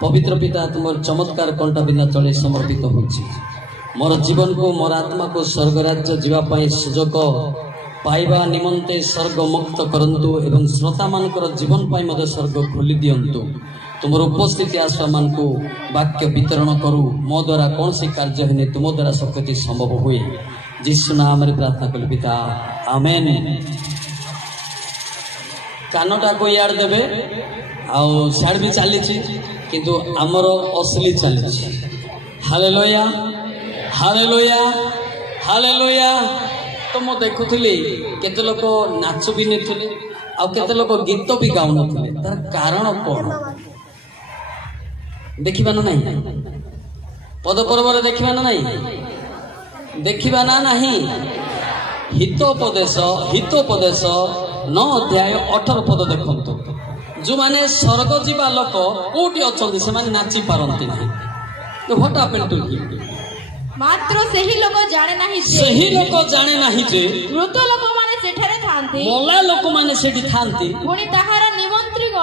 पवित्र पिता तुम चमत्कार कंटा बिना चले समर्पित होछि मोर जीवन को मोर आत्मा को स्वर्ग राज्य जीवाई सुजोग पाइबा निमंते स्वर्ग मुक्त करंतु एवं श्रोता मानकर जीवन पाई मते स्वर्ग खोली दियंतु तुमर उपस्थिति आसवा मान को वाक्य वितरण करू मो द्वारा कौन सी कार्य हेने तुम द्वारा सब कुछ संभव हुए जिसु नाम रे प्रार्थना कल पिता आमेन। कानटा को यार देबे आउ साड भी चली किंतु आमर असली चली हालेलुया हालेलुया हालेलुया। तो मु देखुली केते लोक नाच भी नहीं आ केते लोक गीत भी गाउ नथिले तार कारण कौन देखिबा ना नहीं पद पर्व देखिबा ना नहीं देखिबा ना नहीं हितोपदेश 9 अध्याय 18 पद देखंतु जो माने स्वर्ग जीवा लोक कोठी अछंती से माने नाची पारंती नहीं तो व्हाट हैपेंड टू हिम मात्र सही लोक जाने नहीं जे मृत लोक माने सेठारे थांती मोला लोक माने सेठी थांती पुणी ताहार निमंत्रित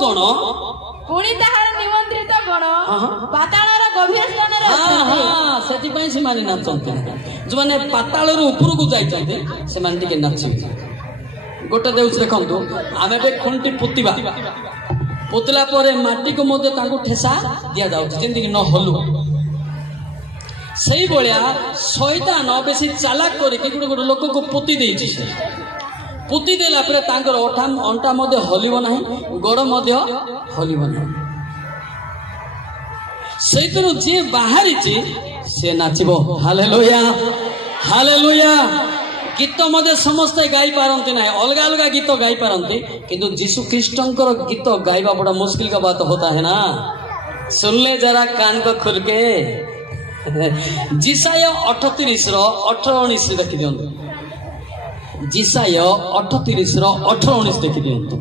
गण पुणी ताहार निमंत्रित गण पाताळर गभीर स्थान रे हां सेठी पई से माने नाचंती जो माने पाताळ रो ऊपर को जाई चंती से माने टिके नाची गोटे देउछ देखंतु आमे बे खुंटी पुतला परे माटी को मध्य तांको ठेसा दिया जाउछ जेंति कि न हलु सही भलिया शैतान बेसी चालाक करी कि गोटे लोक को पुती देछि पुती देला परे तांकर अंटा मध्य हलिबो नाही गोड़ मध्य हलिबो नाही सेतरु जे बाहरी छि से नाचिबो हालेलुया हालेलुया। गीत मध्य समस्ते गाई पारंती ना अलग अलग गीत गाई पारंती किंतु जीशु ख्रिस्टंकर गीत गाइबा बड़ा मुश्किल का बात होता है ना सुन ले जरा कान को खुल के जिसाय 38:18-19 देखि दियंतु जिसाय 38:18-19 देखि दियंतु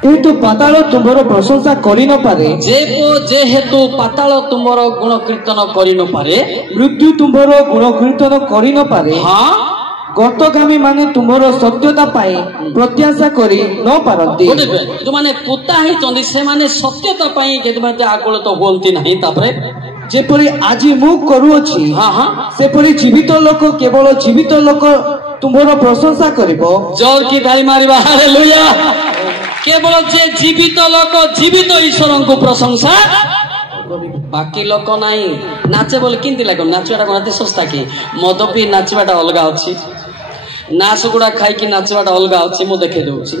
किंतु पाताल तुमरो प्रशंसा करि न पारे जे हेतु पाताल तुमरो गुण कीर्तन करि न पारे मृत्यु तुमरो गुण कीर्तन करि न पारे हां गतगामी माने तुमरो सत्यता पाए प्रत्याशा करी न पारंती जो माने पुता ही चंदी से माने सत्यता पाए केते माते आकुल तो बोलती नहीं तापरे जेपरी आजी मु करू अछि हां हां सेपरी जीवित लोक केवल जीवित लोक तुमरो प्रशंसा करिवो जोर की ताली मारिबा हालेलुया। केवल जे जीवित लोक जीवित ईश्वर को प्रशंसा बाकी लोक नहीं नाचे बोले किंती लागो नाचवाटा कोन सस्ता की मद पी नाचवाटा अलग अछि नाच गुड़ा खाई कि नाचवाटा अलग अछि मु देखे दउछि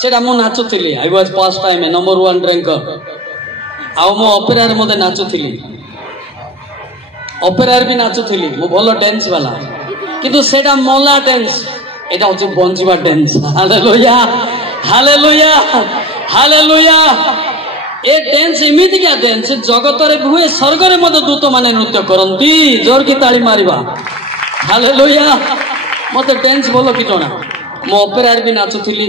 सेटा मु नाचुथिली I was first time number 1 drinker आ मु ओपेरा रे मते नाचुथिली ओपेरा रे भी नाचुथिली मु भलो डांस वाला किंतु सेटा मोला डांस एटा होछि बंजीवा डांस हालेलुया हालेलुया हालेलुया ए डांस एमिति क्या डांस जगत रे हुए स्वर्ग रे मते दूत माने नृत्य करंती जोर की ताली मारिबा हालेलुया। मते डांस बोलो कि जणा मो ओपेरा रे भी नाचुथिली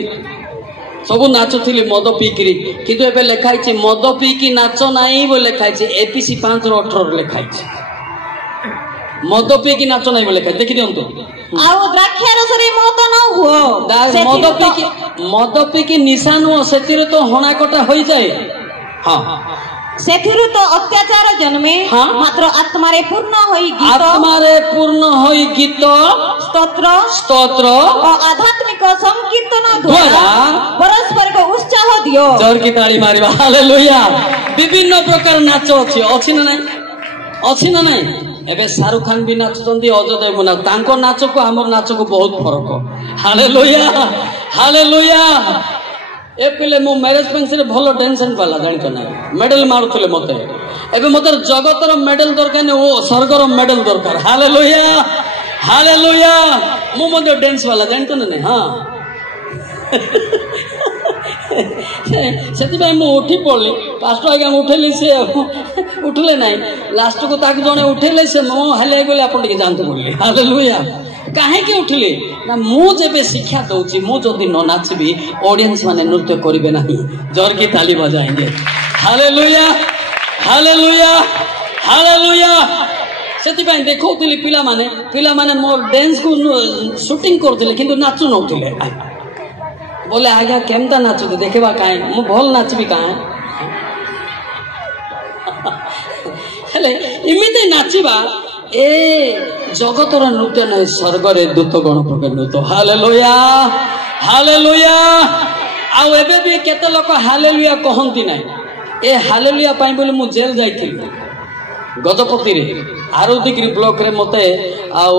सब नाचुथिली मद पीकरी किंतु एबे लेखाइ छी मद पीकी नाच नाही बो लेखाइ छी एपीसी 5/18 लेखाइ छी मद पीकी नाच नाही बो लेखाइ देखि दियंतु आउ द्राक्षा रसरे मत न हुओ मद पीकी निशानु सेतिरे तो हणा कटा होई जाए हां सेथिरु तो अत्याचार जन्मे हाँ? मात्र आत्मा रे पूर्ण होई गीत स्तोत्र और आध्यात्मिक संकीर्तन द्वारा परस्पर को उत्साह दियो जोर की ताली मारिबा हालेलुया। विभिन्न प्रकार नाच अछि ना नहीं एबे शाहरुख खान भी नाचुचंदी अजय देवगन तांको नाच को हमर नाच को बहुत फरक हालेलुया हालेलुया। ए पिले मो मैरिज फंक्शन भलो टेंशन पाला जानित ना मेडल मारुथले मते एबे मते जगतर मेडल दरकार ने ओ स्वर्गर मेडल दरकार हालेलुया हालेलुया। मो मते डांस वाला जानित ना हां सेति भाई मो उठी पड़ली पास्टर आगे उठेली से उठले नहीं लास्ट को ताक जने उठेले से मो हाले गेले आपण के जानते पड़ली हालेलुया। काहे के उठले ना मु जेबे शिक्षा दउची मु जदी न नाचबी ऑडियंस माने नृत्य करिवे नाही जोर की ताली बजाएंगे हालेलुया हालेलुया हालेलुया। सेति भाई देखौतली पिला माने मोर डांस को शूटिंग करथिले किंतु नाचु नउथिले बोले आज्ञा केमता नाचुते देखा कहीं मु भल नाचबी कहीं इमिते नाचिबा ए जगतर नृत्य नहीं स्वर्गरे दूत गण प्रकार नृत्य हालेलुया हालेलुया आउ एबे भी केते लोक हालेलुया कहंती नाही ए हालेलुया पाई बोली मु जेल जाइथिल गजपति रे आरोदिगिरी ब्लॉक रे मते आउ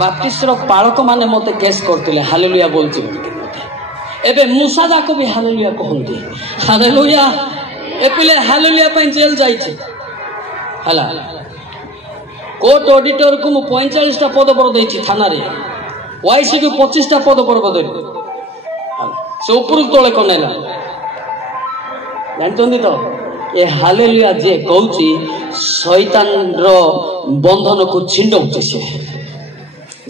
बाप्टिस्ट रो पालक माने मते केस करथिले हालेलुया बोलछि बोलके एबे मूसा जाको भी हालेलुया कहंती हालेलुया ए पिले हालेलुया पाई जेल जाइछि हला कोर्ट ऑडिटर को 45 टा पद पर देछि थाना रे वाईसी को 25 टा पद पर बदल से ऊपर तोले कनेला जानतोनी तो ए हालेलुया जे कहूची शैतान रो बंधन को छिंडौची से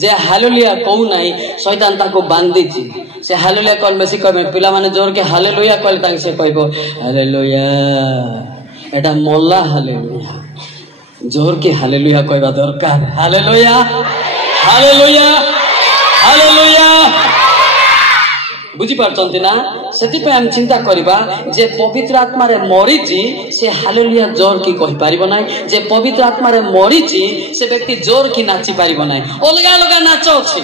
जे हालेलुया कहू नाही शैतान ताको बांधी छि से हालेलुया कल बेसी कहबे पिला माने जोर के हालेलुया कहले तांग से कहबो हालेलुया एटा मोल्ला हालेलुया जोर के हालेलुया कहबा दरकार हालेलुया हालेलुया हालेलुया बुझी पारछंती ना सेति पे हम चिंता करबा जे पवित्र आत्मा रे मरिची से हालेलुया जोर की कहि पारिबो नाही जे पवित्र आत्मा रे मरिची से व्यक्ति जोर की नाची पारिबो नाही अलगा अलगा नाच अछि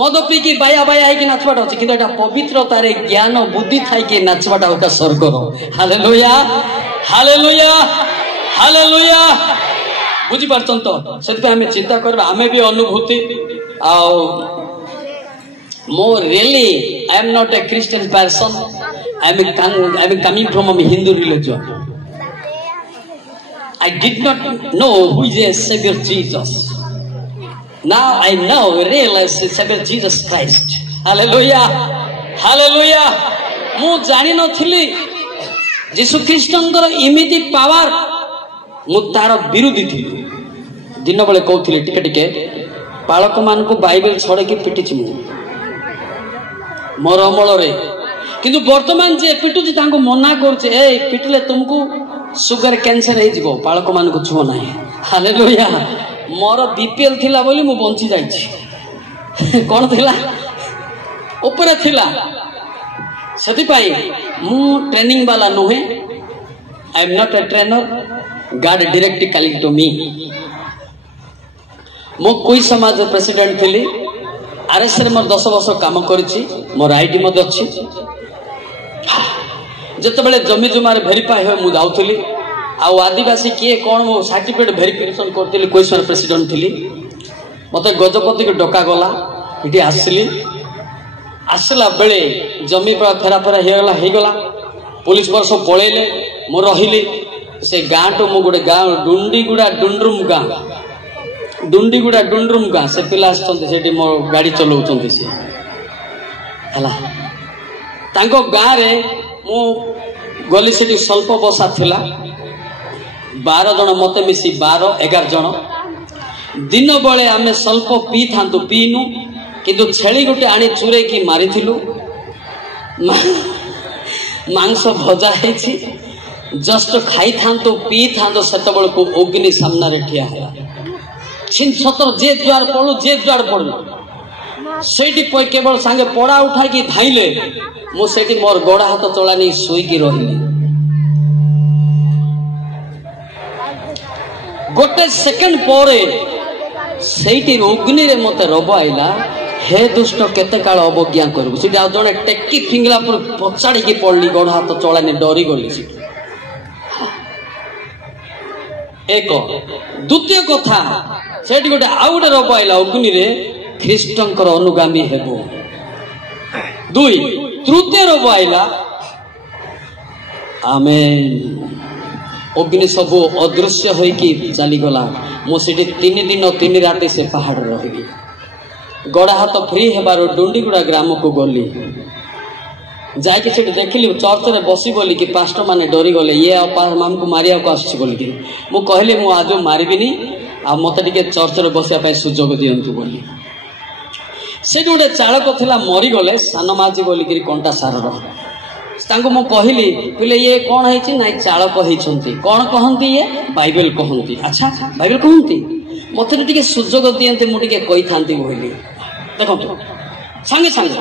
मद पी की बाया बाया है कि नाचबाटा अछि किंतु एटा पवित्रता रे ज्ञान बुद्धि थाई के नाचबाटा होका स्वर्ग रो हालेलुया हालेलुया हालेलुया बुझी पारछन तो सेति पे हमें चिंता करबा हमें भी अनुभूति आ More really, I am not a Christian person. I am coming from a Hindu religion. I did not know who is a Savior Jesus. Now I know, realize the Savior Jesus Christ. Hallelujah, Hallelujah. मु जानी न थिली जीसु ख्रीष्टंकर इमिति power मु तार विरोधी थी दिन बेले कहूली टिके टिके पालक मान को बाइबल छड़े की पिटिछि मु मोर अमल रे किंतु वर्तमान जे पिटुछि तांको मना करछे ए पिटले तुमको सुगर कैंसर हे जिवो पालक मान को छुओ नाही हालेलुया मोर बीपीएल थिला बोली मु बंची जाईछि कोन थिला ऊपर थिला सती पाई मु ट्रेनिंग वाला नोहे I am not a trainer God directly calling to me मो कोई समाज प्रेसिडेंट थिली आरएस रे मोर 10 वर्ष काम करिछि मोर आईडी मध्ये अछि जते बेले जमी जुमार वेरीफाई होय मु जाउथली आ आदिवासी किए कोन मो सर्टिफिकेट वेरिफिकेशन करथिली क्वेश्चन प्रेसिडेंट थिली मते गजपति को डका गला इठी आसली आसला बेले जमी पर फेरा फेरा हे गला पुलिस वर्ष पळेले मो रहिली से गां तो मो गुडे गां डुंडीगुडा डुंडरुम गां डुंडीगुडा डुंडरुम गां से पिला आछंती सेठी मो गाड़ी चलाउछंती से हला तांको गां रे मो गली सेठी स्वल्प बसा थिला 12 जन मते मिसी 12 11 जन दिन बेले आमे स्वल्प पी थांतु पीनु किंतु छेली गोटे आनी चुरे की मारिथिलु मांस भजा हेछि जस्ट खाई थांतु पी थांतु सेतबेल को अग्नि सामना रे ठिया है छिन सतर जे द्वार पड़ू सेठी पई केवल सांगे पड़ा उठा की धाइले मु सेठी मोर गोड़ा हाथ चला नहीं सोई की रहिली गोटे सेकंड परे सेठी अग्नि रे मते रोब आइला हे दुष्ट केते काल अवज्ञा करबु सेठी आ जने टेकी फिंगला पर पछाड़ी की पड़ली गोड़ा हाथ चला नहीं डरी गली सेठी एक द्वितीय कथा सेठी गोटे आउ गोटे रोग आइला अग्नि रे ख्रीष्टंकर अनुगामी हेबो दुई तृतीय रोग आइला आमेन अग्नि सब अदृश्य होइकी चली गला मो सेठी 3 दिन 3 राति से पहाड़ रहिली गोड़ा हाथ फ्री हेबार डुंडीगुड़ा ग्राम को गली जाके सेठी देखिली चर्च रे बसी बोली कि पास्टर माने डरी गले ये माम को मारिया को आछि बोली कि मु कहली मु आज मारिबिनी आ मते टिके चर्च रे बसिया पय सुजोग दियंतु बोली से गोटे चालक थिला मरी गले सान माजी बोली कि कंटा सारर तांको मु कहली बोले ये कोन हैछि नाइ चालक हैछंती कोन कहंती ये बाइबल कहंती अच्छा बाइबल कहंती मते टिके सुजोग दियंते मु टिके कहि थांती बोली देखो संगे संगे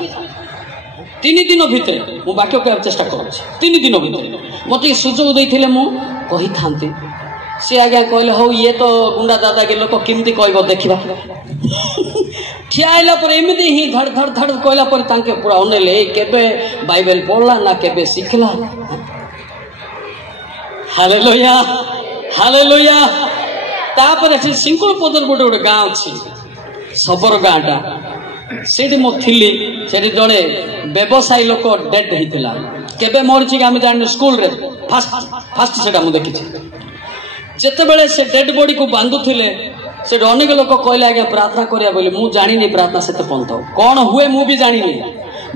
3 दिन भितर मु वाक्य कहवा चेष्टा करूछि 3 दिन भितर मते सुजोग देथिले मु कहि थांती से आज्ञा कहले हो ये तो गुंडा दादा के लोक केमती कहबो देखिबा ठिया आइला पर एमिति ही धड़ धड़ धड़ कहला पर तांके पूरा ओनेले केबे बाइबल पढ़ला ना केबे सिखला हालेलुया हालेलुया तापर से सिंकुल पदर गोटे गोटे गाँ अच्छी सबर गाँटा से मो थिली से जड़े व्यवसायी लोक डेड होता केबे मरीची आम जान स्कूल रे फास्ट से देखी जिते बड़े से डेड बॉडी को बांधुले से अनेक लोक कहले आज्ञा प्रार्थना करिया बोली मु जानी प्रार्थना से पंथ कौन हुए मु भी जानी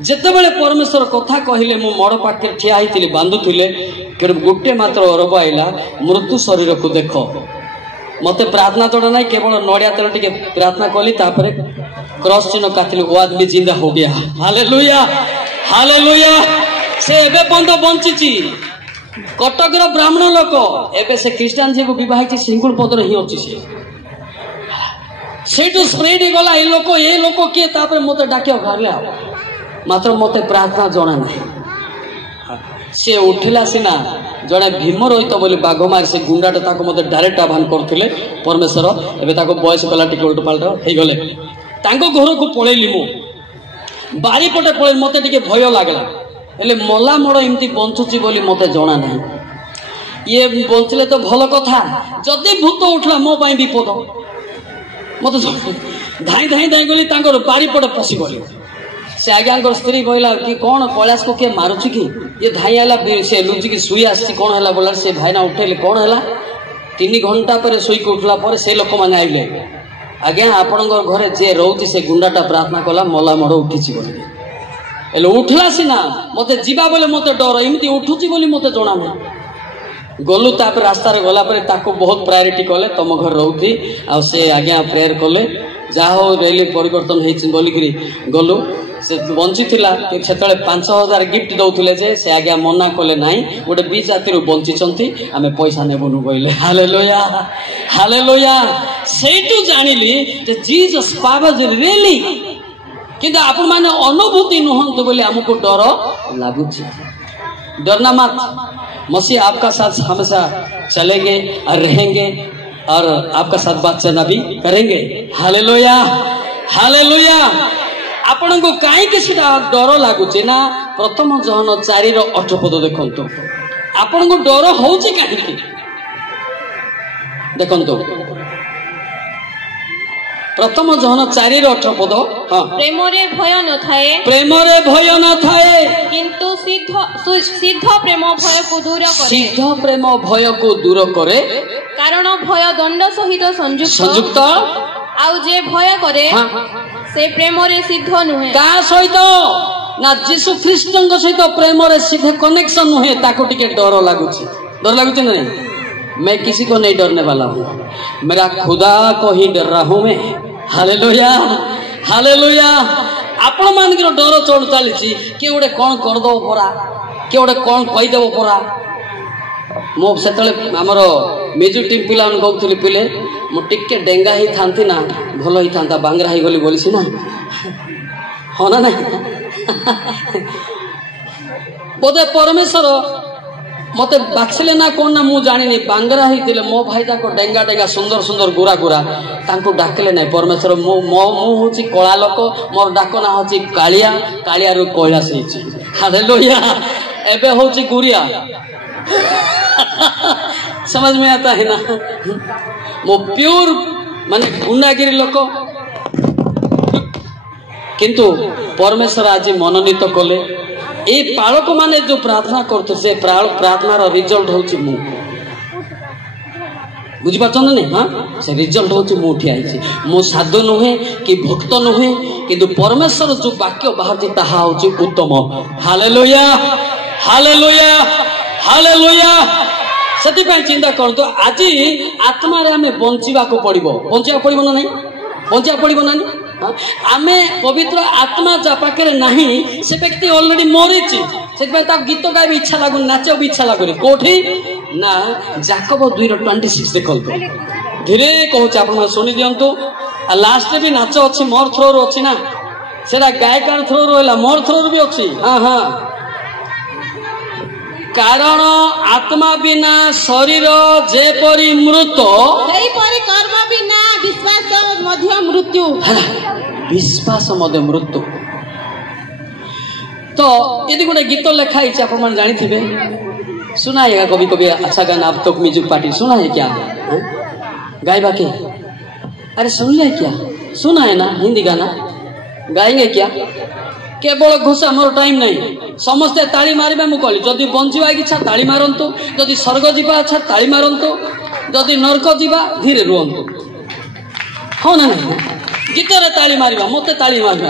जिते बड़े परमेश्वर कथा कहले मु मड़ पाखे ठिया होती बांधुले गोटे मात्र अरब आईला मृत्यु शरीर को देख मते प्रार्थना तोड़ा ना केवल नड़िया तेल टिके प्रार्थना कली तापर क्रॉस चिन्ह काटली वो आदमी जिंदा हो गया हालेलुया हालेलुया से एबे पंत बंची कटकर ब्राह्मण लोक एबे से क्रिस्टियन जी को विवाहित सिंगुल पदर ही अच्छी से स्प्रेड गला ये लोक किए तापर मते डाक घरले मात्र मते प्रार्थना जना ना से उठिला सिना जड़े भीम रहित बोली बाघमार से गुंडाटे ताको मते डायरेक्ट आह्वान करथिले परमेश्वर एबे ताको बयस कला टिके उल्ट पाल्ट हे गले तांको घर को पळेली मु बारी पटे पळे मते टिके भय लागला एले मला मोड़ एमती बंचुची बोली मते जणा नाही ये बंचले तो भल कथा जदि भूत उठला मो पई विपद मते धाई धाई धाई गली तांको बारी पटे पसी गली से आज्ञा स्त्री कहला कि कौन कैलाश को किए मारुची कि ये धाई आला से लुचिकी शुई आसी कौन है बोला से भाईना उठेले कौन है 3 घंटा पर शुई को उठला पर से लोक मैंने आइले आज्ञा आपण घरे जे रोचे से गुंडाटा प्रार्थना कला मला मोड़ उठी बोले उठला सीना मत जीवा बोले मत डर एमती उठुची बोली मत जना ना गलु तापर रास्ता रे गला पर ताको बहुत प्रायोरिटी कले तुम घर रोती आ से आज्ञा प्रेयर कले जा हो रेली परिवर्तन होई बोलिकी गलु से बंची थिला से 5,000 गिफ्ट दौले जे से आज्ञा मना कले नाई गोटे बी जाति बंची आम पैसा नेबुनु कहले हालेलुया हालेलुया सेटू जानिली जे जीसस पावर रियली किंतु आपण माने अनुभूति नुहंतु बोले हमको डर लागुची डरना मत मसीह आपका साथ हमेशा चलेंगे और रहेंगे और आपका साथ बातचीत भी करेंगे हालेलुया हालेलुया आपण को कहीं किसी डर लगुचे ना प्रथम जहन 4:8 पद देखंतु आपण को डर होउची काहे देखंतु प्रथम जहन 4:8 पद हाँ प्रेम रे भय न थाए किंतु सिद्ध प्रेम भय को दूर करे सिद्ध प्रेम भय को दूर करे कारण भय दंड सहित संयुक्त आउ जे भय करे से प्रेम रे सिद्ध नुहे का सहित ना यीशु ख्रीष्टन सहित प्रेम रे सीधे कनेक्शन नुहे ताको टिके डर लागुची नहीं मैं किसी को नहीं डरने वाला हूँ मेरा खुदा को ही डर रहा हूँ मैं हालेलुया हालेलुया आपण मान डर चढ़ चली किए गोटे कौन करदेव परा किए गोटे कौन कहीदेव परा मो से आमर म्यूजिक टीम पिला कहते पिले मुझे डेंगा ही था ना भल ही था बांगरा ही गली बोली ना हाँ ना बोधे परमेश्वर मत बाछिले ना कौन ना मुझे जानी बांगरा ही मो भाई जाको डेंगा डेंगा सुंदर सुंदर गोरा गोरा तांको डाकिले ना परमेश्वर मो हूँ कला लोक मोर डाक ना हूँ कालिया कालिया रु कैलाश हालेलुया एबे हूँ गुरिया समझ में आता है ना मो प्योर माने गुंडागिरी लोक किंतु परमेश्वर आज मनोनीत कले ये पालक माने जो प्रार्थना करते से प्रार्थनार रिजल्ट होची मु बुझी पाछन नहीं हाँ से रिजल्ट होची मु उठी आइछि मो साधु नुहे कि भक्त नुहे किंतु परमेश्वर जो वाक्य बाहर ताहा होची उत्तम हालेलुया हालेलुया हालेलुया सेति पय चिंता करतो आज आत्मा रे हमें बंचिबा को पड़िबो ना नहीं बंचिया पड़िबो ना नहीं आमे पवित्र आत्मा जा पाखे नहीं से व्यक्ति ऑलरेडी मरीची से गीत गाय इच्छा लगुन नाच भी इच्छा लगुनि कोठी ना जाकब 2:26 देखल धीरे कहूँ आप शुणी दिंतु लास्ट भी नाच अच्छी मोर थ्रो अच्छी ना सेटा गायकार थ्रो रहा मोर थ्रो भी अच्छी। हाँ हाँ कारण आत्मा बिना शरीर जेपरी मृत कर्म बिना विश्वास मध्य मृत्यु विश्वास मध्य मृत्यु। तो यदि गोटे गीत लिखाई आप जानी थे सुनाएगा कभी कभी अच्छा गाना आप तो म्यूजिक पार्टी सुना है क्या गायबा के अरे सुन ले क्या सुना है ना हिंदी गाना गाएंगे क्या केवल घोषा मोर टाइम नहीं समस्ते ताली मारे मु कहली जदि बंचवा इच्छा ताली मारंतु जदि स्वर्ग जीवा इच्छा ताली मारंतु जदि नरक जीवा धीरे रुहंतु हाँ ना नहीं गीत रे ताली मारिबा मते ताली मारबा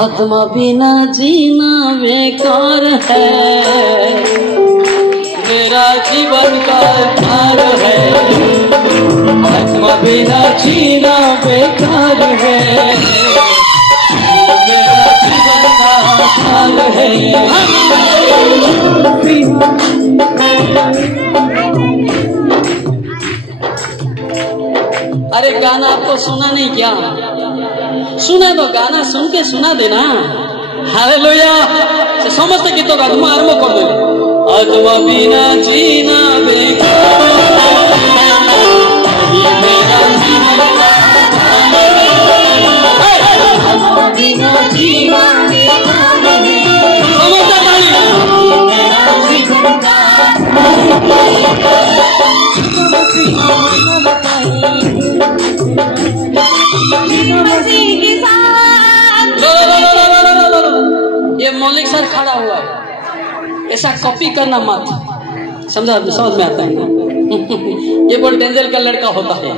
आत्मा बिना जीना बेकार है मेरा जीवन का भार है आत्मा बिना जीना बेकार है मेरा जीवन का भार है। अरे गाना आपको सुना नहीं क्या सुना तो गाना सुन के सुना देना। हालेलुया समस्त गीतों का तुम आरंभ कर दो आत्मा बिना जीना बेकार मेरा जीवन आत्मा बिना जीना बेकार समस्त ताली मेरा जीवन ये मौलिक सर खड़ा हुआ है ऐसा कॉपी करना मत समझ में आता है ना ये बहुत डेंजर का लड़का होता है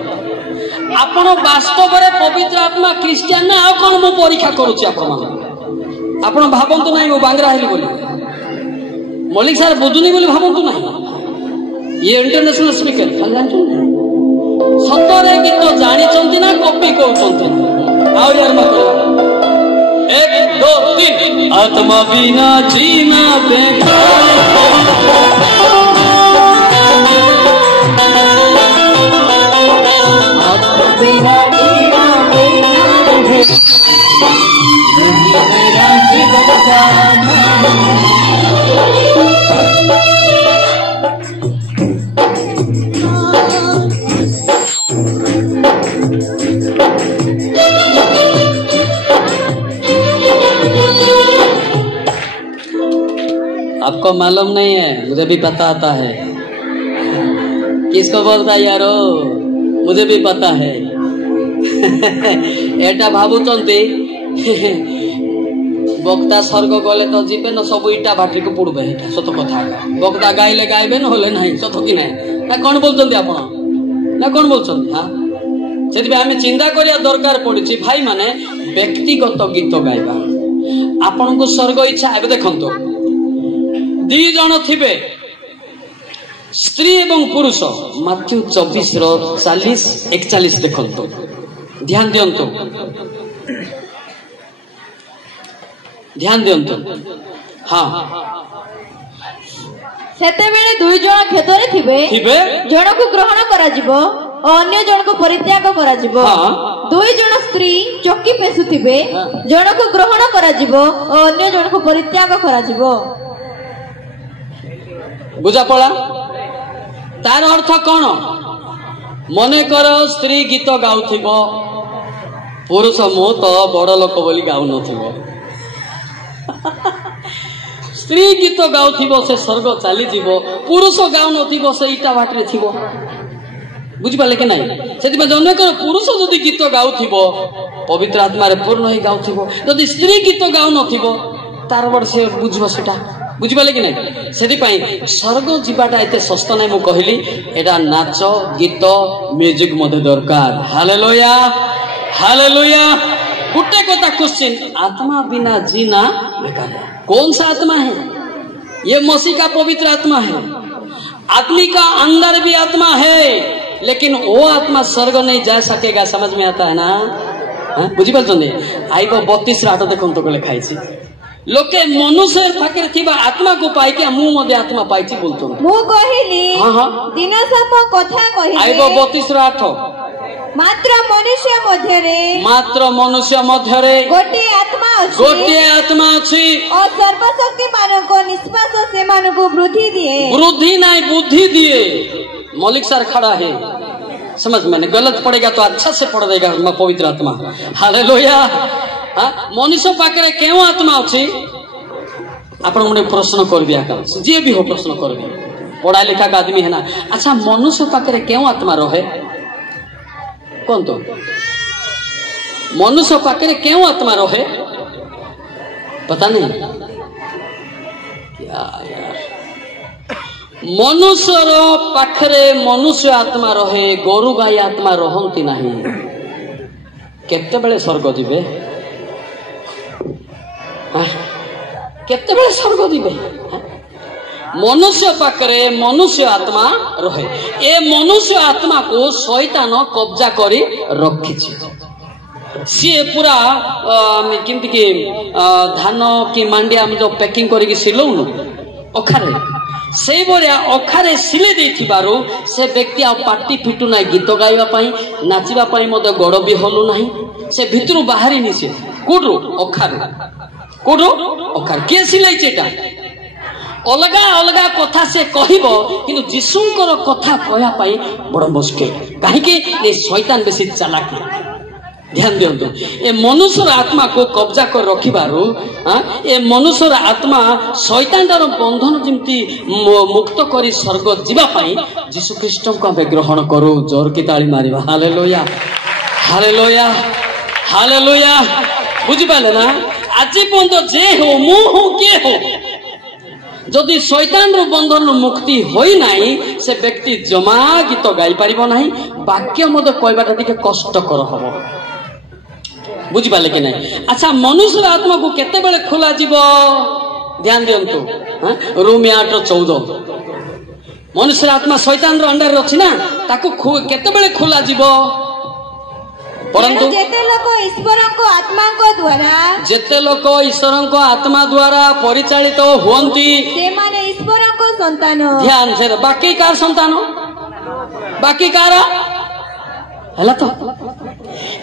आपण वास्तव में पवित्र आत्मा क्रिश्चियन ना आ कौन मु परीक्षा करूची आपण भावंतु नहीं वो बांग्रा हेली बोली मौलिक सर बुझुनी बोली भावंतु नहीं ये इंटरनेशनल स्पीकर सतरे गीत जानी ना कॉपी कहते यार मत 1 2 3 आत्मा बिना जीना बेकार आत्मा बिना जीना बेकार मेरा जीवन का आपको मालूम नहीं है मुझे भी पता आता है किसको बोलता है यारो मुझे भी पता है एटा भावुचंती बक्ता स्वर्ग गले तो जीवे न सब इटा भाटी को पुड़बे सत कथा बक्ता गाइले गाइबे न होले नहीं सत कि नहीं ना कौन बोलते आप ना कौन बोलते हाँ से आम चिंता करिया दरकार पड़ी भाई माने व्यक्तिगत गीत गाइबा आपन को स्वर्ग इच्छा ए देखंतो 2 जन थिबे स्त्री एवं पुरुष माथ्यू 24:40-41 देखंतो ध्यान दियंतो हाँ सेते बेले 2 जन खेतरे थिबे जन को ग्रहण करा जिवो और अन्य जन को परित्याग करा जिवो 2 जन स्त्री चक्की पेसुथिबे जन को ग्रहण करा जिवो और अन्य जन को परित्याग करा जिवो बुझा पड़ा तार अर्थ कौन मने कर स्त्री गीत गाउथिबो पुरुष मु तो बड़ लोक बोली गाउ नथिबो स्त्री गीत गाउथिबो से स्वर्ग चली जीवो पुरुष गाउ नथिबो से इटा बाटरे थिबो बुझ पाले के नहीं सेति में जने कर पुरुष जदि गीत गाउथिबो पवित्र आत्मा रे पूर्ण होई गाउथिबो जदि स्त्री गीत गाउ नथिबो तार बड़ से बुझबो सेटा बुझ पाले कि नहीं सेति पई स्वर्ग जीवाटा एते सस्ता नहीं मु कहली एटा नाच गीत म्यूजिक मधे दरकार हालेलुया हालेलुया गुटे कथा क्वेश्चन आत्मा बिना जीना बेकार है कौन सा आत्मा है ये मसीह का पवित्र आत्मा है आदमी का अंदर भी आत्मा है लेकिन वो आत्मा स्वर्ग नहीं जा सकेगा समझ में आता है ना बुझी पार्छन आई 32 देखो तो लिखाई लोके मनुष्य पाखे थिबा आत्मा को पाई के मु मधे आत्मा पाइछि बोलतो मु कहिली दिन सब कथा कहिली आइबो 32:8 मात्र मनुष्य मध्यरे गोटे आत्मा अछि और सर्वशक्ति मानको निष्पास से मानको वृद्धि नहीं बुद्धि दिए। मौलिक सर खड़ा है, समझ में गलत पड़ेगा तो अच्छा से पढ़ देगा पवित्र आत्मा। हालेलुया। मनुष्य पाखे क्यों आत्मा अच्छी आप प्रश्न कर दिया जी भी हो प्रश्न कर दिया, पढ़ा लिखा का आदमी है ना। अच्छा मनुष्य पाखे क्यों आत्मा रहे कौन तो मनुष्य पाखे क्यों आत्मा रहे पता नहीं क्या यार। मनुष्यर पाखरे मनुष्य आत्मा रहे, गोरु गाई आत्मा रहती नहीं। केते बेले स्वर्ग जीवे केते बेले स्वर्ग जीवे। मनुष्य पाखरे मनुष्य आत्मा रहे। ए मनुष्य आत्मा को शैतान कब्जा करी रखी। सी पूरा केमती कि धान कि मांडिया आम जो पैकिंग करके सिलौनु अखारे से बरिया अखारे सिले देथिबारु से व्यक्ति आ पार्टी फिटू ना गीत गाइबा पई नाचिबा पई मते गोड़ भी हलु नाही। से भितरु बाहरी निसे कोडु अखारे के सिलाई चेटा अलगा अलगा कथा से कहबो किंतु जीशुंकर कथा कहया पई बड़ मुश्किल। काहे कि ए शैतान बेसी चालाक। ध्यान दियंतु ए मनुष्यर आत्मा को कब्जा कर रखिबारु ए मनुष्यर आत्मा शैतानर बंधन जिमती मुक्त करी स्वर्ग जीवा पाई यीशु ख्रीष्ट को हम ग्रहण करू। जोर की ताली मारिबा। Hallelujah hallelujah hallelujah. बुझी पाले ना आज पर्यंत जे हो मु हो के हो जदि शैतान बंधन मुक्ति होई नाही से व्यक्ति जमा गीत गाई पारिबो नाही, वाक्य मते कहबाटा टिके कष्टकर हबो। बुझी पाले कि नहीं। अच्छा मनुष्य आत्मा को केते बेले खोला जीव ध्यान दियंतु। रोमी 8:14 मनुष्य आत्मा शैतान रो अंडर अछि ना ताको केते बेले खोला जीव। परंतु जेते लोक ईश्वर को आत्मा द्वारा परिचालित होंती से माने ईश्वर को संतान। ध्यान से बाकी कार संतान बाकी कार हला तो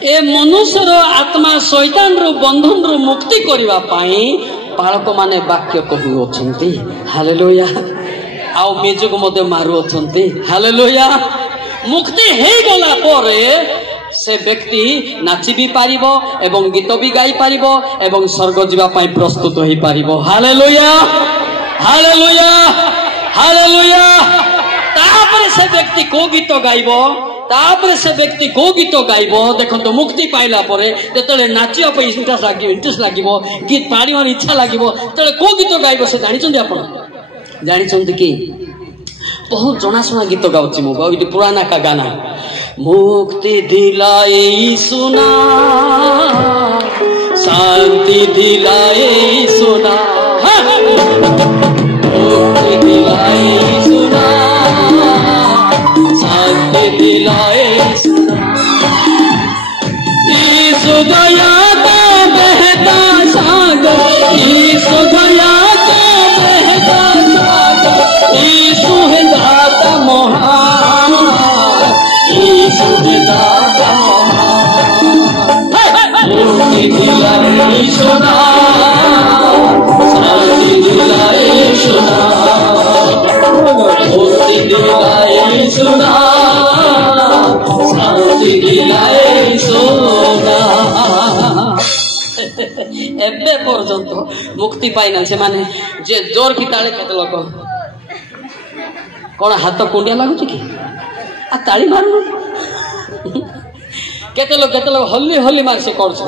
ए मनुष्यर आत्मा शैतान रो बंधन रो मुक्ति करिवा पाई पालक माने वाक्य कहु अछंती। हालेलुया। आउ मेजको मते मारू अछंती। हालेलुया। मुक्ति हे गला परे से व्यक्ति नाची भी पारिबो एवं गीत भी गाई पारिबो एवं स्वर्ग जीवा पाई प्रस्तुत होई पारिबो। Hallelujah hallelujah hallelujah. तापर से व्यक्ति को गीत गाइबो तापर से व्यक्ति को गीत गाइबो। देखो मुक्ति पाइला परे जेतले नाचिया पे इंटरेस्ट लागिबो गीत पाड़ीबार इच्छा लागिबो तले को गीत गाइबो से जानिछन आपण जानिछन कि बहुत जनाशुना गीत गाउछि मु बहुत पुराना का गाना। मुक्ति दिलाए सुना शांति दिलाए सुना मुक्ति दिलाए सुना शांति दिलाए सुना। ईशु दया का बहता सागर ईशु दया का बहता सागर ईशु है दाता महान ईशु है दाता महान। मुक्ति दिलाए सुना शांति दिलाए सुना मुक्ति दिलाए सुना शांति दिलाए सुना। एबे पर्यंत मुक्ति पाई ना से माने जे जोर की ताली केते लोक कोन हाथ कुंडिया लागुची कि आ ताली मारनु केते लोक हल्ली हल्ली मार से करछ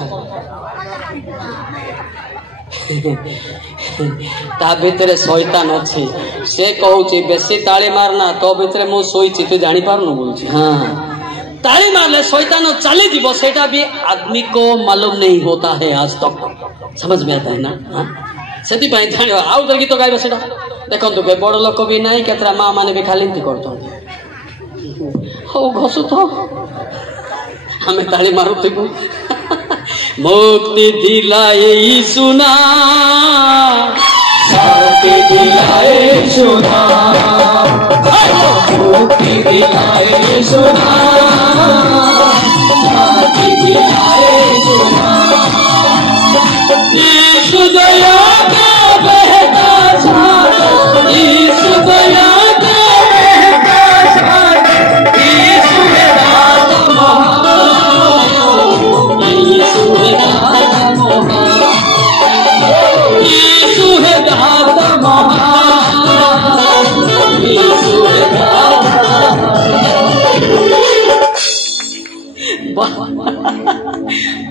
ता भितरे शैतान अछि से कहूची बेसी ताली मारना तो भितरे मु सोईची तू जानी पारनु बोलची। हां ताली मारले शैतान चली जीवो सेटा भी आदमी को मालूम नहीं होता है आज तक। समझ में आता है ना। हां सेति पई जानियो आउ तो गीत गाइबो सेटा देखंतु बे बड़ लोक भी नाही केतरा मां माने भी खाली एंती करतो हो घसु तो हमें ताली मारू तो मुक्ति दिलाए सुना शांति दिलाए सुना मुक्ति दिलाए सुना, शांति दिलाए सुना। यीशु दया का बहता सागर, यीशु दया का बहता सागर, यीशु है दाता महान, यीशु है दाता महान, यीशु है दाता महान, यीशु है दाता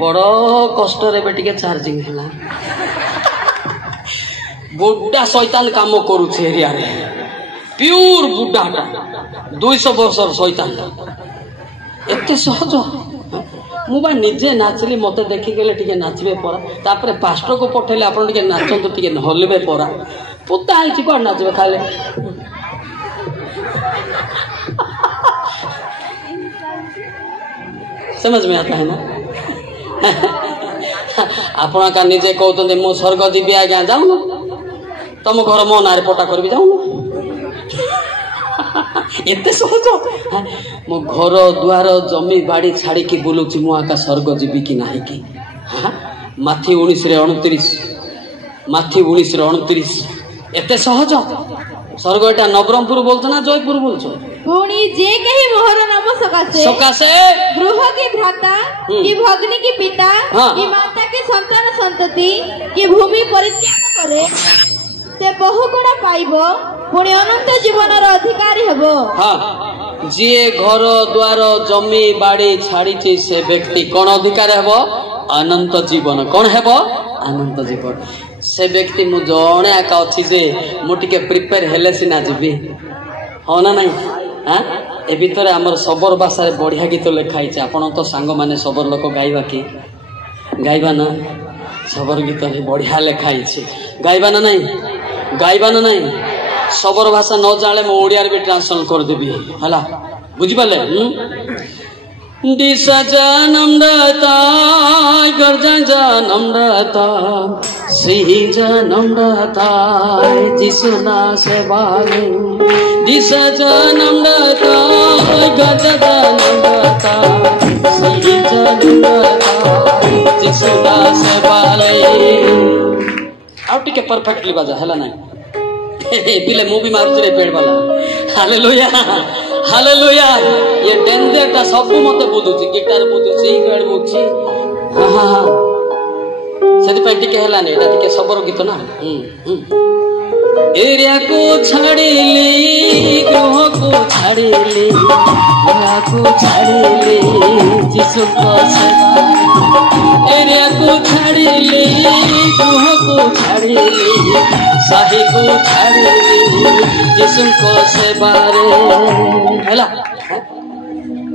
बड़ कष्ट रे चार्जिंग है बुढ़ा शैतान काम करुचे एरिया रे प्योर बुढ़ाटा 200 वर्षर शैतान एते सहज मुझे निजे नाचली मत देखिगले टे नाचबे परा तापर पास्टर को पठेले आप नाचतु टे हलबे परा पुता है कौन नाचबे खाले समझ में आता है ना आपण का निजे कहते मु स्वर्ग जीवी आज्ञा जाऊन तुम घर मो ना पटा कर जाऊन एत सहज मो घर दुआर जमी बाड़ी छाड़ी की बुलूची मु आका स्वर्ग जीवी कि नहीं कि माथी 1929 माथी 1929 एत सहज स्वर्ग एटा नवरंगपुर बोलतो ना जयपुर बोलछो पुणी जे कहीं मोहर नाम सकासे सकासे गृह की भ्राता की भग्नी की पिता की माता की संतान संतति की भूमि परित्याग करे से बहु गुण पाइबो पुणी अनंत जीवन रो अधिकारी हेबो। हां जे घर द्वार जमी बाड़ी छाड़ी से व्यक्ति कोन अधिकार हेबो अनंत जीवन कोन हेबो अनंत जीवन से व्यक्ति मु जणे आका अछि जे मु टिके प्रिपेयर हेले सिना जीवी हो ना नहीं हाँ ए भीतर आमर सबର भाषा बढ़िया गीत लिखाई आपण तो सांग माने सबର लोक गाइबा कि गाइबा ना सबର गीत बढ़िया लिखाई गाइबा ना नहीं गाइबा ना नहीं सबର भाषा न जाने मो ओडिया भी ट्रांसलेट कर देबी हला बुझि पाले दिशा जानम दाता गर्जा जानम दाता श्री जानम दाता जिसु ना सेवाले दिशा जानम दाता गर्जा जानम दाता श्री जानम दाता जिसु ना सेवाले आउ टिके परफेक्टली बाजा हला नहीं पिले मूवी मारुछ रे पेड़ वाला हालेलुया हालेलुया ये डेंजरटा सब मते बुझुची गिटार बुझुची गड बुझुची हां हां सेति पे टिके हला नै एटा टिके सबरो गीत ना एरिया को छाड़ीली ग्रह को छाड़ीली ग्रह को छाड़ीली जिसु को सेवा एरिया को छाड़ीली ग्रह को छाड़ीली साही को छाड़ीली जिसु को सेवा रे हला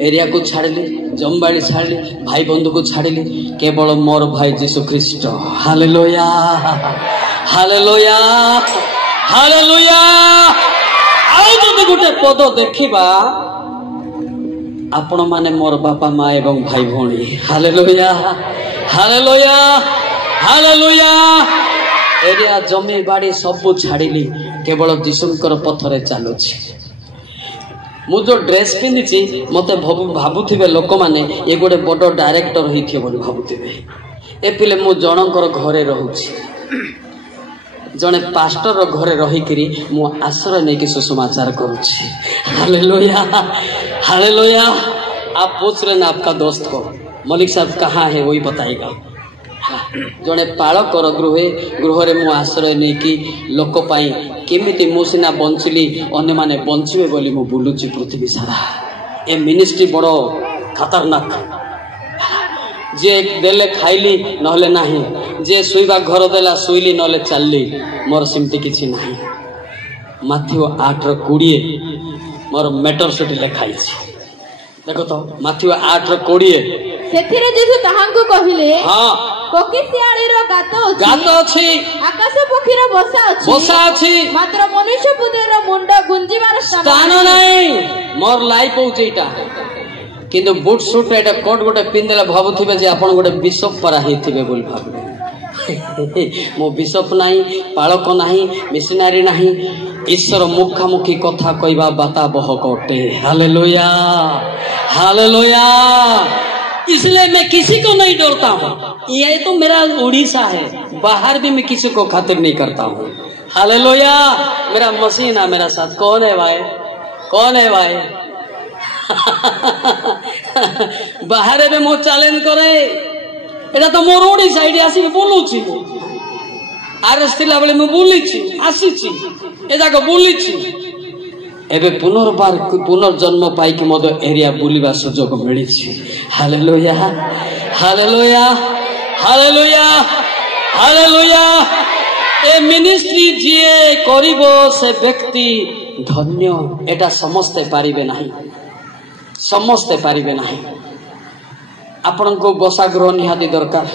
एरिया को छाड़ली जमबाड़ी छाड़ली भाई बंधु को छाड़ली केवल मोर भाई जीसु ख्रीस्ट हालेलुया हालेलुया हालेलुया आउ जदि गुटे पद देखिबा आपण माने मोर बापा माँ एवं भाई भौणी हालेलुया हालेलुया हालेलुया एरिया जमी बाड़ी सब छाड़िली केवल जीशुंकर पथरे चलुछि मु जो ड्रेस पिंधिछि मते भाबुथिबे लोक माने ए गोटे बड़ डायरेक्टर होइथिए बोली भाबुथिबे ए पिले मु जनकर घरे रहउछि जने पास्टर घरे रहिकरी मु आश्रय नहीं कि सुसमाचार करुछि हालेलुया हालेलुया आप पूछ रहे ना आपका दोस्त को मलिक साहब कहाँ है वही बताएगा जड़े पालक गृह मु आश्रय नहीं कि लोक केमिति मु सिना बंचली अन्य माने बंचिबे बोली मु बुलुची पृथ्वी सारा ए मिनिस्ट्री बड़ खतरनाक जे देले खाइली नहले नाही जे सुईबा घर देला सुईली नहले चलली मोर सिमती किछि नाही माथ्यू 8:20 मोर मेटर सेठी लिखाई देखो तो माथ्यू 8:20 सेथिरे जेसु ताहांकु कहिले हां पकिसियाळीर गात अछि आकाश पक्षीर बसा अछि मात्र मनुष्य पुत्रर मुंड गुंजीबार स्थान नाही मोर लाइफ होउछ एटा किंतु बुट सूट एटा कोट गोटे पिंदेला भाबुथिबे जे आपण गोटे बिशप परा हेथिबे बोल भाबु मो बिशप नाही, पालक नाही, मिशनारी नाही, ईश्वर मुखामुखी कथा कहवा बाता बह कोटे। Hallelujah, hallelujah. इसलिए मैं किसी को नहीं डरता हूँ। ये तो मेरा उड़ीसा है, बाहर भी मैं किसी को खातिर नहीं करता हूँ। हालेलुया। मेरा मसीह ना मेरा साथ। कौन है भाई? कौन है भाई? बाहर भी मो चैलेंज करे। एटा तो मोर ओडिशा एडी आसी बोलुची। आरएस थिला बेले मैं बोलिची, आसीची, एटा को बोलिची। एबे पुनर्बार पुनर्जन्म पाई कि मद एरिया बुलिबा सुजोग मिलिछि। Hallelujah, hallelujah, hallelujah, hallelujah. ए मिनिस्ट्री जिए करिबो से व्यक्ति धन्य। एटा समस्ते पारिबे नाही, समस्ते पारिबे नाही। आपण को बसा गृह निहाती दरकार।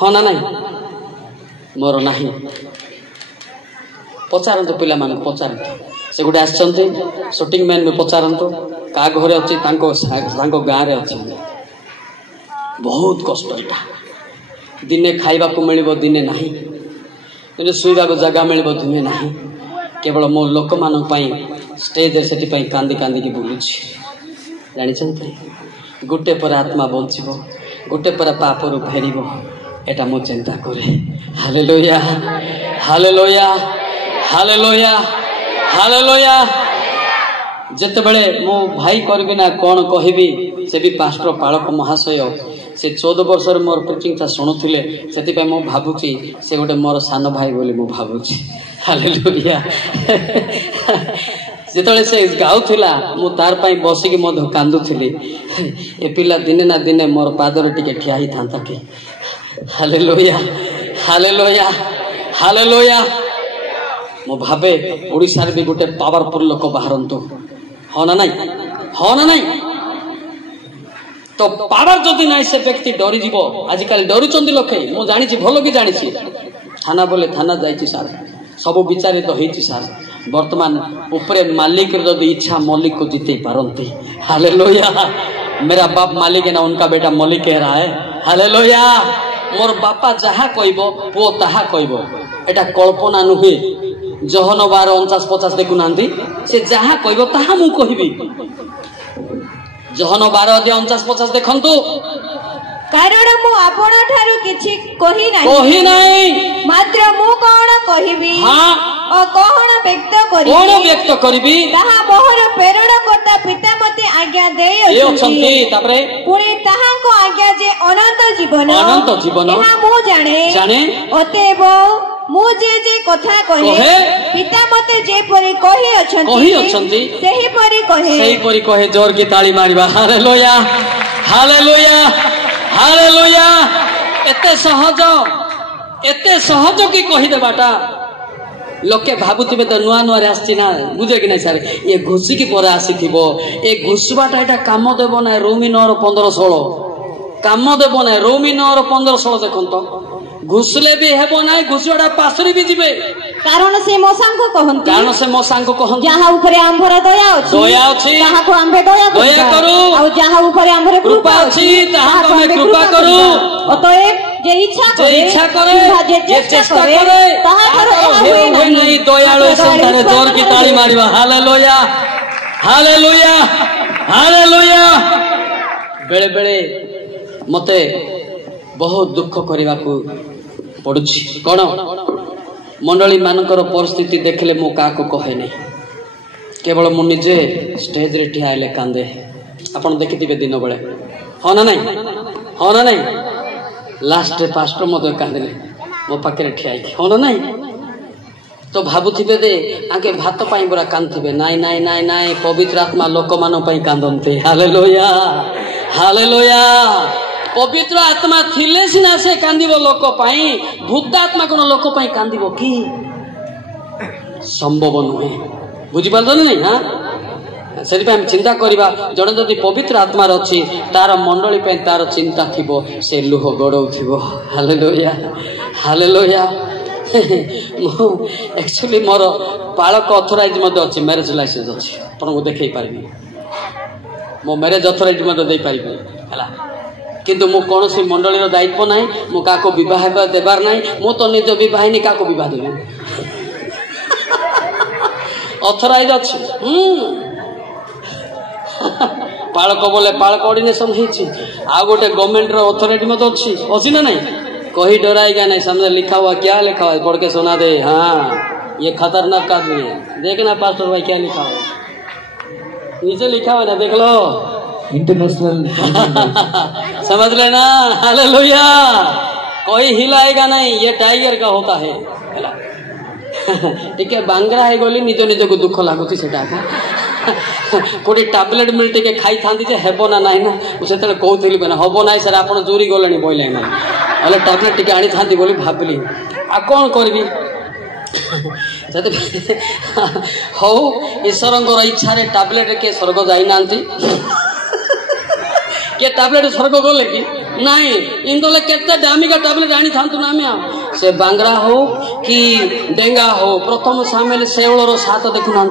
हाँ ना नहीं? मोर नाही। पचारंतु पिला मान पचारंतु से गुटे आछंती शूटिंग मैन में पचारंतु का घरे अछि तांको गाँ रे अछि। बहुत कष्ट एटा। दिने खाइबा को मिलिबो, दिने नाही। दिने सुइबा को जगह मिलिबो, दिने नाही। केवल मो लोक मान पई स्टेज रे सेति पई कांदी कांदी की बुलुछि। जानि छंती गोटे पर आत्मा बंचिबो, गोटे पर पापरु फेरिबो। एटा मो चिंता करे। Hallelujah, hallelujah, hallelujah, hallelujah. जते बेले मो भाई करबी ना कोन कहिबी से भी पास्टर पालक महाशय से 14 वर्ष रे मोर प्रीचिंग ता सुनुथिले। सेति पय मो भाबुची से गोटे मोर सान भाई बोली मो भाबुची। हालेलुया। जिते से गाउथिला मु तार पाई बसिकी मध कांदुथिली। ए पिला दिने ना दिने मोर पादर टिके ठिया ही थांता के। Hallelujah, hallelujah, hallelujah. मो भाबे ओडिसा रे भी गोटे पावरफुल लोक बाहरंतु। हाँ ना नहीं? हाँ ना नहीं? तो पावर जदि ना से व्यक्ति डरी जीवो। आजिकल डरुचंदी लोके। मु जानिछि, भलो कि जानिछि। थाना बोले थाना जाइछि सार, सब विचारित तो होइछि सार। वर्तमान ऊपरे मालिक जदि इच्छा मलिक को जीते पारंती। हालेलुया। मेरा बाप मालिक है ना, उनका बेटा मलिक कह रहा है। हालेलुया। मोर बापा जहा कहबो पुओ ताहा कहबो। एटा कल्पना नुहे। जहन 12:49-50 देखु नांती से जहा कहबो ताहा मु कहबी। जहन 12:49-50 देखंतु। कारण मु आपण ठारू किछि कहि नाही, मात्र मु कोन कहिबी। हां, ओ कोन व्यक्त करिबी। कोन व्यक्त करिबी ताहा मोहर प्रेरणा करता पिता मते आज्ञा देय अछंती। तापरे पुणी ताहा को आज्ञा जे अनंत जीवन, अनंत जीवन एहा मु जाने। अतेब मु जे कथा कहे पिता मते जे परि कहि अछंती सेही परि कहे। जोर की ताली मारिबा। Hallelujah, hallelujah, hallelujah. एते सहज की कहि देबाटा। लोके भाबुथिबे तो नुआ नुआ रे आछि ना, बुझे कि नहीं सारे ये घुसी की पर आसीथिबो। ए घुसबाटा एटा काम देबो ना। रोमी 9:15-16 काम देबो ना। रोमी 9:15-16 देखंतो। घुसले भी हेबो ना, घुसवाडा पासरी भी जिबे। कारण से मोसांको कहंती जहा ऊपर आंभर दया अछि ताहा को आंभे दया करू। आ जहा ऊपर आंभर कृपा अछि ताहा को आंभे कृपा करू। अतएव जे इच्छा करे जे चेष्टा करे ताहा करो। होय नहीं दयालु संतान। जोर की ताली मारिबा। Hallelujah, hallelujah, hallelujah. बेले बेले मते बहुत दुख करने को पड़ुछि। कौन मंडली मानकर परिस्थिति देखले मु का को कहे नहीं। केवल मु निजे स्टेज रे ठिया हेले कांदे। आपण देखिथिबे दिन बेले। हाँ ना नहीं? हाँ ना नहीं? लास्ट पास्टर मते कांदले मो पाखे ठिया। हाँ ना नहीं? तो भाबुथिबे दे आके भात पाई बरा कांदथिबे। नाई नाई नाई नाई, पवित्र आत्मा लोक मान पई कांदंते। Hallelujah, hallelujah. पवित्र आत्मा थिले सिना से कांदिबो लोक पाई। भूत आत्मा कोन लोक पाई कांदिबो कि संभव नुहे। बुझी पाल नहीं? हाँ, से हम चिंता करवा। जड़े जदि पवित्र आत्मा अच्छी तार मंडली पे तार चिंता थिबो, से लुह गड़ौथिबो। Hallelujah, hallelujah. एक्चुअली मोर पालक अथराइज मते अछि, मैरिज लाइसेंस अछि। आपन को देखै पारिबी। मो मैरिज अथराइज मते दे पारिबी। हला किंतु मु कौन सी मंडली दायित्व ना मु क्या बह देवार ना मु तो निज बहिनी क्या बह देवी अथराइज अच्छी पालक बोले पालक ऑर्डिनेशन आ गोटे गवर्नमेंट अथॉरिटी मत अच्छी ना नहीं कही डराएगा नहीं सामने लिखा हुआ क्या लिखा हुआ पढ़ के सुना दे हाँ ये खतरनाक आदमी है देखना पास्टर भाई क्या लिखा हुआ नीचे लिखा हुआ ना देख लो इंटरनेशनल समझ लेना हालेलुया कोई हिलाएगा नहीं ये टाइगर का होता है ठीक है बांग्रा है गोली निज निज को दुख लगुच से कोई टैबलेट मिल टे खाई था हेब ना ना मुझे कहती हम ना सर आप चोरी गले बोले ना टैबलेट टी आनी था बोली भाविली आ कौन करी हौ ईश्वर इच्छा टैबलेट किए स्वर्ग जाना किए टैबलेट स्वर्ग गले कि नाई इंदले केते दामिका टैबलेट आनी था ना आम से बांग्रा हो कि डेंगा हो प्रथम सामेल शेवलर सात देखुना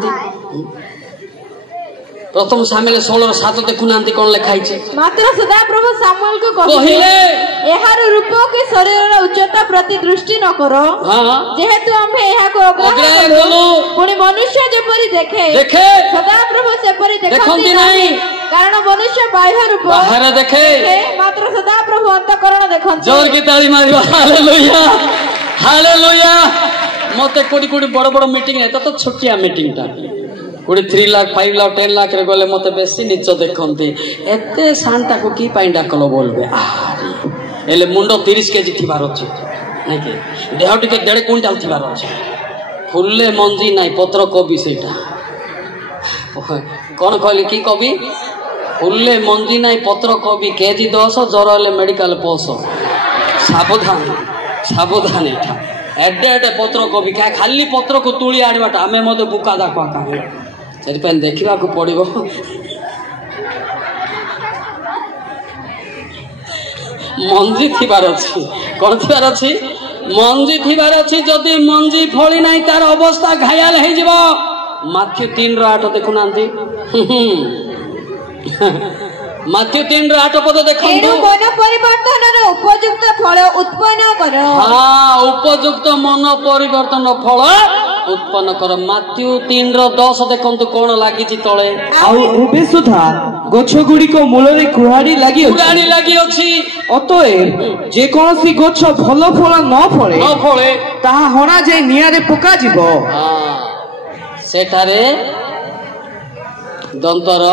प्रथम सामेल 16:7 देखुना कौन लिखाई मात्र सदा प्रभु सामुएल को कहिले एहार रूप के शरीर उच्चता प्रति दृष्टि न करो जेहेतु आम्हे एहा को अग्रहण करू पुणी मनुष्य जेपरि देखे सदा प्रभु सेपरि देखंती नहीं कारण मनुष्य बाहर देखे मात्र सदा प्रभु अंतःकरण देखंती जोर की ताली मारिबा हालेलुया हालेलुया मते कोडी कोडी बड़ बड़ मीटिंग है तो छोटिया मीटिंग ता कोड़ी 3 लाख 5 लाख 10 लाख रे गले मते बेसी नीच देखंती एते सांटा को की पाई डाकलो बोलबे एले मुंडो 30 केजी थिबार अछि नै के देह टिके 1.5 क्विंटल थिबार अछि फुल्ले मंजी नाही पत्र कोबी सेटा कोन कहली की कवि फुल्ले मंजी नाही पत्र कोबी केजी 10 जर ले मेडिकल पोस सावधान सावधान एटा एडे एडे पत्र कोबी क्या खाली पत्र को तुली आड़बाटा आमे मते बुका दाखवा का से देखा पड़ो मंजी थिबार अच्छी कौन थिबार अच्छी मंजी थिबार अच्छी जदि मंजी फली नहीं तार अवस्था घायल हो जाव माथ्यू 3:8 देखुना माथ्यू 3:8 पद देखो मन परिवर्तन उपयुक्त फल उत्पन्न कर हाँ उपयुक्त मन परिवर्तन फल उत्पन्न कर माथ्यू 3:10 देखंतु कोन लागि तळे आउ सुधा गछ गुडी को मूल रे कुहाड़ी लागि अछि अतएव जे कोनसी गछ फल फल न फळे ताहा हणा जे निया रे पका जिवो हां सेठारे दंतर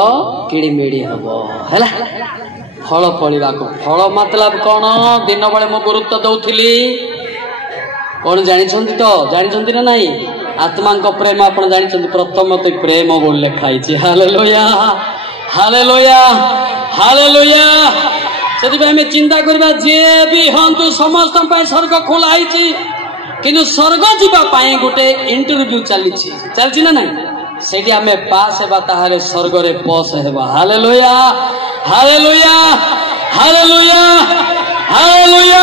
किड़िमिड़ी हबो हैला फल फलिबा को फल मतलब कोन दिन बेले मो गुरुत्व दउथिली कौन जानी तो जानी ना नहीं आत्मा प्रेम आप जानी प्रथम तो प्रेम बोल लिखाई हालेलुया हालेलुया हालेलुया से चिंता करबा जे भी हंतु समस्त स्वर्ग खोलाई किंतु स्वर्ग जीवाई गोटे इंटरव्यू चलती ना नहीं से आम पास हेबा ताहारे स्वर्ग रे पस हेबा हालेलुया हालेलुया हालेलुया हालेलुया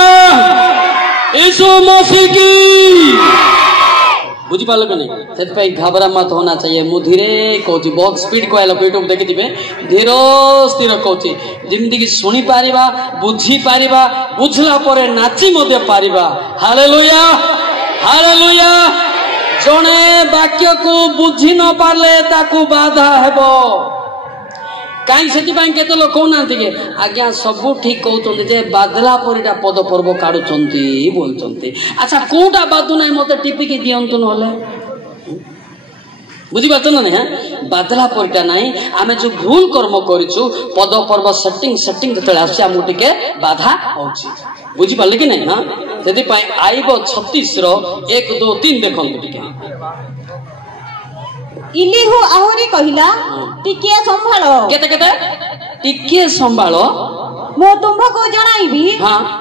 यीशु मसीह की बुझी पाल कि नहीं से घबरा मत होना चाहिए मु धीरे कहूँ बहुत स्पीड कहल यूट्यूब देखी धीर स्थिर कहूँ जमीक शुणी पारिबा बुझी पारिबा बुझला परे नाची मध्य पारिबा हालेलुया हालेलुया जड़े वाक्य को बुझी न पारले ताकू बाधा हेबो कहीं से केते लोग कहना आज्ञा सब ठीक कहते बादला पर पद पर्व काढ़ुंट बोलते अच्छा कौटा बाधु ना मत टिपिकी दिंतु ना बुझीपार ना नहीं बादला परटा ना आम जो भूल कर्म करूँ पद पर्व सेटिंग जो आसमुझे टे बाधा हो बुझीपारे कि नहीं हाँ से आईब 36 1 2 3 देखो इलिहु आहुरी कहिला टिके संभाळ केते केते टिके संभाळ मो तुमको जणाइबी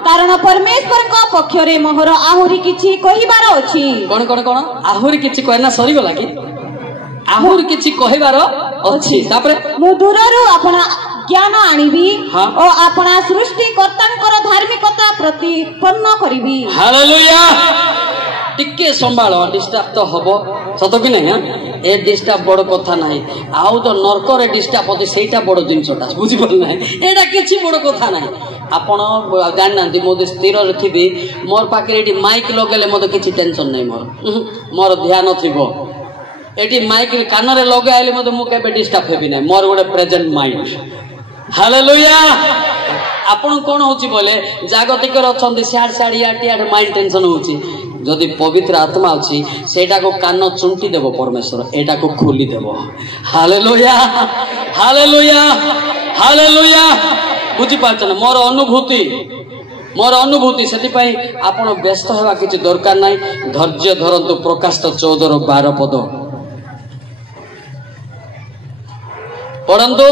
कारण परमेश्वर को पक्ष रे मोहर आहुरी किछि कहिबार अछि कोन कोन कोन आहुरी किछि कहना सरी गला कि आहुरी किछि कहिबार अछि तापरे मु दूररु अपना ज्ञान आनिबी और अपना सृष्टिकर्तांकर धार्मिकता प्रतिपन्न करिबी हालेलुया टिके संभाळ डिस्टर्ब तो हबो सत कि नहीं ए डिस्टर्ब बड़ कथा ना आउ तो नरक रे डिस्टर्ब होती सेटा बड़ जिनसटा बुझी पार ना एटा किछि बड़ कथा ना ଆପଣ ଜାଣିନାହାନ୍ତି ମୁଁ ସ୍ଥିର ଥିବି ମୋର ପାଖରେ ଏଠି ମାଇକ୍ ଲଗେଇଲେ ମୋତେ କିଛି ଟେନସନ୍ ନାହିଁ ମୋର ଧ୍ୟାନ ଥିବ ଏଠି ମାଇକ୍ କାନରେ ଲଗାଇଲେ ମୋତେ ମୁଁ କେବେ ଡିଷ୍ଟର୍ବ ହେବି ନାହିଁ ମୋର ଗୋଟେ ପ୍ରେଜେଣ୍ଟ ମାଇଣ୍ଡ ହାଲେଲୁୟା ଆପଣ କ'ଣ ହେଉଛି ବୋଲେ ଜାଗତିକରେ ଅଛନ୍ତି ସିଆଡ଼େ ଇଆଡ଼େ ମାଇଣ୍ଡ ଟେନସନ୍ ହେଉଛି ଯଦି ପବିତ୍ର ଆତ୍ମା ଅଛି ସେଇଟାକୁ କାନ ଚୁଣ୍ଟି ଦେବ ପରମେଶ୍ୱର ଏଇଟାକୁ ଖୋଲିଦେବ ହାଲେଲୁୟା ହାଲେଲୁୟା ହାଲେଲୁୟା ବୁଝିପାରୁଛ ନା ମୋର ଅନୁଭୂତି ସେଥିପାଇଁ ଆପଣ ବ୍ୟସ୍ତ ହେବା କିଛି ଦରକାର ନାହିଁ ଧୈର୍ଯ୍ୟ ଧରନ୍ତୁ ପ୍ରକାଶ 14:12 ପଦ ପଢ଼ନ୍ତୁ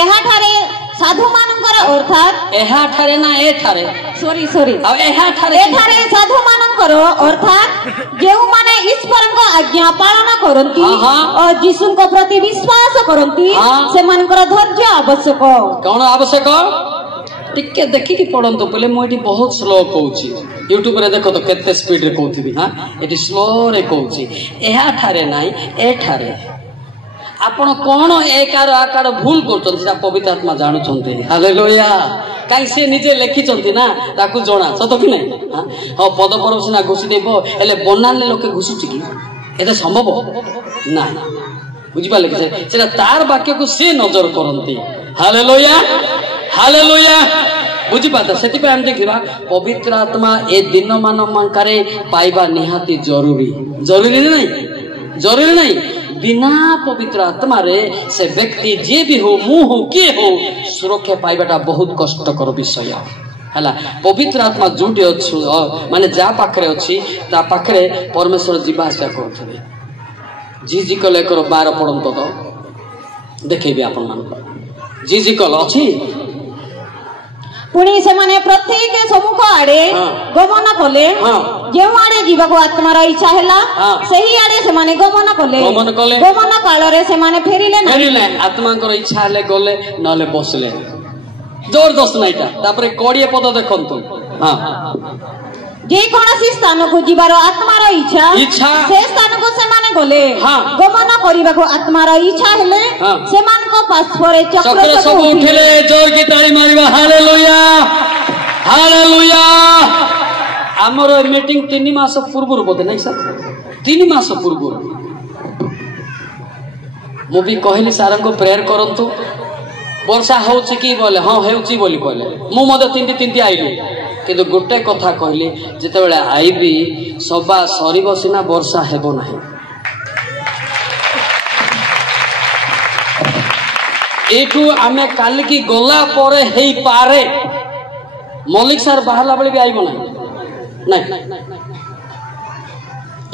ଏହାଠାରେ ସାଧୁମାନଙ୍କର ଅର୍ଥାତ୍ ଏହାଠାରେ ନା ଏଠାରେ ସରି ଆଉ ଏଠାରେ ସାଧୁମାନଙ୍କର ଅର୍ଥାତ୍ ଯେଉଁମାନେ ଈଶ୍ୱରଙ୍କ ଆଜ୍ଞା ପାଳନ କରନ୍ତି ଓ ଯୀଶୁଙ୍କ ପ୍ରତି ବିଶ୍ୱାସ କରନ୍ତି ସେମାନଙ୍କର ଧୈର୍ଯ୍ୟ ଆବଶ୍ୟକ କ'ଣ ଆବଶ୍ୟକ ଟିକେ ଦେଖିକି ପଢ଼ନ୍ତୁ ବୋଲେ ମୁଁ ଏଠି ବହୁତ ସ୍ଲୋ କହୁଛି ୟୁଟ୍ୟୁବରେ ଦେଖ ତ କେତେ ସ୍ପିଡରେ କହୁଥିବି ଏଠି ସ୍ଲୋରେ କହୁଛି ଏହାଠାରେ ନାହିଁ ଏଠାରେ ଆପଣ କ'ଣ ଏକାର ଆକାର ଭୁଲ କରୁଛନ୍ତି ସେଟା ପବିତ୍ର ଆତ୍ମା ଜାଣୁଛନ୍ତି ହାଲେଲୁୟା କାହିଁ ସେ ନିଜେ ଲେଖିଛନ୍ତି ନା ତାକୁ ଜଣା ସତ କି ନାହିଁ ହଁ ପଦ ପର୍ବ ସିନା ଘୁଷି ଦେବ ହେଲେ ବନାଲେ ଲୋକେ ଘୁଷୁଛି କି ଏତେ ସମ୍ଭବ ନା ବୁଝିପାରିଲେ କି ସେଟା ତାର ବାକ୍ୟକୁ ସେ ନଜର କରନ୍ତି ହାଲେଲୁୟା ହାଲେଲୁୟା ବୁଝିପାରୁଛ ସେଥିପାଇଁ ଆମେ ଦେଖିବା ପବିତ୍ର ଆତ୍ମା ଏ ଦିନମାନଙ୍କରେ ପାଇବା ନିହାତି ଜରୁରୀ ନାହିଁ बिना पवित्र आत्मा रे से व्यक्ति जे भी हो मुँह हो किए हो सुरक्षा पाइबाटा बहुत कष्टकर विषय है पवित्र आत्मा जोटी अच्छी माने जा पाखरे अच्छी ता पाखरे परमेश्वर जीवा आशा करते जी कल एक 12 पढ़ंत तो देखेबी आपण मान जी कल अच्छी पुणी से माने प्रत्येक सम्मुख आड़े गमन कले जो आड़े जीवाको आत्मार इच्छा हैला सही आड़े से माने गमन कले गमन काल रे से माने फेरिले आत्मांकर इच्छा हेले गले नले बसले जबरदस्त नाइटा तापरे 20 पद देखंतु जे कोनसी स्थान को जीवार आत्मार इच्छा से स्थान को से माने गले गमन करिबाको आत्मार इच्छा हेले से मान को पासपरे चक्र सब उठिले जोर की ताली मारिबा हालेलुया हालेलुया हमर मीटिंग 3 मास पूर्व बोधे नहीं सर 3 मास पूर्व मु भी कहली सार को प्रेयर करंतु वर्षा होउची की बोले हां हेउची बोली कहले मु मदे तिंती आइली किंतु गोटे कथा कहली जेते बेले आईबी सभा सरीब सिना वर्षा हेबो नाही एठू आमे काल की गला परे हेई पारे मलिक सर बाहरला बेले भी आइबो नाही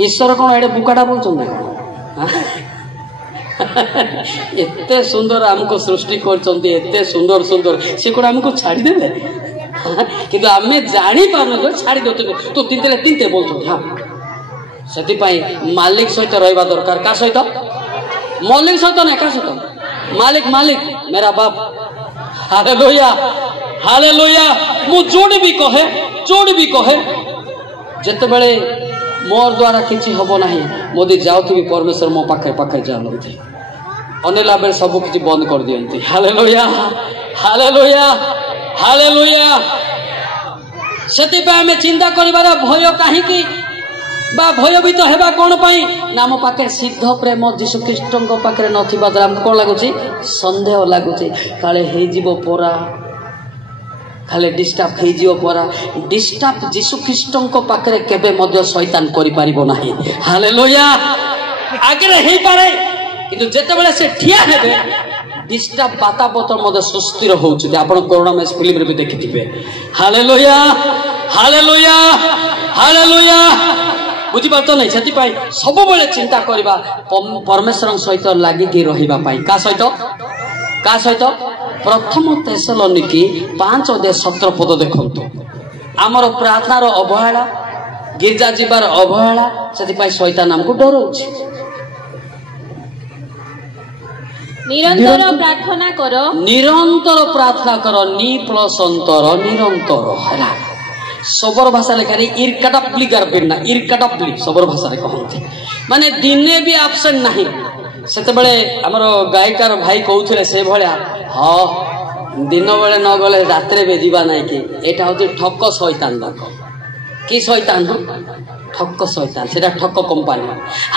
ईश्वर कोन एडे बुकाटा बोलछन एते सुंदर हमको सृष्टि करछन्ती एते सुंदर से कोन हमको छाड़ी देबे किंतु आमे जानी पारनो छाड़ी दो तो तीनते बोलछन हां सेति पई मालिक सहित रहबा दरकार का सहित मलिक सहित ना का सहित मालिक मेरा बाप हालेलुया मु जोड़ भी कहे जते बेले मोर द्वारा किछि हबो नाही मोदी जाउथि परमेश्वर मो पाखे जानथि अनेला बेले सब किछि बंद कर दियंती हालेलुया सेति पे हमें चिंता करिबार भय काहे की बा भयभीत हेबा कोन पई नाम पाखे सिद्ध प्रेम जीशु ख्रीष्टଙ୍କ पाखे नथिबा द्वारा हमको कोन लागुची संदेह लागुची काले हे जीवो परा खाली डिस्टर्ब हे जीवो परा डिस्टर्ब जीशु ख्रीष्टଙ୍କ पाखे केबे मध्य शैतान करि पारिबो नाही हालेलुया आगे हे पारे किंतु जेते बेले से ठिया हेबे डिस्टर्ब वातावरण मध्य सुस्थिर होउची आपण कोरोना में फिल्म रे भी देखिथिबे हालेलुया बुझीपार नहीं से सब बेले चिंता करवा परमेश्वर सहित लगिकी रही का सहित प्रथम थेसलोनिकी 5:17 पद देखंतु आमर प्रार्थनार अवहेला गिरजा जीवार अवहेला से शैतान हमको डराउछि निरंतर प्रार्थना करो नी प्लस अंतर निरंतर है सबर भाषा लेखा इरकाटप्ली गारपिना इरकाटप्ली सबर भाषा कहते माने दिने भी आबसेंट नहीं से आमर गायिकार भाई कहते से भाया हाँ दिन बेले न गले रात्रे बेजिबा नाई कि एटा होची ठक शैतान लोक कि शैतान ठक शैतान सेटा ठक कंपनी।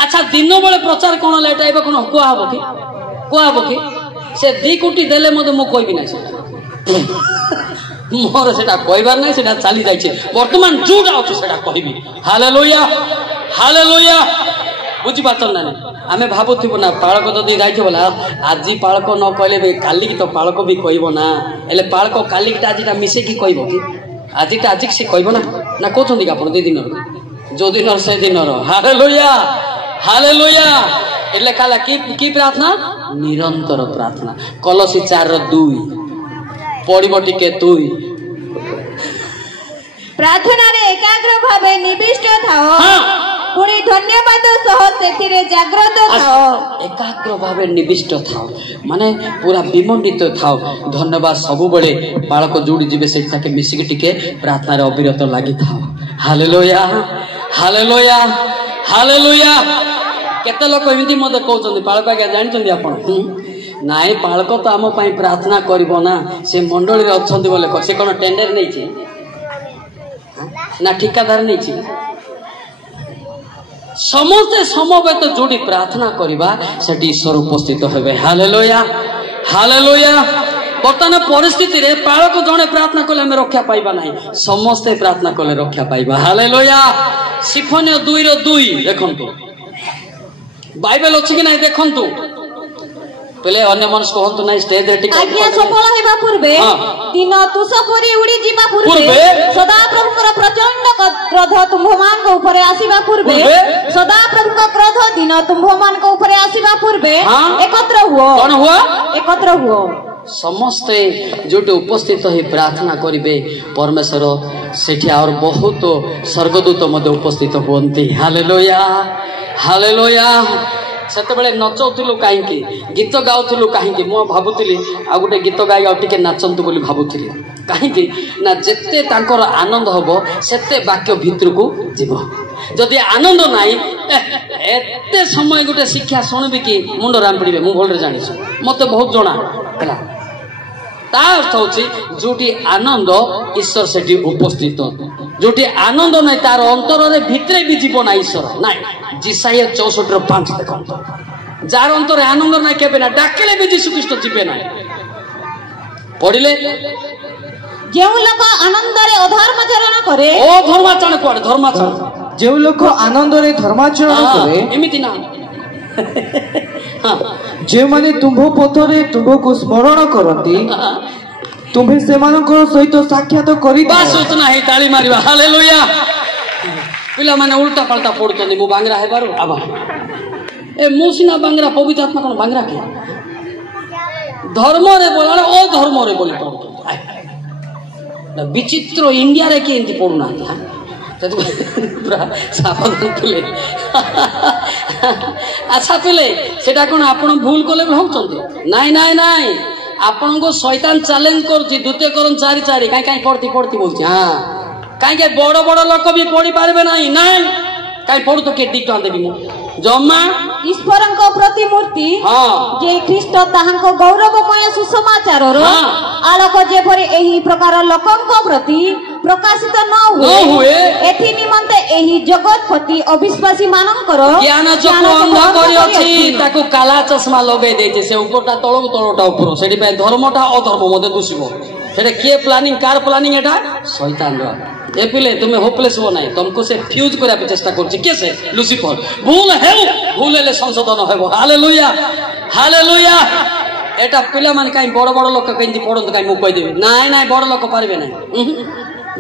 अच्छा दिन बेले प्रचार कोन लेटा एबे कोन कुआ हबो कि से 2 कोटी देले मते मु कहबी ना से मोर सेटा कहबार नै सेटा चली जाय छे वर्तमान जोटा होची सेटा कहबी। हालेलुया हालेलुया बुझी पातन ना आमे भाबुथिबो ना पाळक जदी जाइछ बोला आजी पाळक न कहले बे काली की तो पाळक भी कहबो ना एले पाळक काली की आजीटा मिसे की कहबो कि आजीटा आजी से कहबो ना कहथोंदी का आपण 2 दिन जो दिन से दिन हालेलुया हालेलुया एले काला की प्रार्थना निरंतर प्रार्थना। कलसी 4:2 पढ़िबो टिके 2 प्रार्थना रे एकाग्र भावे निविष्ट थाओ पुणी धन्यवाद सह सेथिरे जागृत थाओ। एकाग्र भावे निविष्ट थाओ माने पूरा विमंडित थाओ धन्यवाद सब बळे बाळक जोडी जिवे सेठा के मिसिक टिके प्रार्थना रे अविरत लागि थाओ। हालेलुया हालेलुया हालेलुया केते लोक एमिति मते कहउछन्ती बाळक आगे जानिछन्ती आपण नाइ बाळक तो आम पई प्रार्थना करिवो ना से मंडली रे अछन्ती बोले से कोन टेंडर नै छी ना ठिकादार नहीं छी समस्ते समवेत जोड़ी प्रार्थना करिबा सेठी ईश्वर उपस्थित हेबे। हालेलुया हालेलुया बर्तमान परिस्थिति रे पाळक जणे प्रार्थना कले हम रक्षा पाइबा नाही समस्ते प्रार्थना कले रक्षा पाइबा। हालेलुया सिफोनियो 2:2 देखंतु बाइबल अछि कि नाही देखंतु पहले अन्य मनुष्य कहंतु नाही स्टेज रे टिक आज्ञा सफल हेबा पूर्वे दिन तुस परी उड़ी जीवा पूर्वे सदा प्रभुकर प्रचंड क्रोध तुम्भमान को ऊपर आसीबा पूर्वे सदा प्रभुकर क्रोध दिन तुम्भमान को ऊपर आसीबा पूर्वे एकत्र हुओ कोन हुओ एकत्र हुओ समस्ते जोटे उपस्थित ही प्रार्थना करिवे परमेश्वर सेठी और बहुत स्वर्गदूत मध्य उपस्थित होंती। हालेलुया हालेलुया सेते बेले नचौथिलु काहेकि गीत गाउथिलु काहेकि मो भाबुथिली आ गुटे गीत गाई आ टिके नाचंतु बोली भाबुथिली काहेकि ना जेते तांकर आनंद हबो सेते वाक्य भितर को जीवो जदि आनंद नाही एते समय गुटे शिक्षा सुनबी कि मुंड राम पड़िबे मु भलरे जानिछु मते बहुत जणा हला ता अर्थ होची जोटी आनंद ईश्वर सेठी उपस्थित जोटी आनंद नाही तार अंतर रे भितरे भी जीव ना ईश्वर नाही जिसाया 64:5 देखंतो जार अंतर आनंद नाही केबे ना डाकले भी यीशु ख्रीष्ट जीवे ना पढिले जेउ लोक आनंद रे अधर्माचरण करे ओ धर्माचरण कोड धर्माचरण जेउ लोक आनंद रे धर्माचरण करे एमिति ना जे माने तुंभो पथरे तुंभको स्मरण करती तुम्हें सेमानकर सहित साक्षात करी बस उतना ही ताली मारिबा। हालेलुया पिला माने उल्टा पलटा पड़तोनी मु बांगरा हे बारो आबा ए मुसिना बांगरा पवित्र आत्मा कोन बांगरा के धर्म रे बोलाले ओ धर्म रे बोली पड़तो विचित्र इंडिया रे के एंती पड़ुना सावधान पिले अच्छा पिले सेटा कोन आपण भूल कले होउचंती नाइ नाइ नाइ आपण को शैतान चैलेंज करछि द्वितीय करण 4:4 काई पढ़ती बोलछि हां काई बड़ बड़ लोक भी पढ़ी पारबे नाही नाइ काई पढ़ु तो के टिका देबी मु जम्मा ईश्वरଙ୍କ प्रतिमूर्ति जे ख्रीष्ट ताहांक गौरवमय सुसमाचार रो आलोक जेपरि एही प्रकार लोकंक प्रति प्रकाशित न हुए एथि निमंते एही जगतपति अविश्वासी मानकर ज्ञान चक्षु अंध करि अछि ताको काला चश्मा लगै दैते से ऊपरटा तळटा ऊपर सेठी पे धर्मटा अधर्म मते दुसिबो सेटा के प्लानिंग कार प्लानिंग एटा शैतान रो ए पिले तुम्हें होपलेस हो नहीं तुमको से फ्यूज करा चेष्टा करछि के से लुसिफर भूल हेउ भूलले संशोधन हेबो। हालेलुया हालेलुया एटा पिला मान काई बड़ बड़ लोक केंती पढंत काई मु कहि देबे नाइ नाइ बड़ लोक पारबे नाही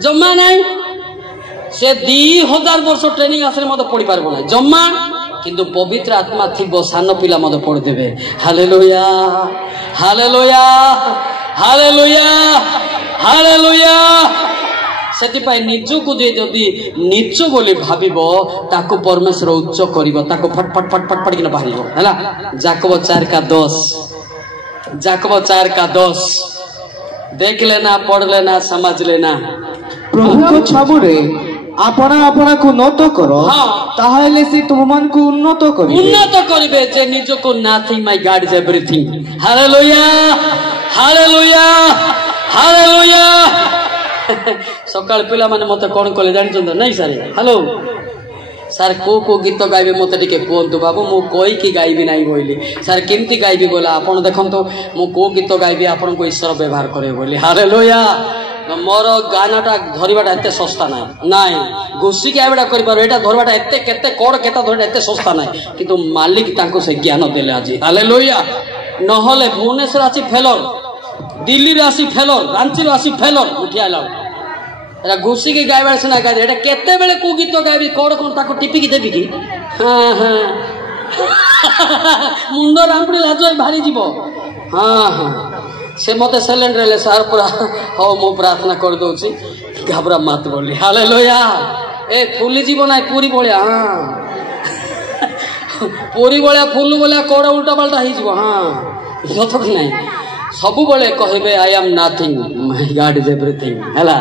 जम्मा नाही से 2000 वर्ष ट्रेनिंग आसरे मते पढि पारबो नाही जम्मा किंतु पवित्र आत्मा थिबो सान पिला मते पढि देबे। हालेलुया हालेलुया हालेलुया हालेलुया सेतिपाई निजको जे जदि निच बोली भाबिबो ताको परमेश्वर उच्च करिवो ताको फट फट फट फट फट किना बाहरिबो हैला जाकब 4:10 देख लेना पढ़ लेना समझ लेना प्रभु को छाबुरे आपना आपना को नत करो ताहाले से तुममान को उन्नत करिवे जे निजको nothing my god is everything. Hallelujah hallelujah hallelujah सकाळ पिला माने मते कोन कले जानिछन नहीं सर हेलो सर को गीत गाइबे मते टिके कोंतु बाबू मु कोई की गाइबी नाही बोली सर केमती गाइबी बोला आपण देखंतो मु को गीत गाइबी आपण को ईश्वर व्यवहार करे बोली हालेलुया मोर गानाटा धरवाटा एते सस्ता ना नाई घुसी के आबेटा करि पारो एटा धरवाटा एते केते कोड केता धरवाटा एते सस्ता ना किंतु मालिक तांको से ज्ञान देले आज हालेलुया नहले भुवनेश्वर आसी फेलर दिल्ली रे आसी फेलर रांची रे आसी फेलर उठिया लाउ एटा घुसी के गाइबा सना गाय एटा केते बेले को गीत गाइबी कोड कोन ताको टिपी की देबी की हां हां मुंडो रामपुरी लाजो भारी जीवो हां हां से मते सिलेंडर ले सार पूरा हो मो प्रार्थना कर दोची घबरा मत बोली हालेलुया ए फुली जीव ना पूरी बोलिया हां पूरी बोलिया फुल बोलिया कोड़ा उल्टा पलटा ही जीव हां सत नहीं सब बोले कहबे I am nothing my god is everything हला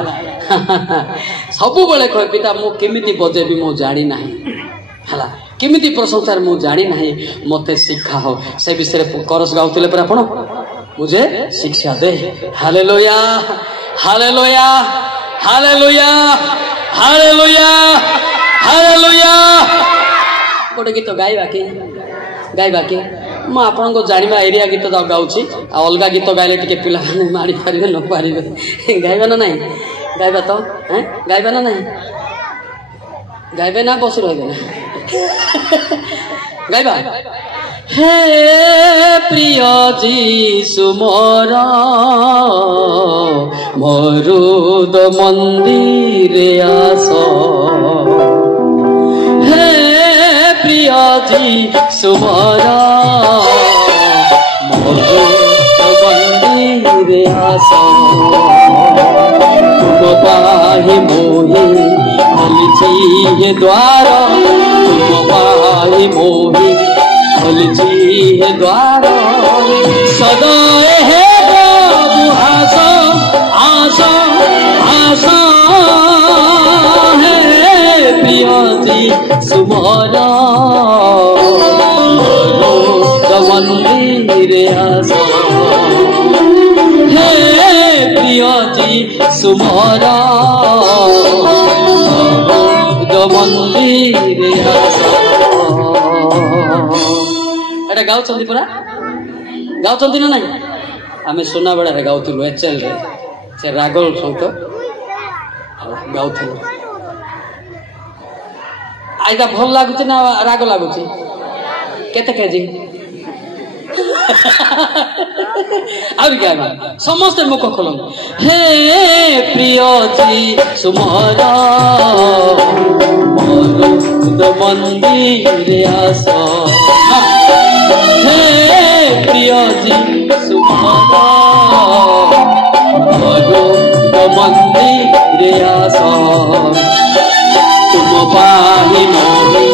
सब बोले कह पिता मो केमिति बजेबी मो जानी नाही हला केमिति प्रशंसा मो जानी नाही मते शिक्षा हो से विषय करस गाउतिले पर आपण मुझे शिक्षा दे hallelujah hallelujah hallelujah hallelujah hallelujah गोटे गीत गाइबा के मु आपन को जानिबा एरिया गीत गाउची अलगा गीत गाइले टिके पिला माने मारी पारिबे न पारिबे गाइबा ना नहीं गाइबा तो हैं गाइबा ना नहीं गाइबे ना बस रहबे ना गाइबा हे प्रिय जीशु मोर मरुद मंदिरे आस हे प्रिय जीशु मोर मरुद मंदिरे आस तुम पाहि मोहि खोलिछि हे द्वार तुम पाहि मोहि खोलिछि हे द्वार सदाए हे प्रभु आस आस आस हे प्रिय जीशु मोर मंदिरे आस हे प्रिय जीशु मोर मंदिरे आस एटा गाउछन्ती पुरा गाउछन्ती ना नहीं आमे सुना बेड़ा रे गाउथुलु एचएल रे से रागल सहित गाउथुलु आइदा भल लागुची ना राग लागुची केते केजी और क्या समस्त मुख खोल हे प्रिय जीशु मोर मंदिरे आस हे प्रिय जीशु मोर मंदिरे आस तुम पाहि मोहि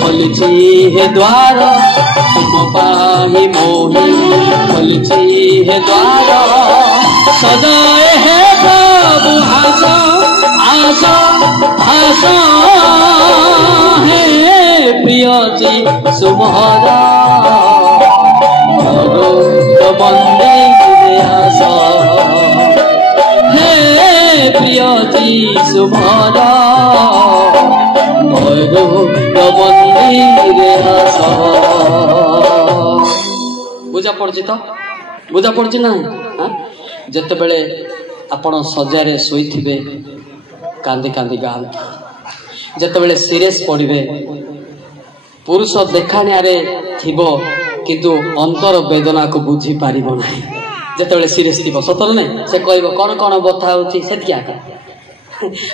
खोलिछि हे द्वार तुम पाहि मोहि खोलिछि हे द्वार सदाए हे प्रभु आस आस आस हे प्रिय जीशु मोर मंदिरे आस हे प्रिय जीशु मोर मंदिरे आस बुझा पड़ी तो बुझा पड़ी ना जिते बड़े आपण सजारे शोथे कांदी कांदी गाँति जिते बड़े सीरियस पड़े पुरुष देखाणिया थिबो किंतु अंतर वेदना को बुझी पारिबो नाही जिते बड़े सीरियस थिबो सतर नहीं से कहबो कौन कौन बथा होची सेतिया का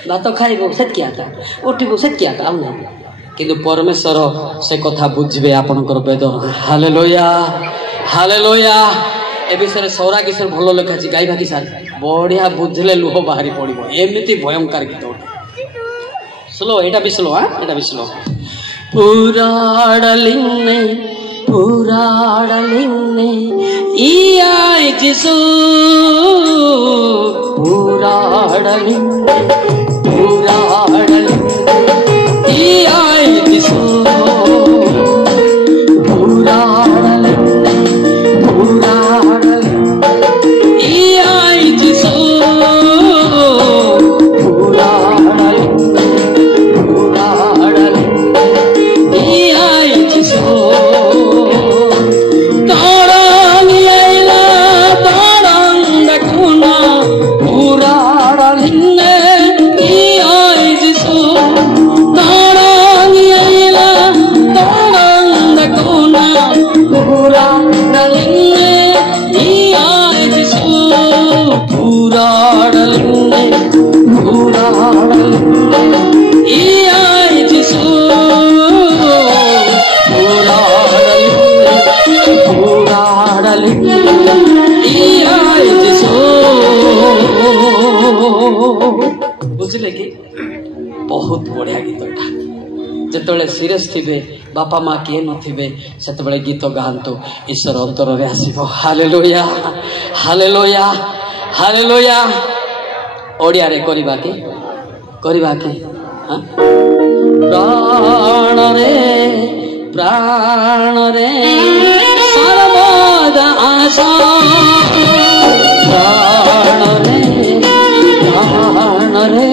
भात खाइबो सेतिया का उठिबो सेतिया का आउना किंतु परमेश्वर से कथा बुझबे आपनकर वेदना हालेलुया हालेलुया ए विषय सौरा किशोर भल लेखा गाइबा कि सार बढ़िया बुझले लुह बाहरी पड़ो एमती भयंकर गीत स्लो एटा भी स्लो हाँ एटा भी स्लो पुराड़लिन्ने इयाय जिसु पुराड़लिन्ने इयाय जिसु बढ़िया गीत एटा जिते सीरियस थे बापा माँ किए नथिबे सेते गीत गाहतु ईश्वर अंतर में आसो हालेलुया हालेलुया हालेलुया ओडिया रे करबा के प्राण रे सर्वदा आशा प्राण रे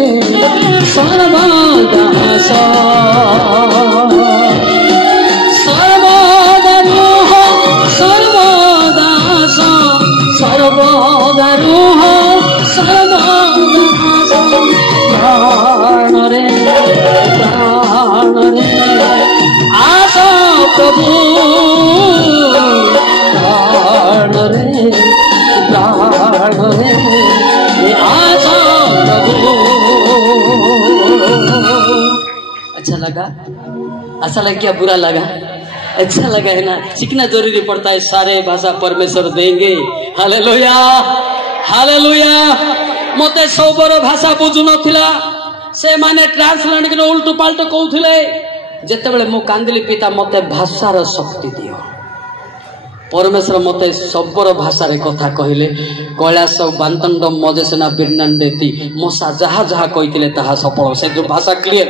सर्वदा आशा सर्वदा रूह सर्वदा आशा सर्वदा रूह सर्वदा आशा प्राण रे आशा प्रभु प्राण रे आशा प्रभु। अच्छा लगा क्या बुरा लगा? अच्छा लगा है ना। सीखना जरूरी पड़ता है, सारे भाषा परमेश्वर देंगे। Hallelujah hallelujah. मते सबरो भाषा बुझु नथिला, से माने ट्रांसलेट के उल्टू पाल्टू कहउथिले। जेते बेले मु कांदिली पिता मते भाषार शक्ति दियो। परमेश्वर मते सबरो भाषा रे कथा कहिले। कैलाश बांतंड मजेसेना बिरनांदेती मसा जहा जहा कहिथिले ताहा सफल। से जो भाषा क्लियर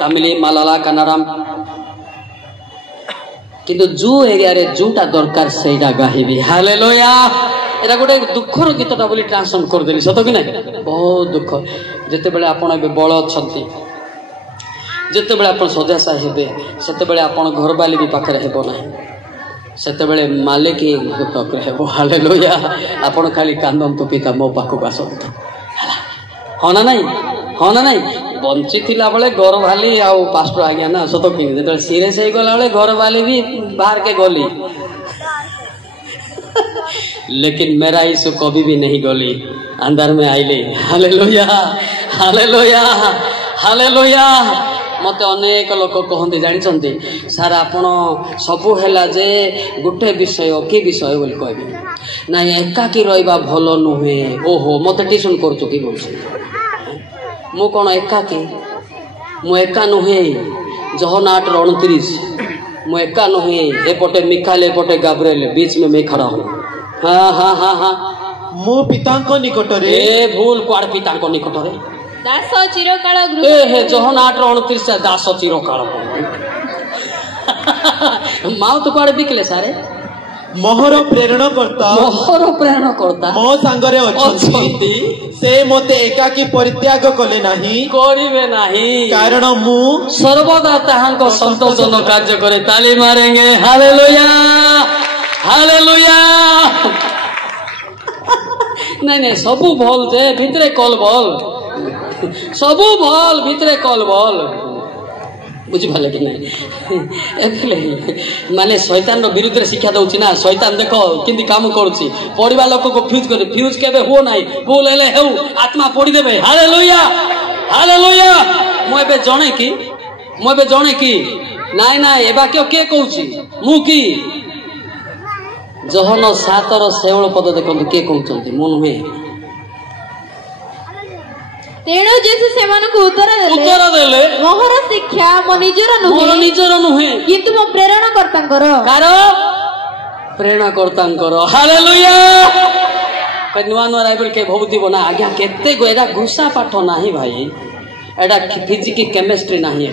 तमिल मालाला कन्नड़म किंतु जो एरिया रे जोटा दरकार सेटा गाहिबी। हालेलुया। एटा गोटे दुखर गीतटा बोली ट्रांसलेट कर देली सत कि नहीं? बहुत दुख। जेते बेले आपण ए बळ अछंती, जेते बेले आपण सजासा हेबे, सेते बेले आपण घर बाली भी पाखरे हेबो नाही, सेते बेले मालिक पाखरे हेबो। हालेलुया। आपण खाली कांदंतु पिता मो पाखु आसंतु। हाँ ना नहीं? हाँ ना नहीं? बंची थिला बेले घर वाली आउ पास्टर आज्ञा ना सत कि जेते सीरियस हो गला बेले घर वाली भी बाहर के गली, लेकिन मेरा यीशु कभी भी नहीं गली, अंदर में आइले। Hallelujah hallelujah hallelujah. मते अनेक लोक कहते जानी सार आपण सबू है जे गोटे विषय कि विषय बोली कहबी ना एकाकी रहा भल नुहे। ओहो मते ट्यूशन करछु कि बोल मु कौन एकाकी? मु एका नुहे। जहन 8:29 मु एका नुहे। एपटे मिखाइल एपटे गाब्रिएल, बीच में मैं खड़ा हूँ। हाँ हाँ हाँ हाँ मु पितांको निकटरे। ए भूल कुआड़ पितांको निकटरे दास चिरकाल ए हे जहन 8:29 दास चिरकाल माँ तो कुआड़े बिकले सारे मोहर प्रेरणा करता मो सांगरे अछंती से मते एकाकी परित्याग कले नाही करिवे नाही कारण मु सर्वदा ताहांको संतोषन कार्य करे। ताली मारेंगे। Hallelujah hallelujah. नहीं नहीं सबू भल जे भितरे कल बल, सबू भल भितरे कल बल। बुझिपारे कि नहीं? माने शैतान विरुद्ध रे शिक्षा दउछि ना। शैतान देखो किंदी काम करूछि, पढ़िबा लोक को फ्यूज करे। फ्यूज केबे हो नाही, भूल हेले हेउ आत्मा पढ़ी देबे। Hallelujah hallelujah. मु एबे जणे कि नाइ नाइ एबा के कहूछि मु कि जहन 7 16 पद देखंतु के कहउछंती मु नुहे। तेणु जेसु सेमानकु उत्तर देले मोहर शिक्षा मो निजर नुहे किंतु मो प्रेरणा करतांकर प्रेरणा करतांकर। हालेलुया। नुआ नुआ राइबल के भौती बना आज्ञा केते गो एडा घुसा पाठ नाही भाई, एडा फिजिक्स केमिस्ट्री नाही,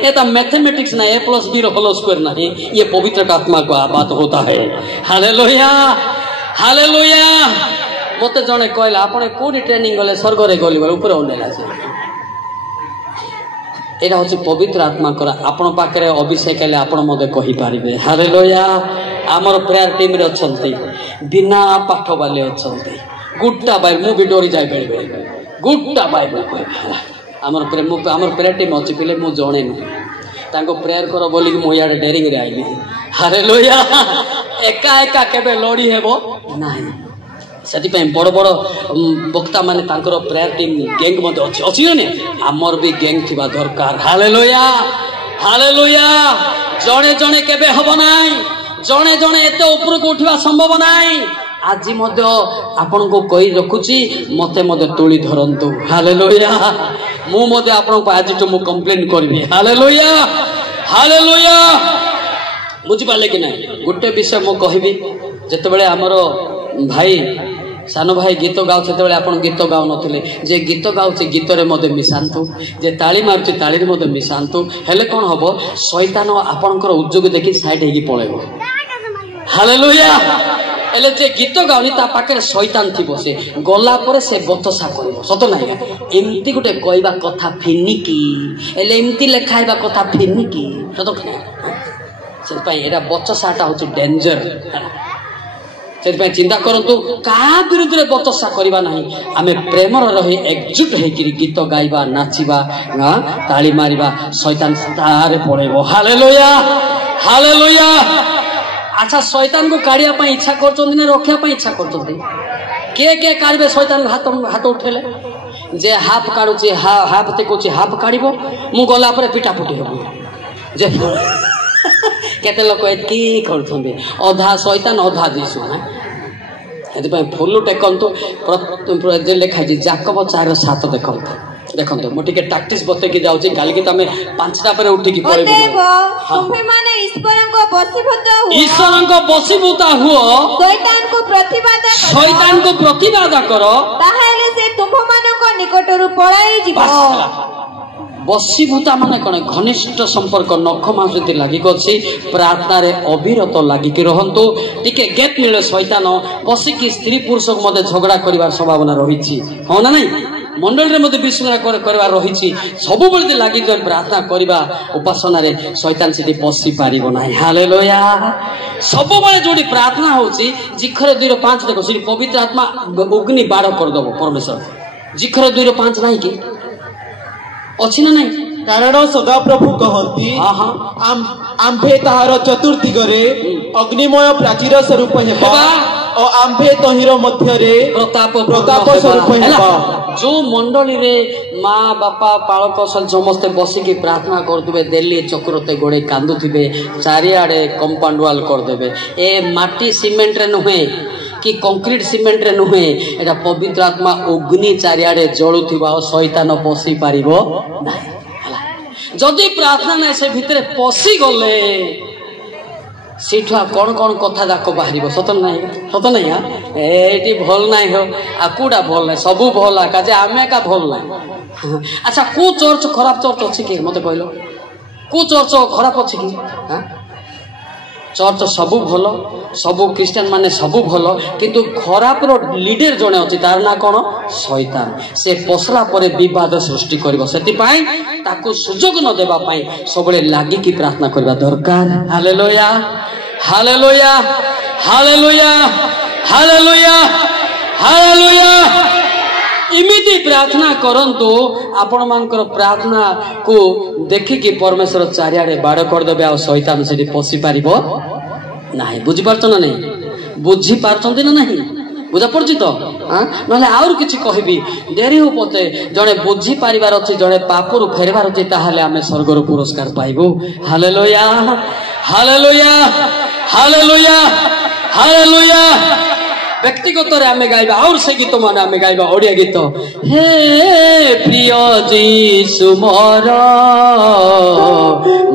एटा मैथमेटिक्स ना A+B रो होल स्क्वायर नहीं। ये पवित्र आत्मा का बात होता है। Hallelujah hallelujah. मते जने कहला आपण कोडी ट्रेनिंग गले स्वर्ग रे गली ऊपर ओनेला से एटा होची पवित्र आत्मा करा। आपण पाखरे अभिषेक हेले आपण मते कहि पारिबे। हालेलुया। हमर प्रेयर टीम रे अछंती बिना पाठ वाले अछंती गुड्डा बाइबल मु भी डोरी जाय पड़बे गुड्डा बाइबल कहबे। हमर प्रेयर टीम अछि पिले मु जणे न तांको प्रेयर करो बोली मु याडे डेरिंग रे आइली। हालेलुया। एका एका केबे लड़ी हेबो नाही। सेति पे बड़ बड़ वक्ता माने तांकर प्रेयर टीम गैंग मते अछि ने हमर भी गैंग थिबा दरकार। Hallelujah hallelujah. जणे जणे केबे हबो नाही, जणे जणे एते ऊपर को उठिबा संभव नाही। आज आपण को कही रखुची मते मते तोली धरंतु हालेलुया मु मते आपण को आज तो मु कंप्लेन करबी हालेलुया हालेलुया बुझी पाले कि नहीं गोटे विषय मु कहबी जते बेले हमरो भाई सान भाई गीत गाउ से आपण गीत गाउ नथिले जे गीत गाउचे गीत रे मते मिसांतु जे ताली मारुचे ताली रे मते मिसांतु हेले कोन हबो शैतान आपनकर उद्योग देखि साइड हेगी पळेबो हालेलुया एले जे गीत गाउनी ता पाखे शैतान थी से गला पर से बतसा कर सत ना एमती गोटे कहवा कथा फिनिकी एले एमती लेखाइबा कथा फिनिकी सत से बचसाटा हूँ डेंजर से चिंता करूँ क्या विरुद्ध में बतसा करवा ना आम प्रेम रही एकजुट होकर गीत गाइबा नाचिबा ताली मारिबा शैतान तारे पड़ेबो हालेलुया हालेलुया अच्छा शैतान को काढ़िया इच्छा कर रखा इच्छा कर किए काढ़े शैतान हाथ हाथ उठेले जे हाफ काढ़ुची हाफ देखुची हाफ काढ़ मु गला पिटा पुटी हूँ जे केते लोक एतकी कर अधा शैतान अधा जीशु फुल टेकंतु लिखाई जाकब 4:7 देखते देखो मुझे टाक्टिस बतेकी जाऊँगी काल की तुम 5टा पर उठिकी ईश्वर को बसीभूता हुओ शैतान को प्रतिबाद करो बसीभूता माने कौन घनिष्ठ संपर्क नख मास लगिक अच्छी प्रार्थना रे अविरत लगिक रहंतु टिके गेट मिले शैतान बसिकी स्त्री पुरुष को मते झगड़ा करिवार संभावना रही हाँ ना नहीं मंडल रे मते विश्वास करवा रही सब बेले लगी प्रार्थना करवा उपासना रे शैतान से पशि पारिबो ना हालेलुया सब बेले जोड़ी प्रार्थना होची जिखरे 2:5 देखो श्री पवित्र आत्मा अग्नि बाड़ कर दबो परमेश्वर जिखरे 2:5 नहीं कि अच्छी ना नहीं कारण सदा प्रभु कहती आंभे ताहार चतुर्दिगरे अग्निमय प्राचीर स्वरूप हेबा और आंभे तहिर मध्य रे प्रताप स्वरूप हेबा जो मंडली रे माँ बापा पालक समस्ते बसिकी प्रार्थना करदे दिल्ली चक्रते गोड़े कांदुथिबे चारिआडे कंपाउंड वाल करदेबे ए माटी सीमेंट रे नुहे कि कंक्रीट सीमेंट रे नुहे एटा पवित्र आत्मा अग्नि चारिआडे जळुथिबा शैतान पशि पारिबो नाही जदि प्रार्थना ना से भितर पशि गले सीठुआ कौन कौन कथा जाक बाहर सत ना ये भल ना हो आकूटा भल ना सबू भल आका आम एका भल ना अच्छा को चर्च खराब चर्च अच्छी कि मत कहल को चर्च खराब अच्छी कि चर्च सबू भल सबू क्रिस्टियन माने सबू भल किंतु खराब लीडर जड़े अच्छी तार ना कौन शैतान से पसला पर विवाद सृष्टि कर सुजोग न देवा सब लगिकी प्रार्थना करवा दरकार hallelujah hallelujah hallelujah hallelujah hallelujah इमिति प्रार्थना करंतु आपण मानकर प्रार्थना को देखिकी परमेश्वर चारिआडे बाड़ करदेबे आ शैतान से पशि पारिबो नाही बुझी पारछ ना नहीं बुझी पारछंती ना नहीं बुझा पड़ची तो ना आउर किछि कहबी डेरी हो पते जड़े बुझी पारिबार अछि जड़े पापरु फेरबार अछि ताहाले आमे स्वर्गर पुरस्कार पाइबो हालेलुया हालेलुया हालेलुया हालेलुया व्यक्तिगत रे आमे गाइबा और से गीत माने आमे गाइबा ओडिया गीत हे प्रिय जीसु मोर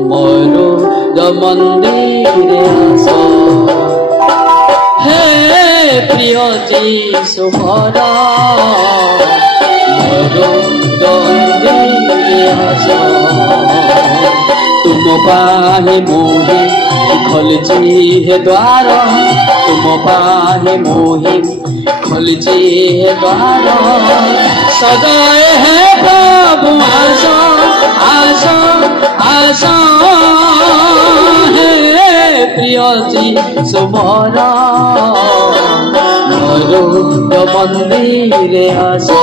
मोरो द मंदिरे आसो हे प्रिय जीसु मोर मोरो द मंदिरे आसो तुम पाहे मोहे खोलची है द्वार तुम पाहे मोहे खोलची है द्वार सदाए है प्रभु आशा आशा आशा है प्रिय जीसु मोर मोरो मंदिरे आसो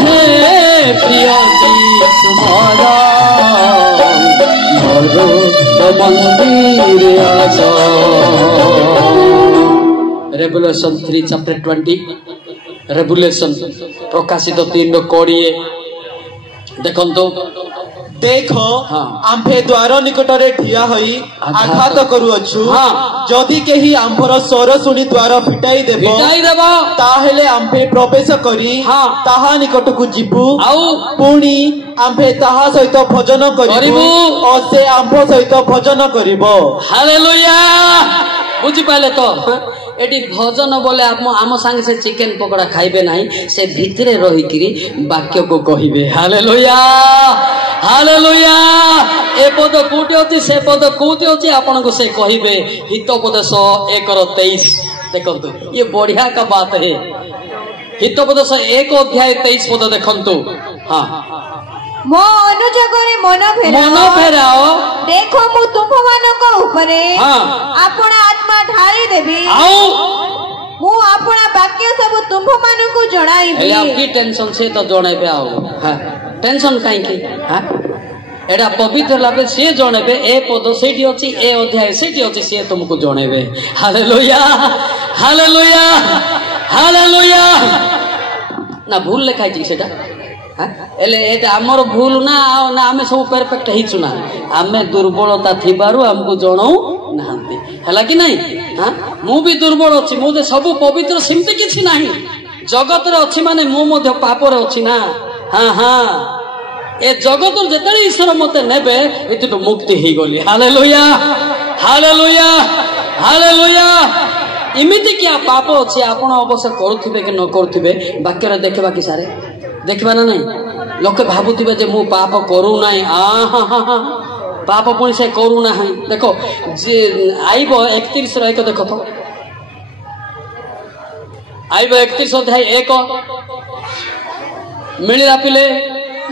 हे प्रिय जीसु मोर मंदिरे आसो रेवलेशन 3:20 रेवलेशन प्रकाशित 3:20 देखो देख आम्भे द्वार निकटरे ठिया होई आघात करूअछु जदि केही आम्भर स्वर सुनी द्वार फिटाई देबो ताहेले आम्भे प्रवेश करी ताहा निकटकु जिबु पुणी आम्भे ताहा सहित भजन करिबु और से आम्भ सहित भजन करिबो। हालेलुया बुझी पाले तो एटी भजन बोले आम संगे से चिकेन पकोड़ा खाइबे नहीं से भितरे रही किरी वाक्य को कहिबे। हालेलुया हालेलुया ए पद कोटी अछि से पद कोटी अछि आपन को से कहिबे हितोपदेश 1:23 देखंतु ये बढ़िया का बात है। हितोपदेश 1:23 पद देखंतु हां मो अनुजगरे मन फेराओ देखो मु तुमମାନଙ୍କ उपरे आपण आत्मा ढाली देबी मु आपण वाक्य सब तुमମାନଙ୍କୁ जणाइबी। एला की टेंशन से तो जणाइबे आओ हां टेंशन काई की हां एडा पवित्र लागे से जणाइबे ए पद सेठी अछि ए अध्याय सेठी अछि से तुमको जणाइबे। हालेलुया हालेलुया हालेलुया ना भूल लिखाई छी सेटा एले एटा हमर भूल ना ना हमें सब परफेक्ट हिचु ना हमें दुर्बलता थिबारु हमको जणाऊ नाहंती हला कि नहीं हां मु भी दुर्बल अछि मु सब पवित्र सिमते किछि नाही जगत रे अछि माने मु मध्य पाप रे अछि ना हां हां ए जगत रे जेतले ईश्वर मते नेबे एतु मुक्ति हे गली। हालेलुया हालेलुया हालेलुया इमिति क्या पाप अछि आपण अवश्य करूथिबे कि न करूथिबे वाक्य रे देखबा कि सारे देखबा ना नहीं लोके भाबुथिबे जे मु पाप करू नाही पाप पुणी से करू ना देखो जे आइबो 31 रो 1 देखो तो आइबो 31 अध्याय 1 मिलिला पिले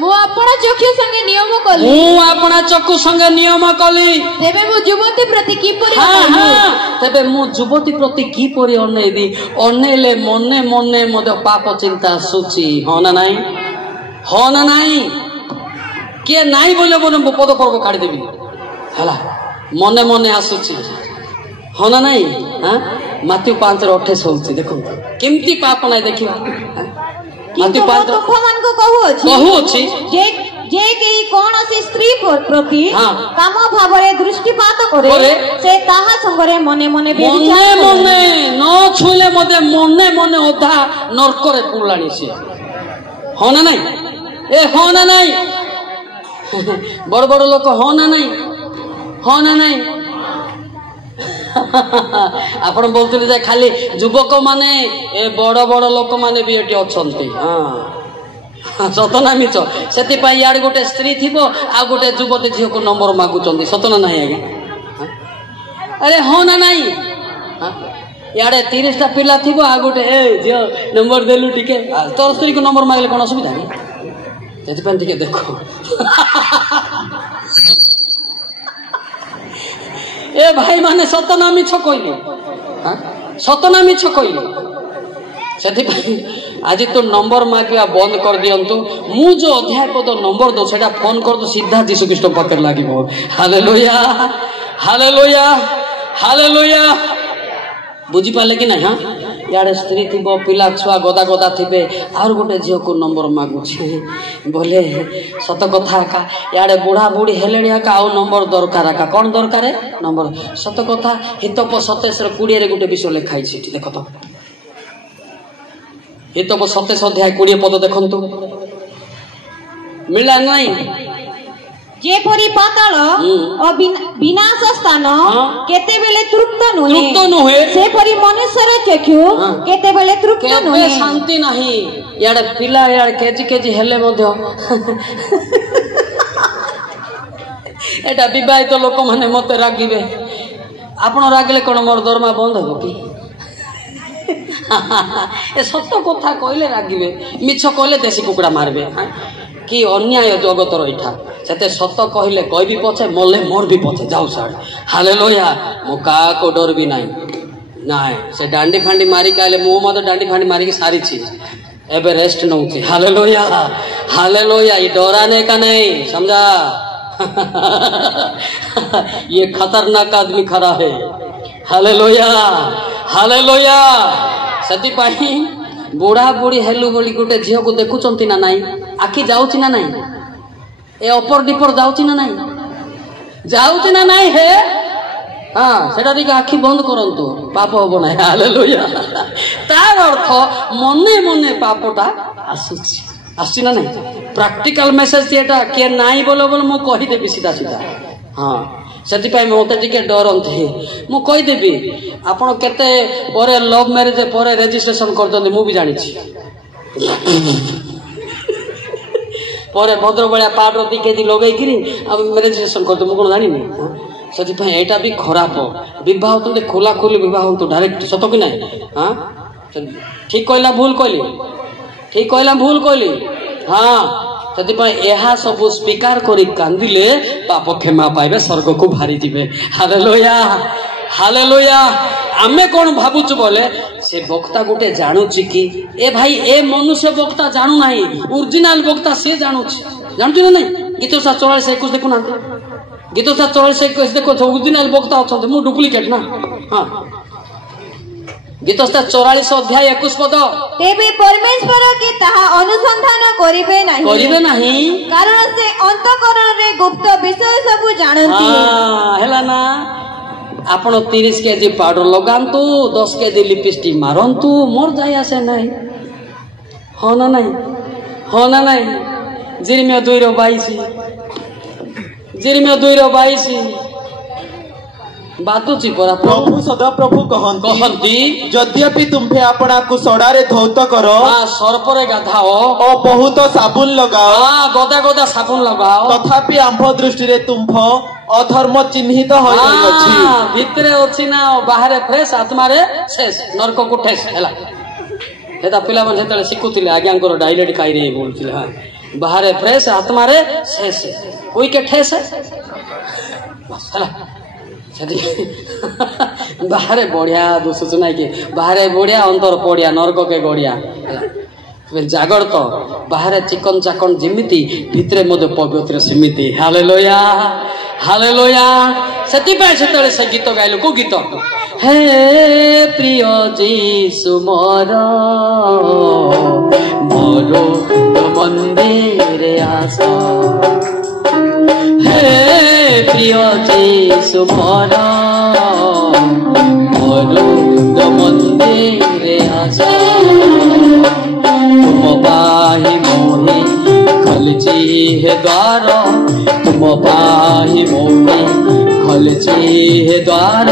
मु अपना चक्षु संगे नियम कली मु अपना चक्षु संगे नियम कली तेबे मु युवती प्रति की परि तेबे मु युवती प्रति की परि अनेबी अनेले मने मने मदे पाप चिंता सुची होना नाही के नाही बोले बोले पद पर्व काढी देबी हला मने मने आसुची होना नाही हां माथ्यू 5:28 होउची देखो केमती पाप नाही देखिबा माथ्यू 5 तुममान को कहू अछि जे के कोन से स्त्री प्रति काम भावरे दृष्टिपात करे से ताहा संगरे मने मने व्यभिचार मने न छुले मते मने मने ओधा नरक रे पुलाणी से होना नाही ए होना नाही बड़ बड़ लोक होना नाही आपण बोलते जे खाली युवक माने ए बड़ बड़ लोक माने भी एटी अछंती हां सतना मिच सेति पई याड गोटे स्त्री थिबो आ गोटे युवती झियो को नंबर मागु चंदी सतना नाही आगे अरे होना नाही याडे 30 टा पिला थिबो आ गोटे ए झियो नंबर देलु टिके तोर स्त्री को नंबर मागले कोन असुविधा नहीं सेति पई टिके देखो ए भाई माने सतना मिछ कहले हां सतना मिछ कहले सेति आज तो नंबर मागिया बंद कर दियंतु मु जो अध्याय पद नंबर दो सेटा फोन कर दो सीधा जीसु ख्रीष्ट पाकर लागिबो। हालेलुया हालेलुया हालेलुया बुझी पाले कि ना हां याडे स्त्री थिबो पिला छुआ गदा गदा थिबे आर गोटे झियो को नंबर मागु छे बोले सत कथा का याडे बुढ़ा बुढ़ी हेलेणी का आ नंबर दरकार का कोन दरकार नंबर सत कथा हितप 27:20 रे गोटे विषय लिखाई छी देखो तो हितप 27:20 देखंतु मिला नहीं जेपरी पाताल विनाश स्थान केते बेले तृप्त नुहे सेपरी मनुष्यर चक्षु केते बेले तृप्त नुहे शांति नहीं याडे पिला याडे केजी केजी हेले मध्य एटा विवाहित लोक माने मते रागिबे आपण रागले कोन मोर दरमा बंद हो कि ए सत्य कथा कहले रागिबे मिछ कहले देसी कुकुड़ा मारबे कि अन्याय जगत रहीठा सेते सत कहले कहबी पछे मले मोर भी पछे जाऊ साड। हालेलुया मो का को डर भी नाही नाय से डांडी फांडी मारी काले मो मत डांडी फांडी मारी के सारी चीज एबे रेस्ट नउची। हालेलुया हालेलुया ये डराने का नहीं समझा ये खतरनाक आदमी खड़ा है। हालेलुया हालेलुया सती पाई बुढ़ा बुढ़ी हेलु बोली गोटे झील को देखुंती ना नाई आखि जाऊँ ना नाई ए अपर डिपर जाउची ना नहीं जाउची ना नहीं हे हाँ सेटा दिके आखि बंद करंतु पाप हबो ना हालेलुया तार अर्थ मने मने पापटा आसुची ना नहीं प्रैक्टिकल मेसेज एटा के नाई बोलो बोल मु कहि देबी सीधा सीधा हाँ से मत टे डरती मु कहीदेवी आपण केते परे लव मैरिज परे रेजिस्ट्रेशन कर मु भी जानी परे भद्र भाया पाउडर 2 केजी लगेगी रेजिस्ट्रेशन कर मुझे जानी से यहाँ भी खराब बह खोला खोली बह डायरेक्ट सत कि ना हाँ ठीक कहला भूल कहली ठीक कहला भूल कहली हाँ से सब स्वीकार करी कांदिले पाप क्षमा पाइबे स्वर्ग को भारी दिबे हालेलुया हालेलुया आमे कौन भावुचु बोले से वक्ता गोटे जानुची कि ए भाई ए मनुष्य वक्ता जानू नहीं ओरिजिनल वक्ता से जानुची जानछु ना नहीं गीत 44:21 देखु ना गीत 44:21 देखो ओरिजिनल वक्ता अछंते मु डुप्लिकेट ना हां गीत 44:21 पद तेबे परमेश्वर के ताहा अनुसंधान करिवे नाही कारण से अंतःकरण रे गुप्त विषय सब जानती हां हैला ना आपण 30 केजी पाउडर लगांतु 10 केजी लिपस्टिक मारंतु मोर जाय आसे नाही हो ना नहीं जिरमिया 2:22 बातुची परा प्रभु सदाप्रभु कहंती यद्यपि तुम्हे आपना को सड़ारे धौत करो सर्परे गाधाओ और बहुत साबुन लगाओ गदा गदा साबुन लगाओ तथापि आंभ दृष्टि रे तुम्ह अधर्म चिन्हित होई अछि भितरे अछि ना बाहरे फ्रेश आत्मा रे शेष नरक को ठेस हैला एता पिला मन जेतले सिकुतिले आज्ञांकर डायलेट खाई रे बोलतिले हां बाहरे फ्रेश आत्मा रे शेष कोई के ठेस है बस हैला बाहरे बढ़िया दुसुच ना कि बाहरे बढ़िया अंतर पड़िया नरक के गड़िया जागर तो बाहरे चिकन चाकन जिमिति भितरे मध्य पवित्र सिमिति हालेलुया हालेलुया सेति पाए सेतले से गीत गाइलो को गीत हे प्रिय जीसु मोर मंदिर आस हे प्रिय जीसु मोर मंदिर आस तुम पाहि मोहि खलची है द्वार तुम पाहि मोहि खलची है द्वार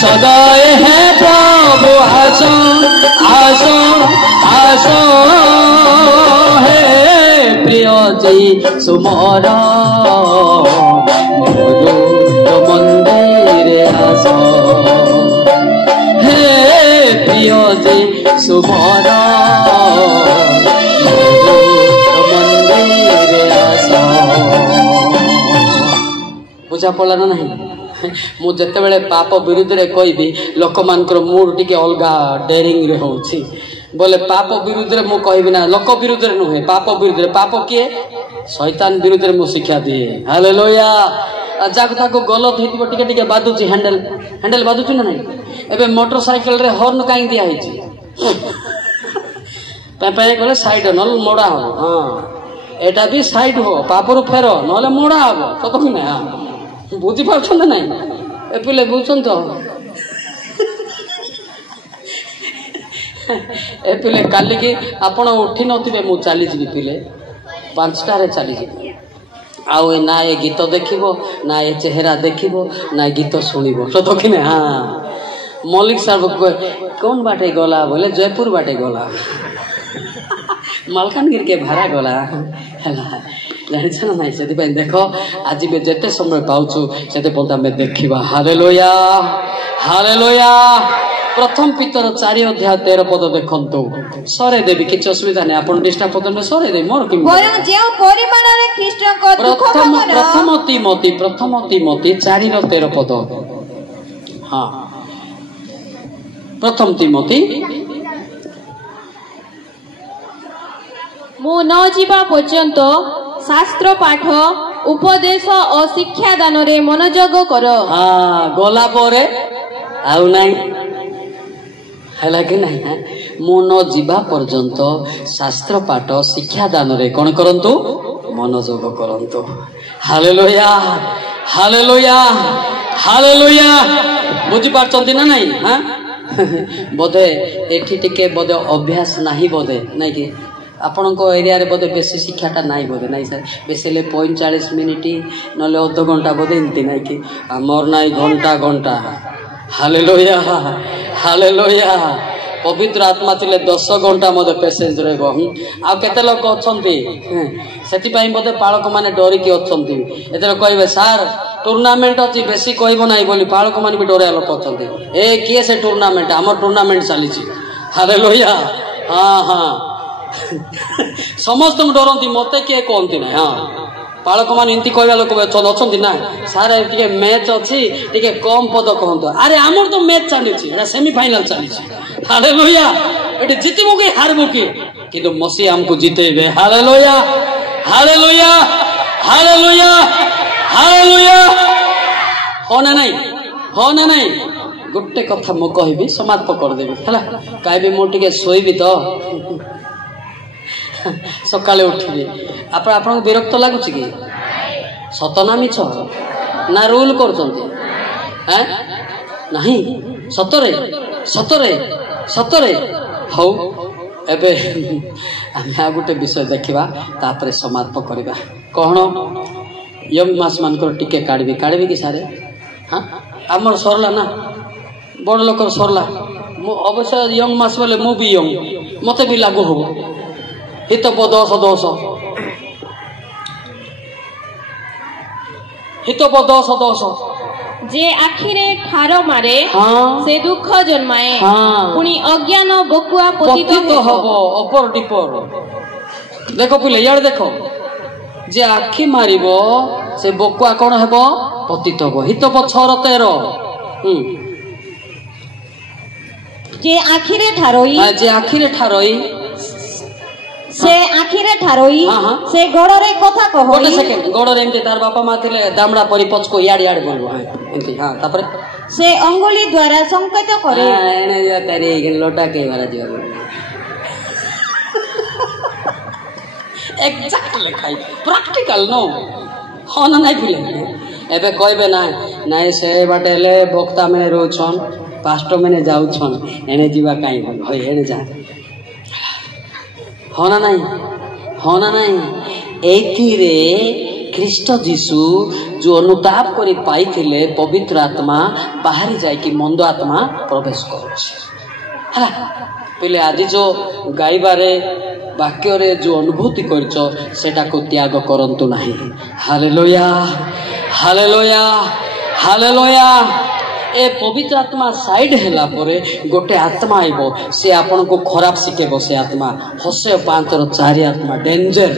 सदाए है प्रभु आसो आसो आसो हे प्रिय जीसु मोर मंदिर आसो हे प्रिय जीसु मोर मंदिर आसो बुझा पड़ा ना नहीं मु जते बेले पाप विरुद्ध रे कहबी लोक मानकर मूड टिके अलगा डेरिंग रे होछि बोले पाप विरुद्ध रे मु कहबी ना लोक विरुद्ध रे नुहे पाप विरुद्ध रे पाप किए शैतान विरुद्ध रे मु शिक्षा दिए हालेलुया जाक ताको गलत हेतिबो टिके टिके बादुची हैंडल बादुची ना नहीं एबे मोटरसाइकिल रे हॉर्न काई दिया हिची पे कहले साइड नल मोड़ा हो हां एटा भी साइड हो पापरु फेरो नले मोड़ा हो सत कि ना बुझी पाछन ना नहीं ए पिले बुझछन तो ए पिले काली की आपण उठी नथिबे मु चली जी पिले 5टा रे चली जी आउ ना ये गीत देखिबो ना ये चेहरा देखिबो ना गीत सुनिबो सत कि ना हां मौलिक साहब कौन बाटे गला बोले जयपुर बाटे गला मालकानगिरी के भाड़ा गला जानिछ ना नहीं से देख आज भी जिते समय पाऊँ से देखा हालेलुया हालेलुया प्रथम पितर 4:13 पद देखंतु सरे देवी किछ असुविधा नहीं आपण डिस्टर्ब पद में सरे देवी मोर कि जे परिमाण रे ख्रीष्ट को दुख प्रथम तिमोथी 4:13 पद हां प्रथम तिमोथी मु न जीवा पर्यंत शास्त्र पाठ उपदेश और शिक्षा दान रे मनोयोग कर हां गला परे आउ नाही हैला कि नहीं मु न जीवा पर्यंत शास्त्र पाठ शिक्षा दान रे कोन करंतु मनोयोग करंतु। Hallelujah hallelujah hallelujah. बुझी पारछंती ना नहीं? हां बोधे एठी टिके बोधे अभ्यास नाही बोधे नहीं कि आपण एरिया रे बोधे बेसी शिक्षाटा नाई बोधे नहीं सर बेसी 45 मिनिट नले अध घंटा बोधे एमती नहीं कि आमर नाई घंटा घंटा। Hallelujah hallelujah. पवित्र आत्मा थिले 10 घंटा मते पेशेंस रहबो। आ केते लोक अछंती सेति पई बोधे पाळक माने डरी के अछंती एते कहबे सर टूर्नामेंट अछि बेसी कहबो नाही बोली पाळक माने भी डरे लोक अछंती ए किए से टूर्नामेंट हमर टूर्नामेंट चली छी। हालेलुया हां हां समस्त डरती मत किए कहती ना। हाँ पालक मान एमती कहवा लोक अच्छा ना सार टे मैच अच्छी टे कम पद कहतु। अरे आमर तो मैच चली सेमिफाइनाल चली। हालेलुया ये जितबू कि हारबू कि मसी आमको जितेबे। Hallelujah hallelujah hallelujah hallelujah. हो ना नहीं हो ना नहीं गोटे कथा मु कहबी समाप्त करदेवी है कहीं मुझे शोबी तो सकाले उठिए आपन विरक्त लगुच कि सत ना मिछ ना रूल कर नहीं सतरे सतरे सतरे हौ एबे आ गोटे विषय देखा तापर समाप्त करवा कौन यंग मास मान टिके काढ़ी काढ़ी कि सारे हाँ आमर सरला ना बड़ लोक सरला अवश्य यंग मास बोले मु भी यंग मत भी लागू हो हितप 10 10 हितप 10 10 जे आखिरे ठार मारे हाँ से दुख जन्माए हाँ पुणी अज्ञान बकुआ पतित हबो अपर डिपर। देखो पिले यार देखो जे आखि मारिबो से बकुआ कोन हेबो पतित हबो। हितप 6:13 जे आखिरे ठारोई जे आखिरे ठारोई से आखिरे ठारोई से गड़रे कथा कहो। गोटे सेकेंड गड़रे एमती तार बापा माँ थिले दामड़ा परी पचको याड याड बोलबो एमती। हां तापर से अंगुली द्वारा संकेत करे एने जा करे लोटा के मारा दियो एक्जेक्टली खाई प्रैक्टिकल नो हो ना नहीं फिले एबे कहबे ना नाइ से बाटेले भक्ता में रोछन पास्टर में जाउछन एने जीवा काई बोल होय एने जा होना नहीं एथिरे ख्रीष्ट जीशु जो अनुताप करी पाई थिले पवित्र आत्मा बाहरी जाए कि मंद आत्मा प्रवेश कर पहले आज जो गाइबारे वाक्य रे जो अनुभूति करछो सेटा को त्याग करंतु नहीं। Hallelujah hallelujah hallelujah. ए पवित्र आत्मा साइड हैला परे गोटे आत्मा आइबो से आपन को खराब शिखेबो। से आत्मा हसे 5:4 आत्मा डेंजर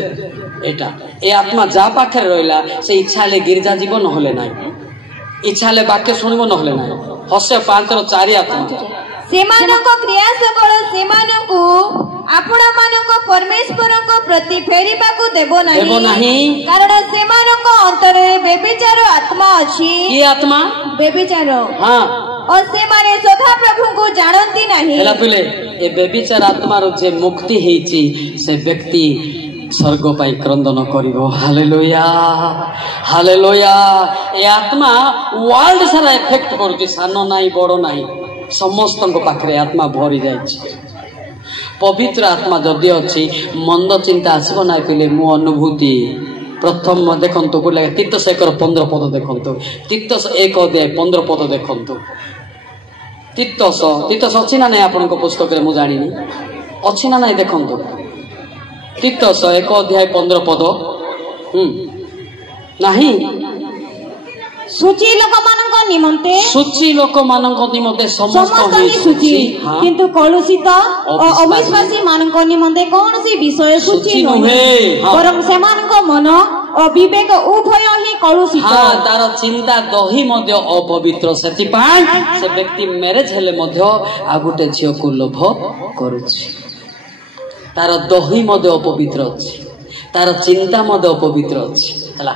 एटा ए आत्मा जा पाखे रहिला से इच्छा ले गिरजा जीव नहले नाही इच्छा ले वाक्य सुनिबो नहले नाही हसे 5:4 आत्मा सेमानको क्रिया सकल सेमानको आपणा मानको परमेश्वरको प्रति फेरिबाकू देबो नाही कारण सेमानको अंतरे बेविचार आत्मा अछि। की आत्मा बेविचार हां और से माने सदा प्रभु को जानती नहीं। हेला पिले ए बेविचार आत्मा रो जे मुक्ति हेची से व्यक्ति स्वर्ग पाई क्रंदन करिवो। Hallelujah hallelujah. ए आत्मा वर्ल्ड सारा इफेक्ट करछि सानो नाही बड़ो नाही समस्त पाखे आत्मा भरी जाए। पवित्र आत्मा जदि अच्छी मंद चिंता आसब ना पहले मो अनुभूति प्रथम देखु बोले तीतस 1:15 पद देखु तीतस 1:15 पद देखु तीतस अच्छी ना नहीं आपण पुस्तक मुझे जानी अच्छी ना नहीं देखु तीतस 1:15 पद नहीं सूची लोक मानक निमंते सूची लोक मानक निमंते समस्त ही सूची किंतु कलुषित और अविश्वासी मानक निमंते कौन सी विषय सूची नहे परम सेमानक मन और विवेक उभय ही कलुषित। हां तार चिंता दही मध्य अपवित्र सेति पाई से व्यक्ति मैरिज हेले मध्य आ गुटे झियो को लोभ करूछि तार दही मध्य अपवित्र अछि तार चिंता मध्य अपवित्र अछि हला।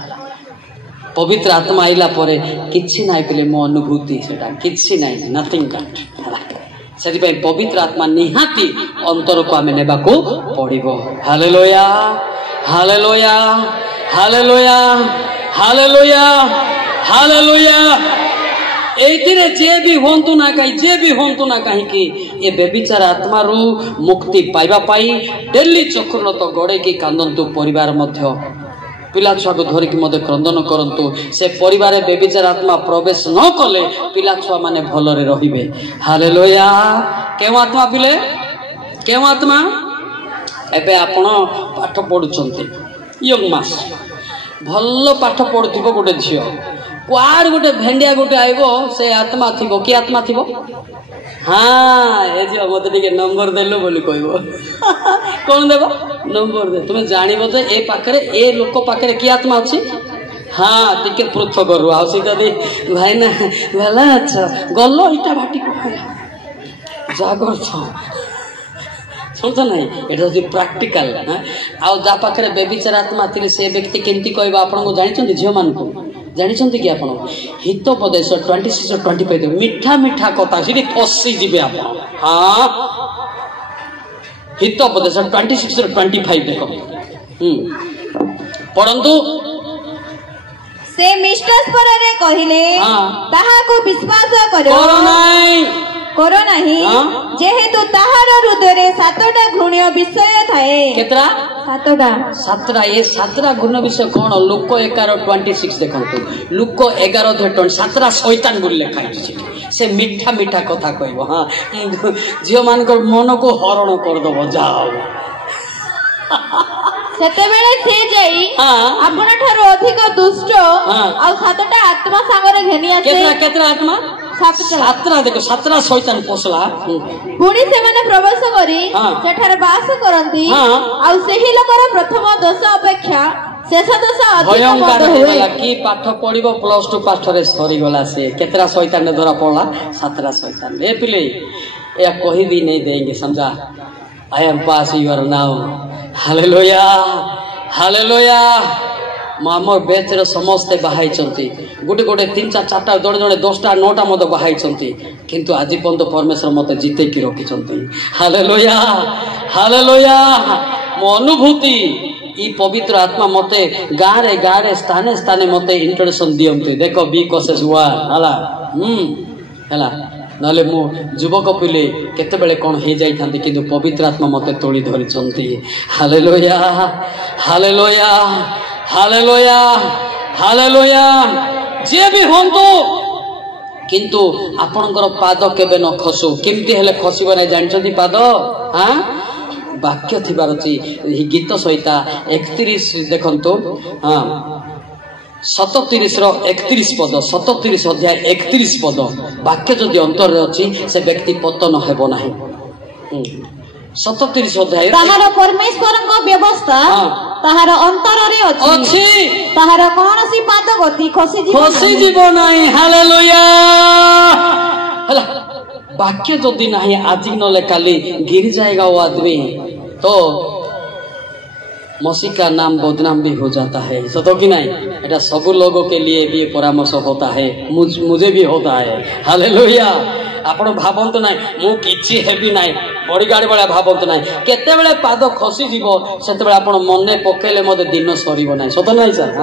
पवित्र आत्मा आइला परे किछि नाइ पले मो अनुभूति सेटा किछि नाइ नथिंग दैट हला सेति पई पवित्र आत्मा निहाती अंतर को आमे नेबा को पड़िबो। Hallelujah hallelujah hallelujah hallelujah hallelujah. ଏଇଥିରେ ଯିଏ ବି ହୁଅନ୍ତୁ ନା କାହିଁ, ଯିଏ ବି ହୁଅନ୍ତୁ ନା କାହିଁକି, ଏ ବେବିଚାର ଆତ୍ମାରୁ ମୁକ୍ତି ପାଇବା ପାଇଁ ଡେଲି ଚକ୍ରଲତ ଗଡ଼େଇକି କାନ୍ଦନ୍ତୁ। ପରିବାର ମଧ୍ୟ ପିଲା ଛୁଆକୁ ଧରିକି ମଧ୍ୟ କ୍ରନ୍ଦନ କରନ୍ତୁ। ସେ ପରିବାରରେ ବେବିଚାର ଆତ୍ମା ପ୍ରବେଶ ନ କଲେ ପିଲା ଛୁଆ ମାନେ ଭଲରେ ରହିବେ। ହାଲେଲୁୟା। କେଉଁ ଆତ୍ମା ପିଲେ? କେଉଁ ଆତ୍ମା? ଏବେ ଆପଣ ପାଠ ପଢୁଛନ୍ତି, ୟଙ୍ଗ ମାସ, ଭଲ ପାଠ ପଢୁଥିବ ଗୋଟେ ଝିଅ, କୁଆଡେ ଗୋଟେ ଭେଣ୍ଡିଆ ଗୋଟେ ଆଇବ, ସେ ଆତ୍ମା ଥିବ। କି ଆତ୍ମା ଥିବ? ହଁ, ଏ ଝିଅ ମତେ ଟିକେ ନମ୍ବର ଦେଲୁ ବୋଲି କହିବ। କଣ ଦେବ? ନମ୍ବର ଦେ। ତୁମେ ଜାଣିବ ଯେ ଏ ପାଖରେ, ଏ ଲୋକ ପାଖରେ କି ଆତ୍ମା ଅଛି। ହଁ, ଟିକେ ପୃଥକ ରୁ ଆଉ ସେ ଯଦି ଭାଇନା ଭଲ ଅଛ, ଗଲ ଇଟା ଭାଟିକୁ ଯା କରୁଛ, ଶୁଣୁଛ ନାଇଁ? ଏଇଟା ହଉଛି ପ୍ରାକ୍ଟିକାଲ। ଆଉ ଯାହା ପାଖରେ ବେବିଚାର ଆତ୍ମା ଥିଲେ ସେ ବ୍ୟକ୍ତି କେମିତି କହିବ ଆପଣଙ୍କୁ ଜାଣିଛନ୍ତି? ଝିଅ ମାନଙ୍କୁ ଜାଣିଛନ୍ତି କି ଆପଣ? ହିତୋପଦେଶ 26-25 ମିଠା ମିଠା କଥା, ସେଠି ଫସିଯିବେ ଆପଣ। ହଁ, ହିତୋପଦେଶ 26-25 ଦେଖ, ପଢନ୍ତୁ। ସେ ମିଷ୍ଟ ସ୍ୱରରେ କହିଲେ, ତାହାକୁ ବିଶ୍ୱାସ କର ନାହିଁ, ଯେହେତୁ ତାହାର ହୃଦୟରେ 7ଟା ଘୃଣ୍ୟ ବିଷୟ ଥାଏ। କେତେଟା? 7ଟା। 7ଟା। ଏ 7ଟା ଘୃଣ୍ୟ ବିଷୟ କଣ? ଲୁକ 11:26 ଦେଖନ୍ତୁ। ଲୁକ 11:20 7ଟା ଶୈତାନ ବୋଲି ଲେଖା ହେଇଛି ସେଠି। ସେ ମିଠା ମିଠା କଥା କହିବ। ହଁ, ଝିଅ ମାନଙ୍କ ମନକୁ ହରଣ କରିଦବ। ଯାଅ। ସେତେବେଳେ ସେ ଯାଇ ଆପଣ ଠାରୁ ଅଧିକ ଦୁଷ୍ଟ ଆଉ 7ଟା ଆତ୍ମା ସାଙ୍ଗରେ ଘେନି ଆସେ। କେତେଟା ଆତ୍ମା? 7ଟା। ଦେଖ, 7ଟା ଶୈତାନ ପୋଷଲା। ପୁଣି ସେମାନେ ପ୍ରବେଶ କରି ସେଠାରେ ବାସ କରନ୍ତି। ଆଉ ସେହି ଲୋକର ପ୍ରଥମ ଦୋଷ ଅପେକ୍ଷା ଶେଷ ଦୋଷ ଭୟଙ୍କର ହେଇଗଲା। କି ପାଠ ପଢିବ? +2 ପାଠରେ ସରିଗଲା। ସେ କେତେଟା ଶୈତାନ ଧରା ପଡିଲା? 7ଟା ଶୈତାନ। ଏ ପିଲେ, ଏହା କହିବି ନେଇ ଦେंगे, समझा? I am pass your now. Hallelujah hallelujah. ଆମ ବେଚର ସମସ୍ତେ ବାହାଇଛନ୍ତି। ଗୋଟେ 3-4 4ଟା, ଜଣେ 10ଟା 9ଟା ମଧ୍ୟ ବାହାଇଛନ୍ତି। କିନ୍ତୁ ଆଜି ପର୍ଯ୍ୟନ୍ତ ପରମେଶ୍ୱର ମତେ ଜିତେଇକି ରଖିଛନ୍ତି। Hallelujah hallelujah. ମୋ ଅନୁଭୂତି, ଇ ପବିତ୍ର ଆତ୍ମା ମତେ ଗାଁରେ ସ୍ଥାନେ ସ୍ଥାନେ ମତେ ଇଣ୍ଟ୍ରୋଡକ୍ସନ ଦିଅନ୍ତି। ଦେଖ, ବି କସେସ ହେଲା ହେଲା, ନହେଲେ ମୁଁ ଯୁବକ ପିଲେ କେତେବେଳେ କଣ ହେଇଯାଇଥାନ୍ତି, କିନ୍ତୁ ପବିତ୍ର ଆତ୍ମା ମତେ ତୋଳି ଧରିଛନ୍ତି। Hallelujah hallelujah hallelujah hallelujah. ଯିଏ ବି ହୁଅନ୍ତୁ, କିନ୍ତୁ ଆପଣଙ୍କର ପାଦ କେବେ ନ ଖସୁ। କେମିତି ହେଲେ ଖସିବ ନାହିଁ ଜାଣିଛନ୍ତି? ପାଦ ବାକ୍ୟ ଥିବାର ଅଛି। ଗୀତ ସହିତ 31 ଦେଖନ୍ତୁ, 37-31 ପଦ, 37 ଅଧ୍ୟାୟ 31 ପଦ। ବାକ୍ୟ ଯଦି ଅନ୍ତରରେ ଅଛି, ସେ ବ୍ୟକ୍ତି ପତନ ହେବ ନାହିଁ। 37 ଅଧ୍ୟାୟ। ତାହାର ପରମେଶ୍ୱରଙ୍କ ବ୍ୟବସ୍ଥା ତାହାର ଅନ୍ତରରେ ଅଛି, ତାହାର କୌଣସି ପାଦ ଗତି ଖସିଯିବ ନାହିଁ। ହାଲେଲୁୟା ହେଲା। ବାକ୍ୟ ଯଦି ନାହିଁ, ଆଜି ନହେଲେ କାଲି गिर जाएगा वो आदमी, तो मसीह का नाम बदनाम भी हो जाता है। सतो कि नहीं? এটা सब लोगों के लिए भी परामर्श होता है, मुझे भी होता है। हालेलुया। ଆପଣ ଭାବନ୍ତୁ ନାହିଁ ମୁଁ କିଛି ହେବି ନାହିଁ, ବଡ଼ିଗାଡ଼ି ଭଳିଆ ଭାବନ୍ତୁ ନାହିଁ। କେତେବେଳେ ପାଦ ଖସିଯିବ ସେତେବେଳେ ଆପଣ ମନେ ପକେଇଲେ ମଧ୍ୟ ଦିନ ସରିବ ନାହିଁ। ସତ ନାହିଁ ସାର୍?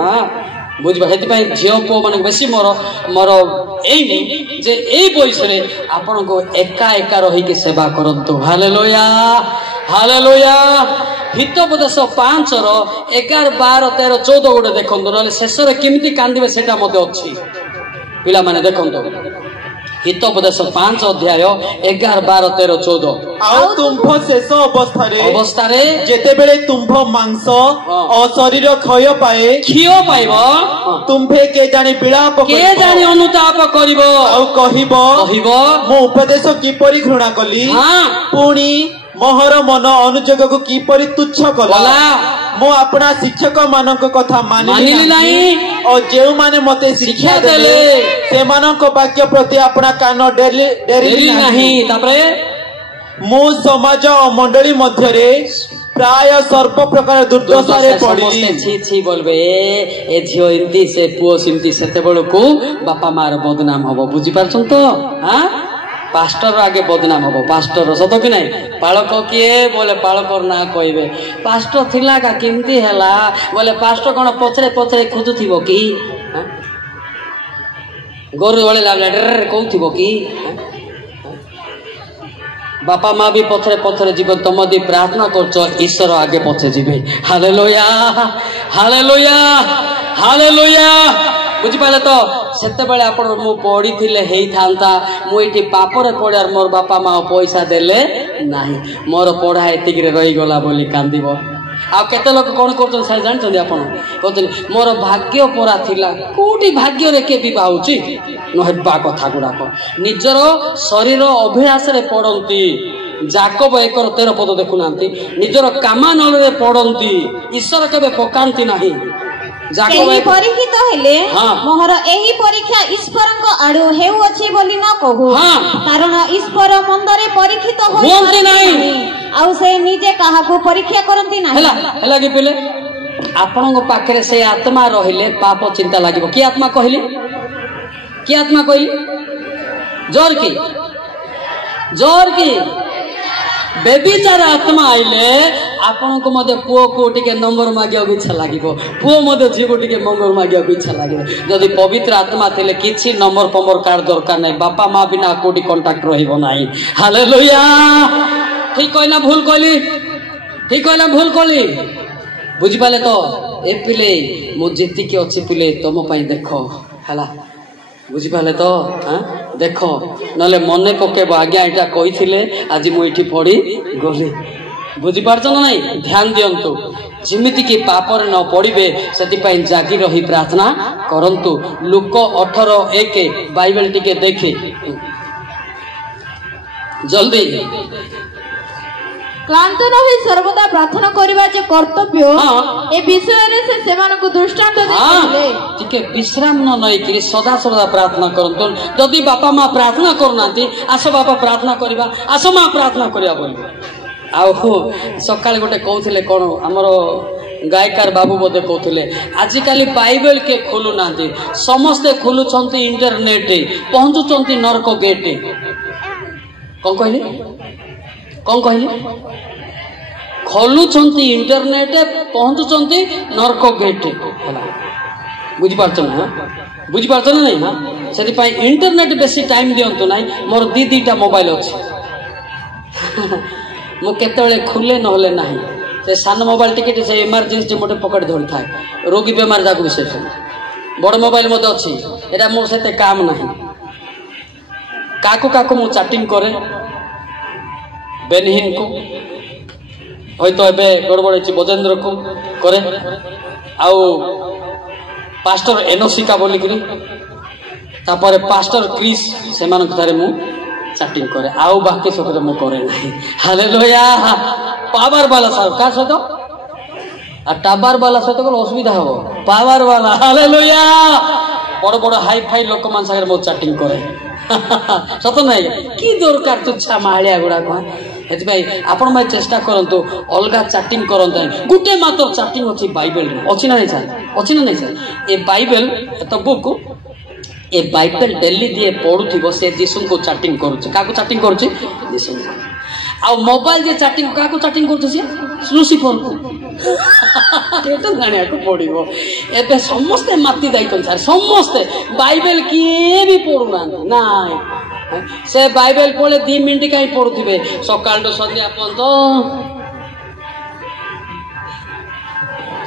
ବୁଝିବା। ସେଥିପାଇଁ ଝିଅ ପୁଅ ମାନଙ୍କୁ ବେଶୀ ମୋର ଏଇନି ଯେ ଏଇ ବୟସରେ ଆପଣଙ୍କୁ ଏକା ରହିକି ସେବା କରନ୍ତୁ। Hallelujah hallelujah. ହିତୋପଦେଶ 5:11, 12, 13, 14 ଗୋଟେ ଦେଖନ୍ତୁ, ନହେଲେ ଶେଷରେ କେମିତି କାନ୍ଦିବେ ସେଟା ମଧ୍ୟ ଅଛି। ପିଲାମାନେ ଦେଖନ୍ତୁ, ହିତୋପଦେଶ 5 ଅଧ୍ୟାୟ 11, 12, 13, 14। ଆଉ ତୁମ୍ଭ ଶେଷ ଅବସ୍ଥାରେ ଯେତେବେଳେ ତୁମ୍ଭ ମାଂସ ଓ ଶରୀର କ୍ଷୟ ପାଇବ, ତୁମ୍ଭେ କେଜାଣି ବିଳାପ, କେଜାଣି ଅନୁତାପ କରିବ, ଆଉ କହିବ ମୁଁ ଉପଦେଶ କିପରି ଘୃଣା କଲି, ପୁଣି ମୋହର ମନ ଅନୁଯୋଗକୁ କିପରି ତୁଚ୍ଛ କଲା। ମୁଁ ଆପଣା ଶିକ୍ଷକ ମାନଙ୍କ କଥା ମାନିଲି ନାହିଁ, ଓ ଯେଉଁମାନେ ମତେ ଶିକ୍ଷା ଦେଲେ ସେମାନଙ୍କ ବାକ୍ୟ ପ୍ରତି ଆପଣା କାନ ଡେରିଲି ନାହିଁ। ତାପରେ ମୁଁ ସମାଜ ଓ ମଣ୍ଡଳୀ ମଧ୍ୟରେ ପ୍ରାୟ ସର୍ବ ପ୍ରକାର ଦୁର୍ଦ୍ଦଶାରେ ପଡ଼ିଲି। ଛି ବୋଲବେ, ଏ ଝିଅ ଏମିତି, ସେ ପୁଅ ସେମିତି। ସେତେବେଳକୁ ବାପା ମାର ବଦନାମ ହବ। ବୁଝିପାରୁଛନ୍ତି ତ? पास्टर आगे बदनाम हम पास्टर सत कि नहीं पालक किए बोले पालकर ना कहबे पास्टर थिला का केमती हैला बोले पास्टर कौन पचरे पचरे खोजुथिबो कि गोरु वाले लाभ कौथिबो कि बापा माँ भी पथरे पथरे जीवन तुम दी प्रार्थना कर ईश्वर आगे पछे जीवे हालेलुया हालेलुया हालेलुया बुझिपारे तो सेते बेले आपण मु पढ़ी थिले हेई थांता मु एठी पापरे पड़ार मोर बापा माँ पैसा देले नाही मोर पढ़ा एतिक रे रही गला बोली कांदिबो आ केते लोक कोन करछन साइ जानछन आपण कहतन मोर भाग्य परा थिला कोठी भाग्य रे के विवाह होची न हेबा कथा गुडाक निजर शरीर अभ्यास रे पड़ंती जाकब 1:13 पद देखुनांती निजर कामानल रे पड़ंती ईश्वर केबे पकांती नाही एही परीक्षित हेले मोहर एही परीक्षा ईश्वरଙ୍କ आडू हेउ अछि बोली न कहू कारण ईश्वर मंदरे परीक्षित होई नाही आउ से निजे काहा को परीक्षा करंती नाही हला कि पहिले आपनक पाखरे से आत्मा रहिले पाप चिंता लागिबो की आत्मा कहली की आत्मा कहली जोर की बेबीचार आत्मा आइले आपण को मते पुओ को टिके नंबर मागिया इच्छा लागिबो पुओ मते झियो को टिके नंबर मागिया इच्छा लागिबो जदि पवित्र आत्मा थिले किछि नंबर पंबर कार्ड दरकार नै बापा माँ बिना कोटी कांटेक्ट रहिबो नाही हालेलुया ठीक कहला भूल कहली ठीक कहला भूल कहली बुझि पाले तो ए पिले मु जेति के अछि पिले तम पई देखो हला बुझि पाले तो देख नले मने पकेब आज्ञा एटा कही आज मुझे पढ़ी गली बुझीपार ना नहीं ध्यान दिंतु जिमिति की पापर न पड़े से जागी रही प्रार्थना करंतु लुक 18:1 बाइबल टिके देखी जल्दी क्लांत नही सर्वदा प्रार्थना करबा जे कर्तव्य ए विषय रे से सेमान को दृष्टांत देले टिके विश्राम न नई कि सदा सदा प्रार्थना करंतु जदि बापा माँ प्रार्थना करनांती आसो बापा प्रार्थना करबा आसो माँ प्रार्थना करबा बोल आउ सकाळ गोटे कहउथिले कोन हमरो गायकार बाबू बोधे कहउथिले आजिकाली बाइबल के खोलु नांती समस्ते खोलु छंती इंटरनेट पहुंचु छंती नरक गेट कोन कहले खोलुंट इंटरनेट पहुंचुंट नरक गेट बुझीपार ना बुझीपार ना नहीं हाँ से इंटरनेट बेसी टाइम दिंतु ना मोर दीटा मोबाइल अच्छे मुझे खुले नहले ना से सान मोबाइल टिके से इमरजेंसी मोटे पकड़ धरी थाए रोगी बेमार जाक विशेष बड़ मोबाइल मत अच्छी एटा मोर से काम ना काकू काकू मु चैटिंग करे बेनहीन को हयतो एबे गड़बड़ अछि बजेंद्र को करे आउ पास्टर एनोसिका बोली करी तापर पास्टर क्रिस से मान थारे मु चैटिंग करे आउ बाकी सब मु करे नाही हालेलुया पावर वाला सर का सतो आ टावर वाला सतो को असुविधा हो पावर वाला हालेलुया बड़ बड़ हाई फाई लोक मान सागर मु चैटिंग करे सत नहीं कि दरकार तुच्छा मालिया गुड़ा आपण मैं चेष्टा करंतु अलगा चैटिंग करंतु गुटे मात्र चैटिंग अछि बाइबल रे अछि ना नहीं सर ए बाइबल तो बुक ए बाइबल डेली दिए पढुथिबो से जीसु को चैटिंग करूछ काको चैटिंग करूछ जीसु आ मोबाइल जे चैटिंग काको चैटिंग करूछ से लूसीफर को एतो जानिया को पड़िबो एबे समस्त माती दाइतन सर समस्त बाइबल किए भी पढुना नाही से बाइबल पढ़े 2 मिनट कहीं पढ़ुवे सकाल संध्या पर्यंत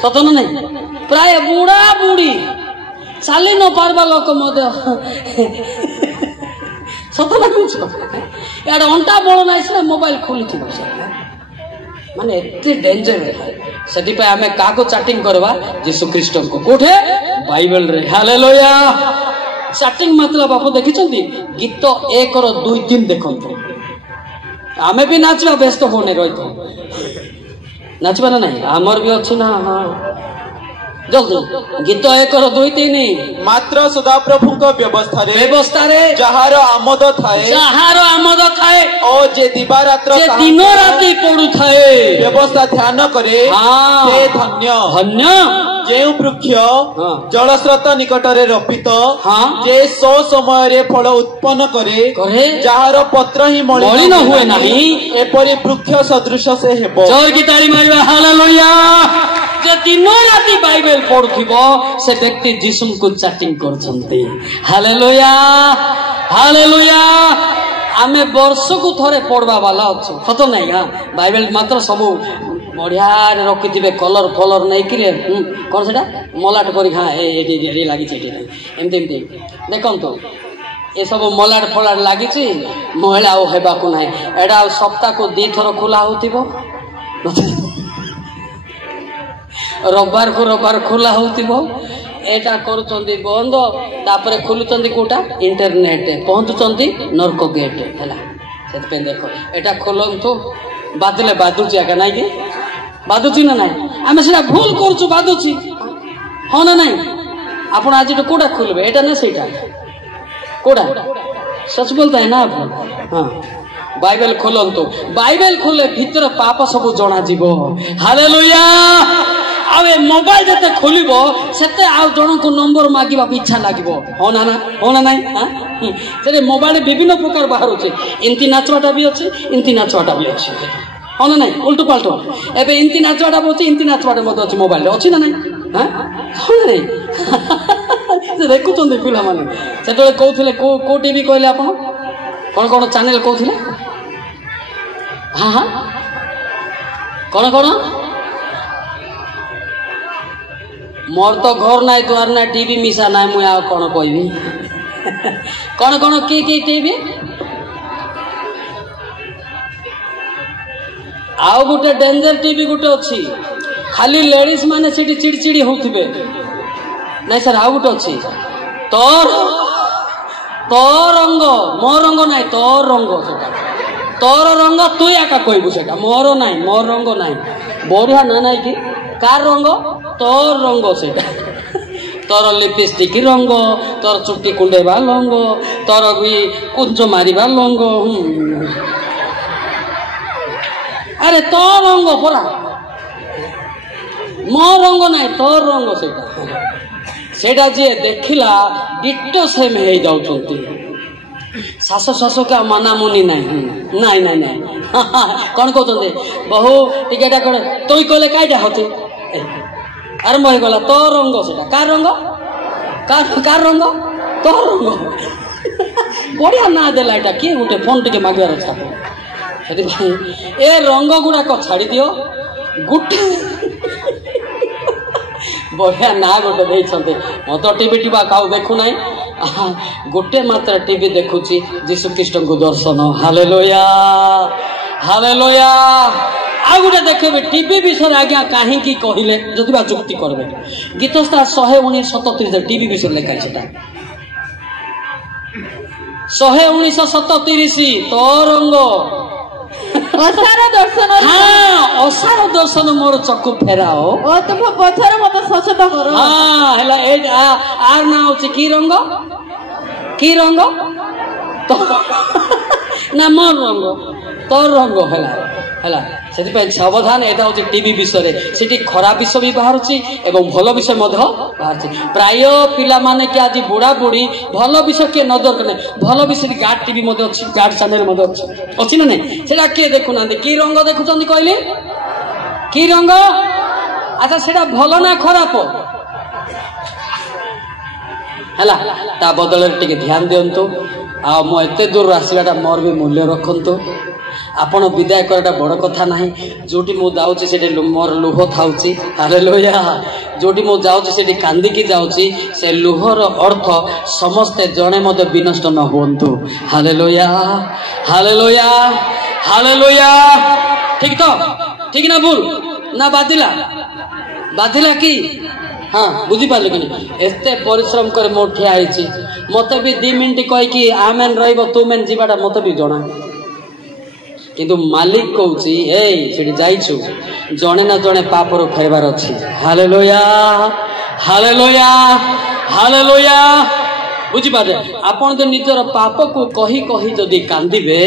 सत ना नहीं प्राय बुढ़ा बुढ़ी चली न पार्बा लोक सत ना कुछ यार अंटा बड़ ना मोबाइल खोली माने एते डेंजर से आम क्या चैटिंग करवा यीशु ख्रीष्ट को कोठे बाइबल रे हालेलुया चैटिंग मतलब आप देखी गीत 1 और 2 3 देखते आमे भी नाचवा व्यस्त होने रही नाचवा ना नहीं आमर भी अच्छी ना हाँ जल्दी गीत 1 2 3 मात्र सदाप्रभु व्यवस्था जहार आमोद थाए ओ जे दिवारात्र दिन राति पड़ू थाए व्यवस्था ध्यान करे से धन्य जे वृक्ष जलस्रोत निकटरे रोपित जे सो समय फल उत्पन्न करे जहार पत्र ही मलिन हुए नहीं एपरि वृक्ष सदृश से हेबो। जोर की ताली मारिबा हालेलुया। जे दिन राति बाइबल पढ़ुथिबो से व्यक्ति यीशु को चैटिंग करछंती। Hallelujah hallelujah. आमे वर्ष को थरे पढ़वा वाला अच्छो सत नहीं। हाँ बाइबल मात्र सबू बढ़िया रखिथे कलर फलर नहीं कि कौन से मलाट कर हाँ ये लगी एमती एमती देखो ये सब मलाट फलाट लगी महिला को ना एटा सप्ताह को 2 थर खोला हो रविवार को रविवार खोला हो एटा करुचंदी बंद तापरे खोलुचंदी कोटा इंटरनेट पहुंचुचंदी नरक गेट हैला से देखो एटा खोलंतु बादले बादुची आका नाइ कि बादुची ना नाइ आमे सेटा भूल करछु बादुची हो ना नाइ आपण आज तो कोटा खोलबे एटा ना सेटा कोटा सच बोलता है ना आप। हाँ बाइबल खोलंतु बाइबल खोले भीतर पाप सब जना जीवो। हालेलुया। आवे मोबाइल जते खोलिबो सेते आ जण को नंबर मागिबा इच्छा लागिबो हो ना नाइ। हां से मोबाइल विभिन्न प्रकार बाहर होचे इनती नाचवाटा भी होचे इनती नाचवाटा भी होचे हो ना नाइ उल्टो पाल्टो एबे इनती नाचवाटा होचे इनती नाचवाटा मत होचे मोबाइल अछि ना नाइ। हां हो ना नाइ से देखु चंदी पिला माने सेते कहउथिले को टीवी कहले आपण कोन कोन चैनल कहउथिले। हां हां कोन कोन मोर तो घर नाई द्वार ना टीवी मिसा ना मुझे आ कौन कहबी कौन कौन की टीवी आउ गोटे डेंजर टीवी गोटे अच्छी खाली लेडीज माने सेठी चिड़चिड़ी होउथिबे नहीं सर आउ गोटे अच्छी तोर रंग मो रंग नाई तोर रंग सेटा तोर रंग तू आका कहबू सेटा मोर नाई मोर रंग नाई बढ़िया ना नाई कि कार रंग तोर रंग से तोर लिपस्टिक रंग तोर चुट्टी कुंडेबा रंग तोर भी कुंज मारिबा रंग अरे तोर रंग परा मो रंग नाई तोर रंग सेटा जी देखिला डिट्टो सेम हे जाउछंती सास सास का माना मुनि नाई नाई नाई नाई कौन कहते बहु टिकेटा कौन तुई कहले कईटा होती आरंभ हो गला तो रंग से कार रंग कार रंग तो रंग बढ़िया ना देला एटा किए गोटे फोन टिके मागवार अच्छा ए रंग गुड़ाक छाड़ी दियो गोटे बढ़िया ना गोटे देते मत टीवी टीवा काउ देखु ना गोटे मात्र टीवी देखुची यीशु कृष्ण को दर्शन। Hallelujah hallelujah. आ गोटे देखे टीवी विषय आज्ञा कहीं कहले जदि जुक्ति करबे गीतस्था 119:37 टीवी विषय लिखा है 119:37 तो रंग असार दर्शन। हाँ असार दर्शन मोर चक्कु फेराओ ओ तुम पथर मत सचेत करो। हाँ हैला ए आर ना होची की रंग तो ना मोर रंग तो रंग हैला सावधान एटा हूँ टीवी विषय से खराब विषय भी बाहर एवं भल विषय बाहर प्राय पिला माने कि आज बुढ़ा बुढ़ी भल विषय किए नजर करने भल विषय गार्ड टीवी गार्ड चैनल अच्छी ना नहीं से किए देखुना कि रंग देखुं कहले कि रंग अच्छा से भल ना खराब है बदल ध्यान दिंतु आ मो एत दूर आसवाटा मोर भी मूल्य रखु आपण विदाय कराटा बड़ कथा नहीं जोटी मु जाऊँगी से मोर लुह थाउची। हालेलुया। जोटी मु जाऊँगी से कांदिकी जाऊँगी से लुहर अर्थ समस्ते जड़े मत विनष्ट न हुंतु। Hallelujah hallelujah hallelujah. ठीक तो ठीक ना भूल ना बाधिला बाधिला कि हाँ बुझीपार कि एत परिश्रम कर मो ठिया मत भी 2 मिनिट कहीकि आमेन रु मेन जीवाटा मत भी जना किंतु मालिक कहूँ ए जाइछु जड़े ना जड़े पापर खाइबार अच्छी। हालेलुया हालेलुया हालेलुया बुझिपारे आपण तो निजर पाप को कही कही जदि कांदिबे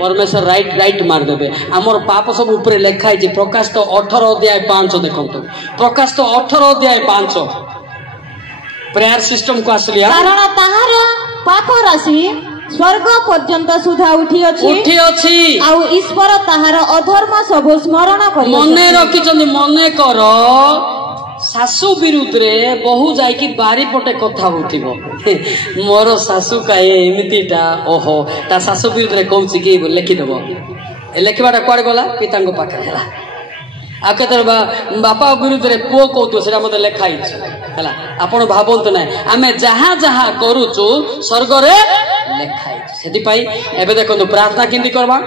परमेश्वर राइट राइट मार देबे हमर पाप सब ऊपर लिखा है प्रकाश तो 18 अध्याय 5 देखंतु प्रकाश तो 18 अध्याय 5 प्रेयर सिस्टम को आसलिया कारण ताहार पाप राशि स्वर्ग पर्यंत सुधा उठी अछि आ ईश्वर ताहार अधर्म सब स्मरण करि मने रखिचंदी मने कर शाशु विरुद्ध रे बहु जाइकी बारी पटे कथा होतिबो मोर शाशु काए एमितिटा ओहो ता शाशु विरुद्ध रे कहूची कि लिखि देबो लेखिबाटा कोड गला पितांग पाखे हला आ केतर बापा विरुद्ध रे पुओ कहतो सेटा मते लेखाई हला आपण भाबंत नै आमे जहां जहां करूचु स्वर्ग रे लेखाई सेति पई एबे देखंतु प्रार्थना किंदी करबा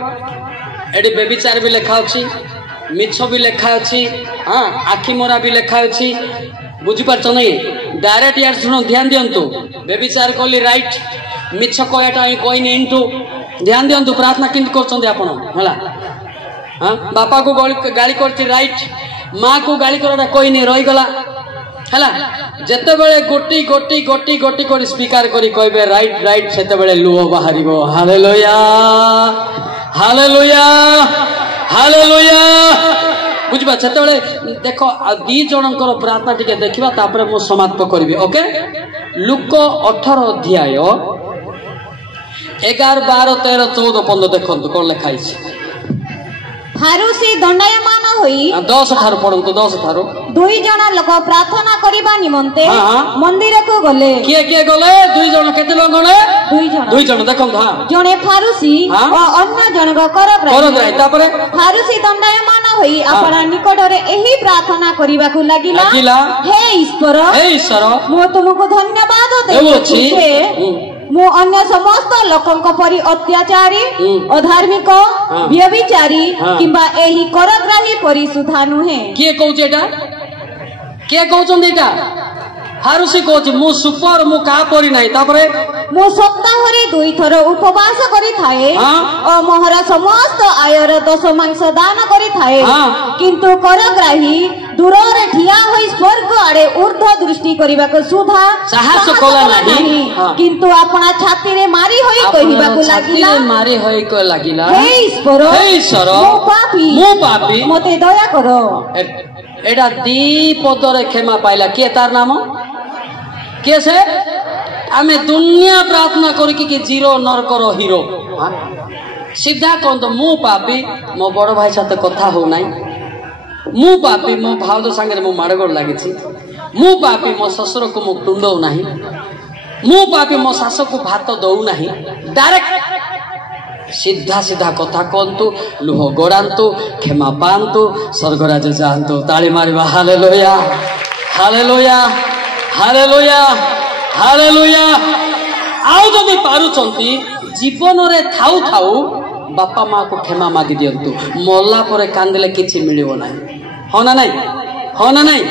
एडी बेबिचार भी लेखा अछि मिछ भी लेखा अछि हां आखि मोरा भी लेखा अछि बुझि पारछ नै डायरेक्ट यार सुनो ध्यान दियंतु बेबिचार कोली राइट मिछ कोयाटा कोइ नै इनटू ध्यान दियंतु प्रार्थना किंदी करछंदी आपण हला हां बापा को गाली करछि राइट मां को गाली करडा कोइ नै रहि गला हला जते बेले गोटी गोटी गोटी गोटी कर स्वीकार करी कहबे राइट राइट सेते बेले लुह बाहरिबो हालेलुया हालेलुया हालेलुया बुझबा सेते बेले देखो दी जनकर प्रार्थना टिके देखिबा तापर मो समाप्त करबी ओके लूक 18 अध्याय 11 12 13 14 15 देखंतु कोन लिखाई छै फारूसी दंडायमान होई 10 ठारो पढंतु 10 ठारो दुई जण लोक प्रार्थना करिबा निमंते मंदिर को गले के गले दुई जण केते लोक गले दुई जण देखम हां जणे फारूसी और अन्य जणक करग्राही तापरे फारूसी दंडायमान होई आपणा निकट रे एही प्रार्थना करिबा को लागिला हे ईश्वर मो तुमको धन्यवाद देउछि मु अन्य समस्त लोकंक परि अत्याचारी अधार्मिक व्यभिचारी किंबा एही करग्राही परि सुधा नुहे के कहउछ एटा के कहउछन एटा फारूसी कहउछ मु सुपर मु का परि नाही तापरे मु सप्ताह रे 2 थर उपवास करि थाए और मोहर समस्त आयर दशमांश दान करि थाए किंतु करग्राही दूर रे ठिया होई स्वर्ग आड़े ऊर्ध्व दृष्टि करिबा को सुधा साहस कोला नाही किंतु आपना छाती रे मारी होई कहिबा को लागिला मारी होई को लागिला हे ईश्वर मो पापी मते दया करो एडा दी पदरे क्षमा पाइला के तार नाम के से आमे दुनिया प्रार्थना करी कि जीरो नरकर हीरो सीधा कहत मु पापी मो बड़ भाई साथ कथा हो नाही मु पापी मो भाउज संगे मो माड़गोड़ लागिछि मु पापी मो ससुर को मो टुंडौ नाही मु पापी मो सास को भात दौ नाही डायरेक्ट सीधा सीधा कथा कहतु लुह गोड़ातु क्षमा पातु स्वर्गराज जातु ताली मारिबा हालेलुया हालेलुया हालेलुया हालेलुया आउ जदि पारुचंती जीवन रे थाउ थाउ बापा माँ को क्षमा मागी दियंतु मल्ला परे कांदिले किछि मिलिबो नाही हो ना नहीं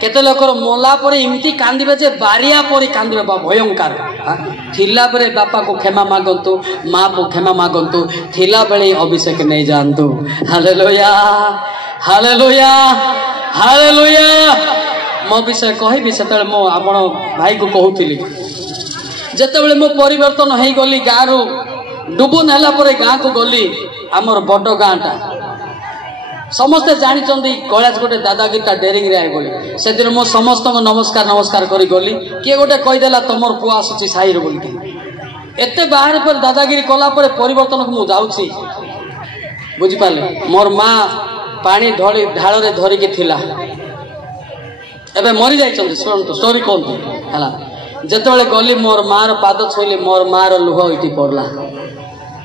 केते लोकर मल्ला परे इमती कांदिबे जे बारिया परे कांदिबे भयंकर थिला बेले बापा को क्षमा मागंतु माँ को क्षमा मागंतु थिला बेले अभिषेक नहीं जानतु हालेलुया हालेलुया हालेलुया मो विषय कहबी से मो आपण भाई को कहूली जेतेबेले मो परिवर्तन हो गली गाँव रु डुबुन है गाँ को गली आमर बड़ गाँटा समस्ते जानी कैलाश गोटे दादागिरी डेरिंग रे बोली से दिन मो समस्त नमस्कार नमस्कार करी गली किए गोटे कहीदेला तुम पुआ आसुची साई बोल एते बाहर पर दादागिरी कला पर परिवर्तन को मु जाउची बुझिपाले मोर माँ पानी ढाल रे धरिकी थिला एबे मरी जाइछन्ती सुनतु स्टोरी कहतु है जेतेबेले गली मोर माँ पाद छुईली मोर माँ लुह इटी पड़ला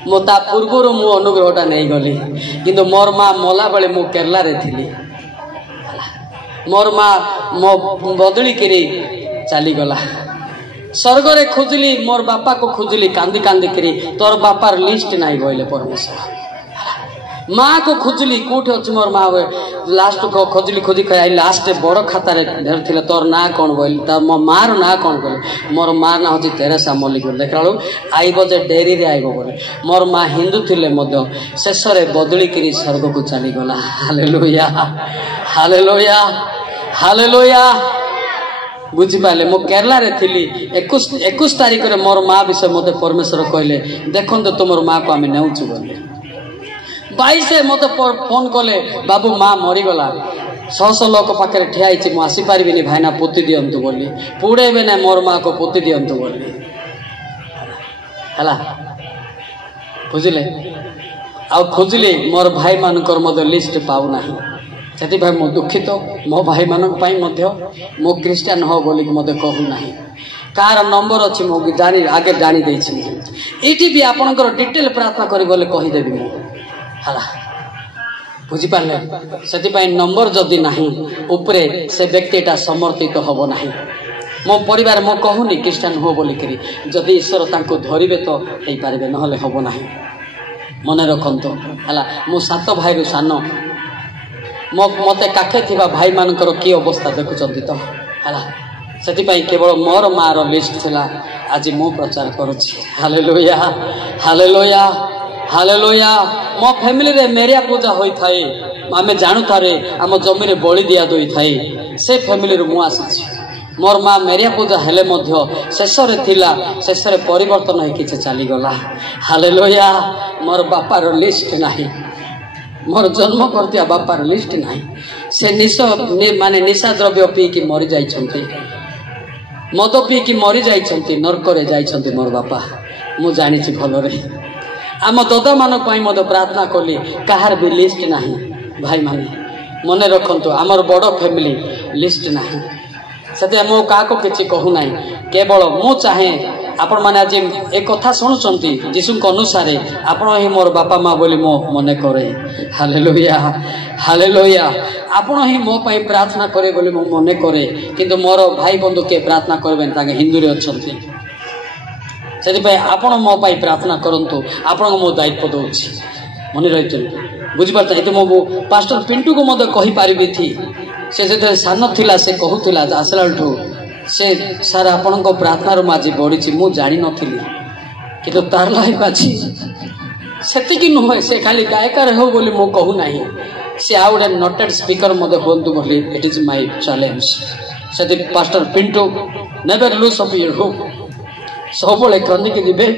मो ता पूर्वर मु अनुग्रहटा नहीं गली किंतु मोर माँ मला बेले मु केरला रे थिली मोर माँ मो बदली किरी चली गला स्वर्ग रे खोजली मोर बापा को खोजली कांदी कांदी किरी तोर बापार लिस्ट नहीं गइले परमेश्वर माँ को खोजली कोठे अछि मोर माँ लास्ट को खोजली खोजी आई लास्ट बड़ खाता रे ढेर थिले तोर ना कोन बोल त मो मार ना कोन बोल मोर माँ ना होची तेरेसा मल्लिक देखलालु आइबो जे डेरी रे आइबो बोले मोर माँ हिंदू थिले मध्य शेष रे बदली किरी स्वर्ग को चली गला हालेलुया हालेलुया हालेलुया बुझिपारे मो केरला रे थिली 21 तारीख रे मोर माँ विषय मते परमेश्वर कहले देखन तो तुमर माँ को आम नेउछु बोले 22 मते फोन कले बाबू माँ मरी गला 100 लोक पाखे ठिया होती मुझे आसीपारि भाईना पोती दिंतु बोली पुड़ेबे ना मोर माँ को पोती दिंतु बोली है बुझिले आ खोजिले मोर भाई मानकर मत लिस्ट पाऊना से मो दुखित मो भाई मानक मो क्रिस्टियन हो बोली मत कहूना कार नंबर अच्छी मो जानी आगे जानी ये भी आपंकर डिटेल प्रार्थना कर बोले कहीदेवी मुझे बुझिपारे से नंबर जदि ना उपरे से व्यक्तिटा समर्थित तो हम ना मो परिवार मो कहूनी क्रिस्टियन हो बोलिक जदि ईश्वर तांको धरिबे तो हो पारे ना हम ना मन रखत है मो 7 भाई सान मत काखे थी भाई मानकर कि अवस्था देखुं तो है से केवल मोर मार लिस्ट थिला आज मु प्रचार करुच्ची हालेलुया हालेलुया हालेलुया मो फैमिली रे मेरिया पूजा होई थाए आमे जानू थारे आम जमी रे बलि दिया दोई थाए से फैमिली रे मु आसी मोर माँ मेरिया पूजा हेले मध्य शेष रे थिला शेष रे परिवर्तन है किछ चली गला हालेलुया मोर बापार लिस्ट नाही मोर जन्म करतिया बापार लिस्ट नाही से माने निशा द्रव्य पी की मरी जाइछंती मद पी की मरी जाइछंती नरक रे जाइछंती मोर बापा मु जानि छि भलो रे आम दादा मान मत प्रार्थना कली कहार भी लिस्ट नाही भाई माने मन रखंतु आमर बड़ फैमिली लिस्ट नाही से मो का किसी कहूना केवल मु चाहे आपण मैंने आज एक कथा शुणुंट जीशु अनुसार आपण ही मोर बापा माँ बोली मो मन करे हालेलुया हालेलुया आपण ही मो पाई प्रार्थना करे बोली मो मन करे किंतु मोर भाई बंधु के प्रार्थना करें हिंदू रे अच्छे से आपण मो पाई प्रार्थना करंतु आपण मो दायित्व दौची मन रही बुझीपार ये मो पास्टर पिंटू को मत कहीपरि थी से जो सान थिला से कहूला आसला से सार आपण प्रार्थना आज बढ़ी मुझे जानी नी कि तार लाइफ अच्छी से नुहे से खाली गायकार हो बोली मु कहूना सी आ गए नोटेड स्पीकर मत हूँ बोली इट इज माय चैलेंज से pastor Pintu never lose of your hope सब क्रनिक दिबे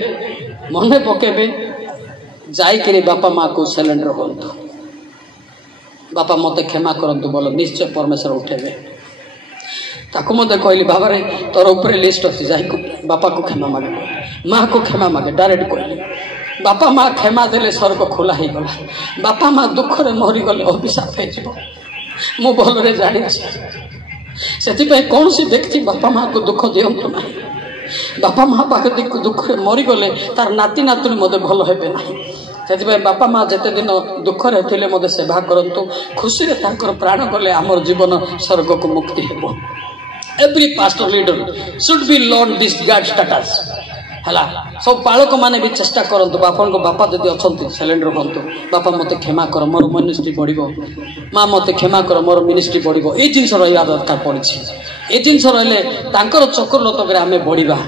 मन पकेबे जाइकरी बापा माँ को सिलेंडर हूँ बापा मत क्षमा करंतु बोलो निश्चय परमेश्वर उठेबे ताको मत कहली बाबा रे तोर ऊपर लिस्ट अच्छी जाई बापा को क्षमा मागे माँ को क्षमा मागे डायरेक्ट कहली बापा माँ क्षमा देले स्वर्ग खोला ही गला बापा माँ दुख रे मरी गले अभिशाप हो मु भलरे जानी से कौन सी व्यक्ति बापा माँ को दुख दियंतु ना बापा माँ पाखे दुख रे मरी गले तार नाती नातुणी मत भल हेबे ना से बापा माँ जिते दिन दुख रे थिले मत सेवा करंतु खुशी रे तांकर प्राण गले आमर जीवन स्वर्ग को मुक्ति हेबो every pastor leader should be learn this God status हला सब पालक माने भी चेष्टा करंतु बापन को बापा जदि अछंती सिलेंडर बनतु बापा मते क्षमा कर मोर मिनिस्ट्री बढ़िबो माँ मते क्षमा कर मोर मिनिस्ट्री बढ़िबो ए जिंस रहिया दरकार पड़िछि ए जिंस रहले तांकर चक्र लतक रे आमे बढ़िबा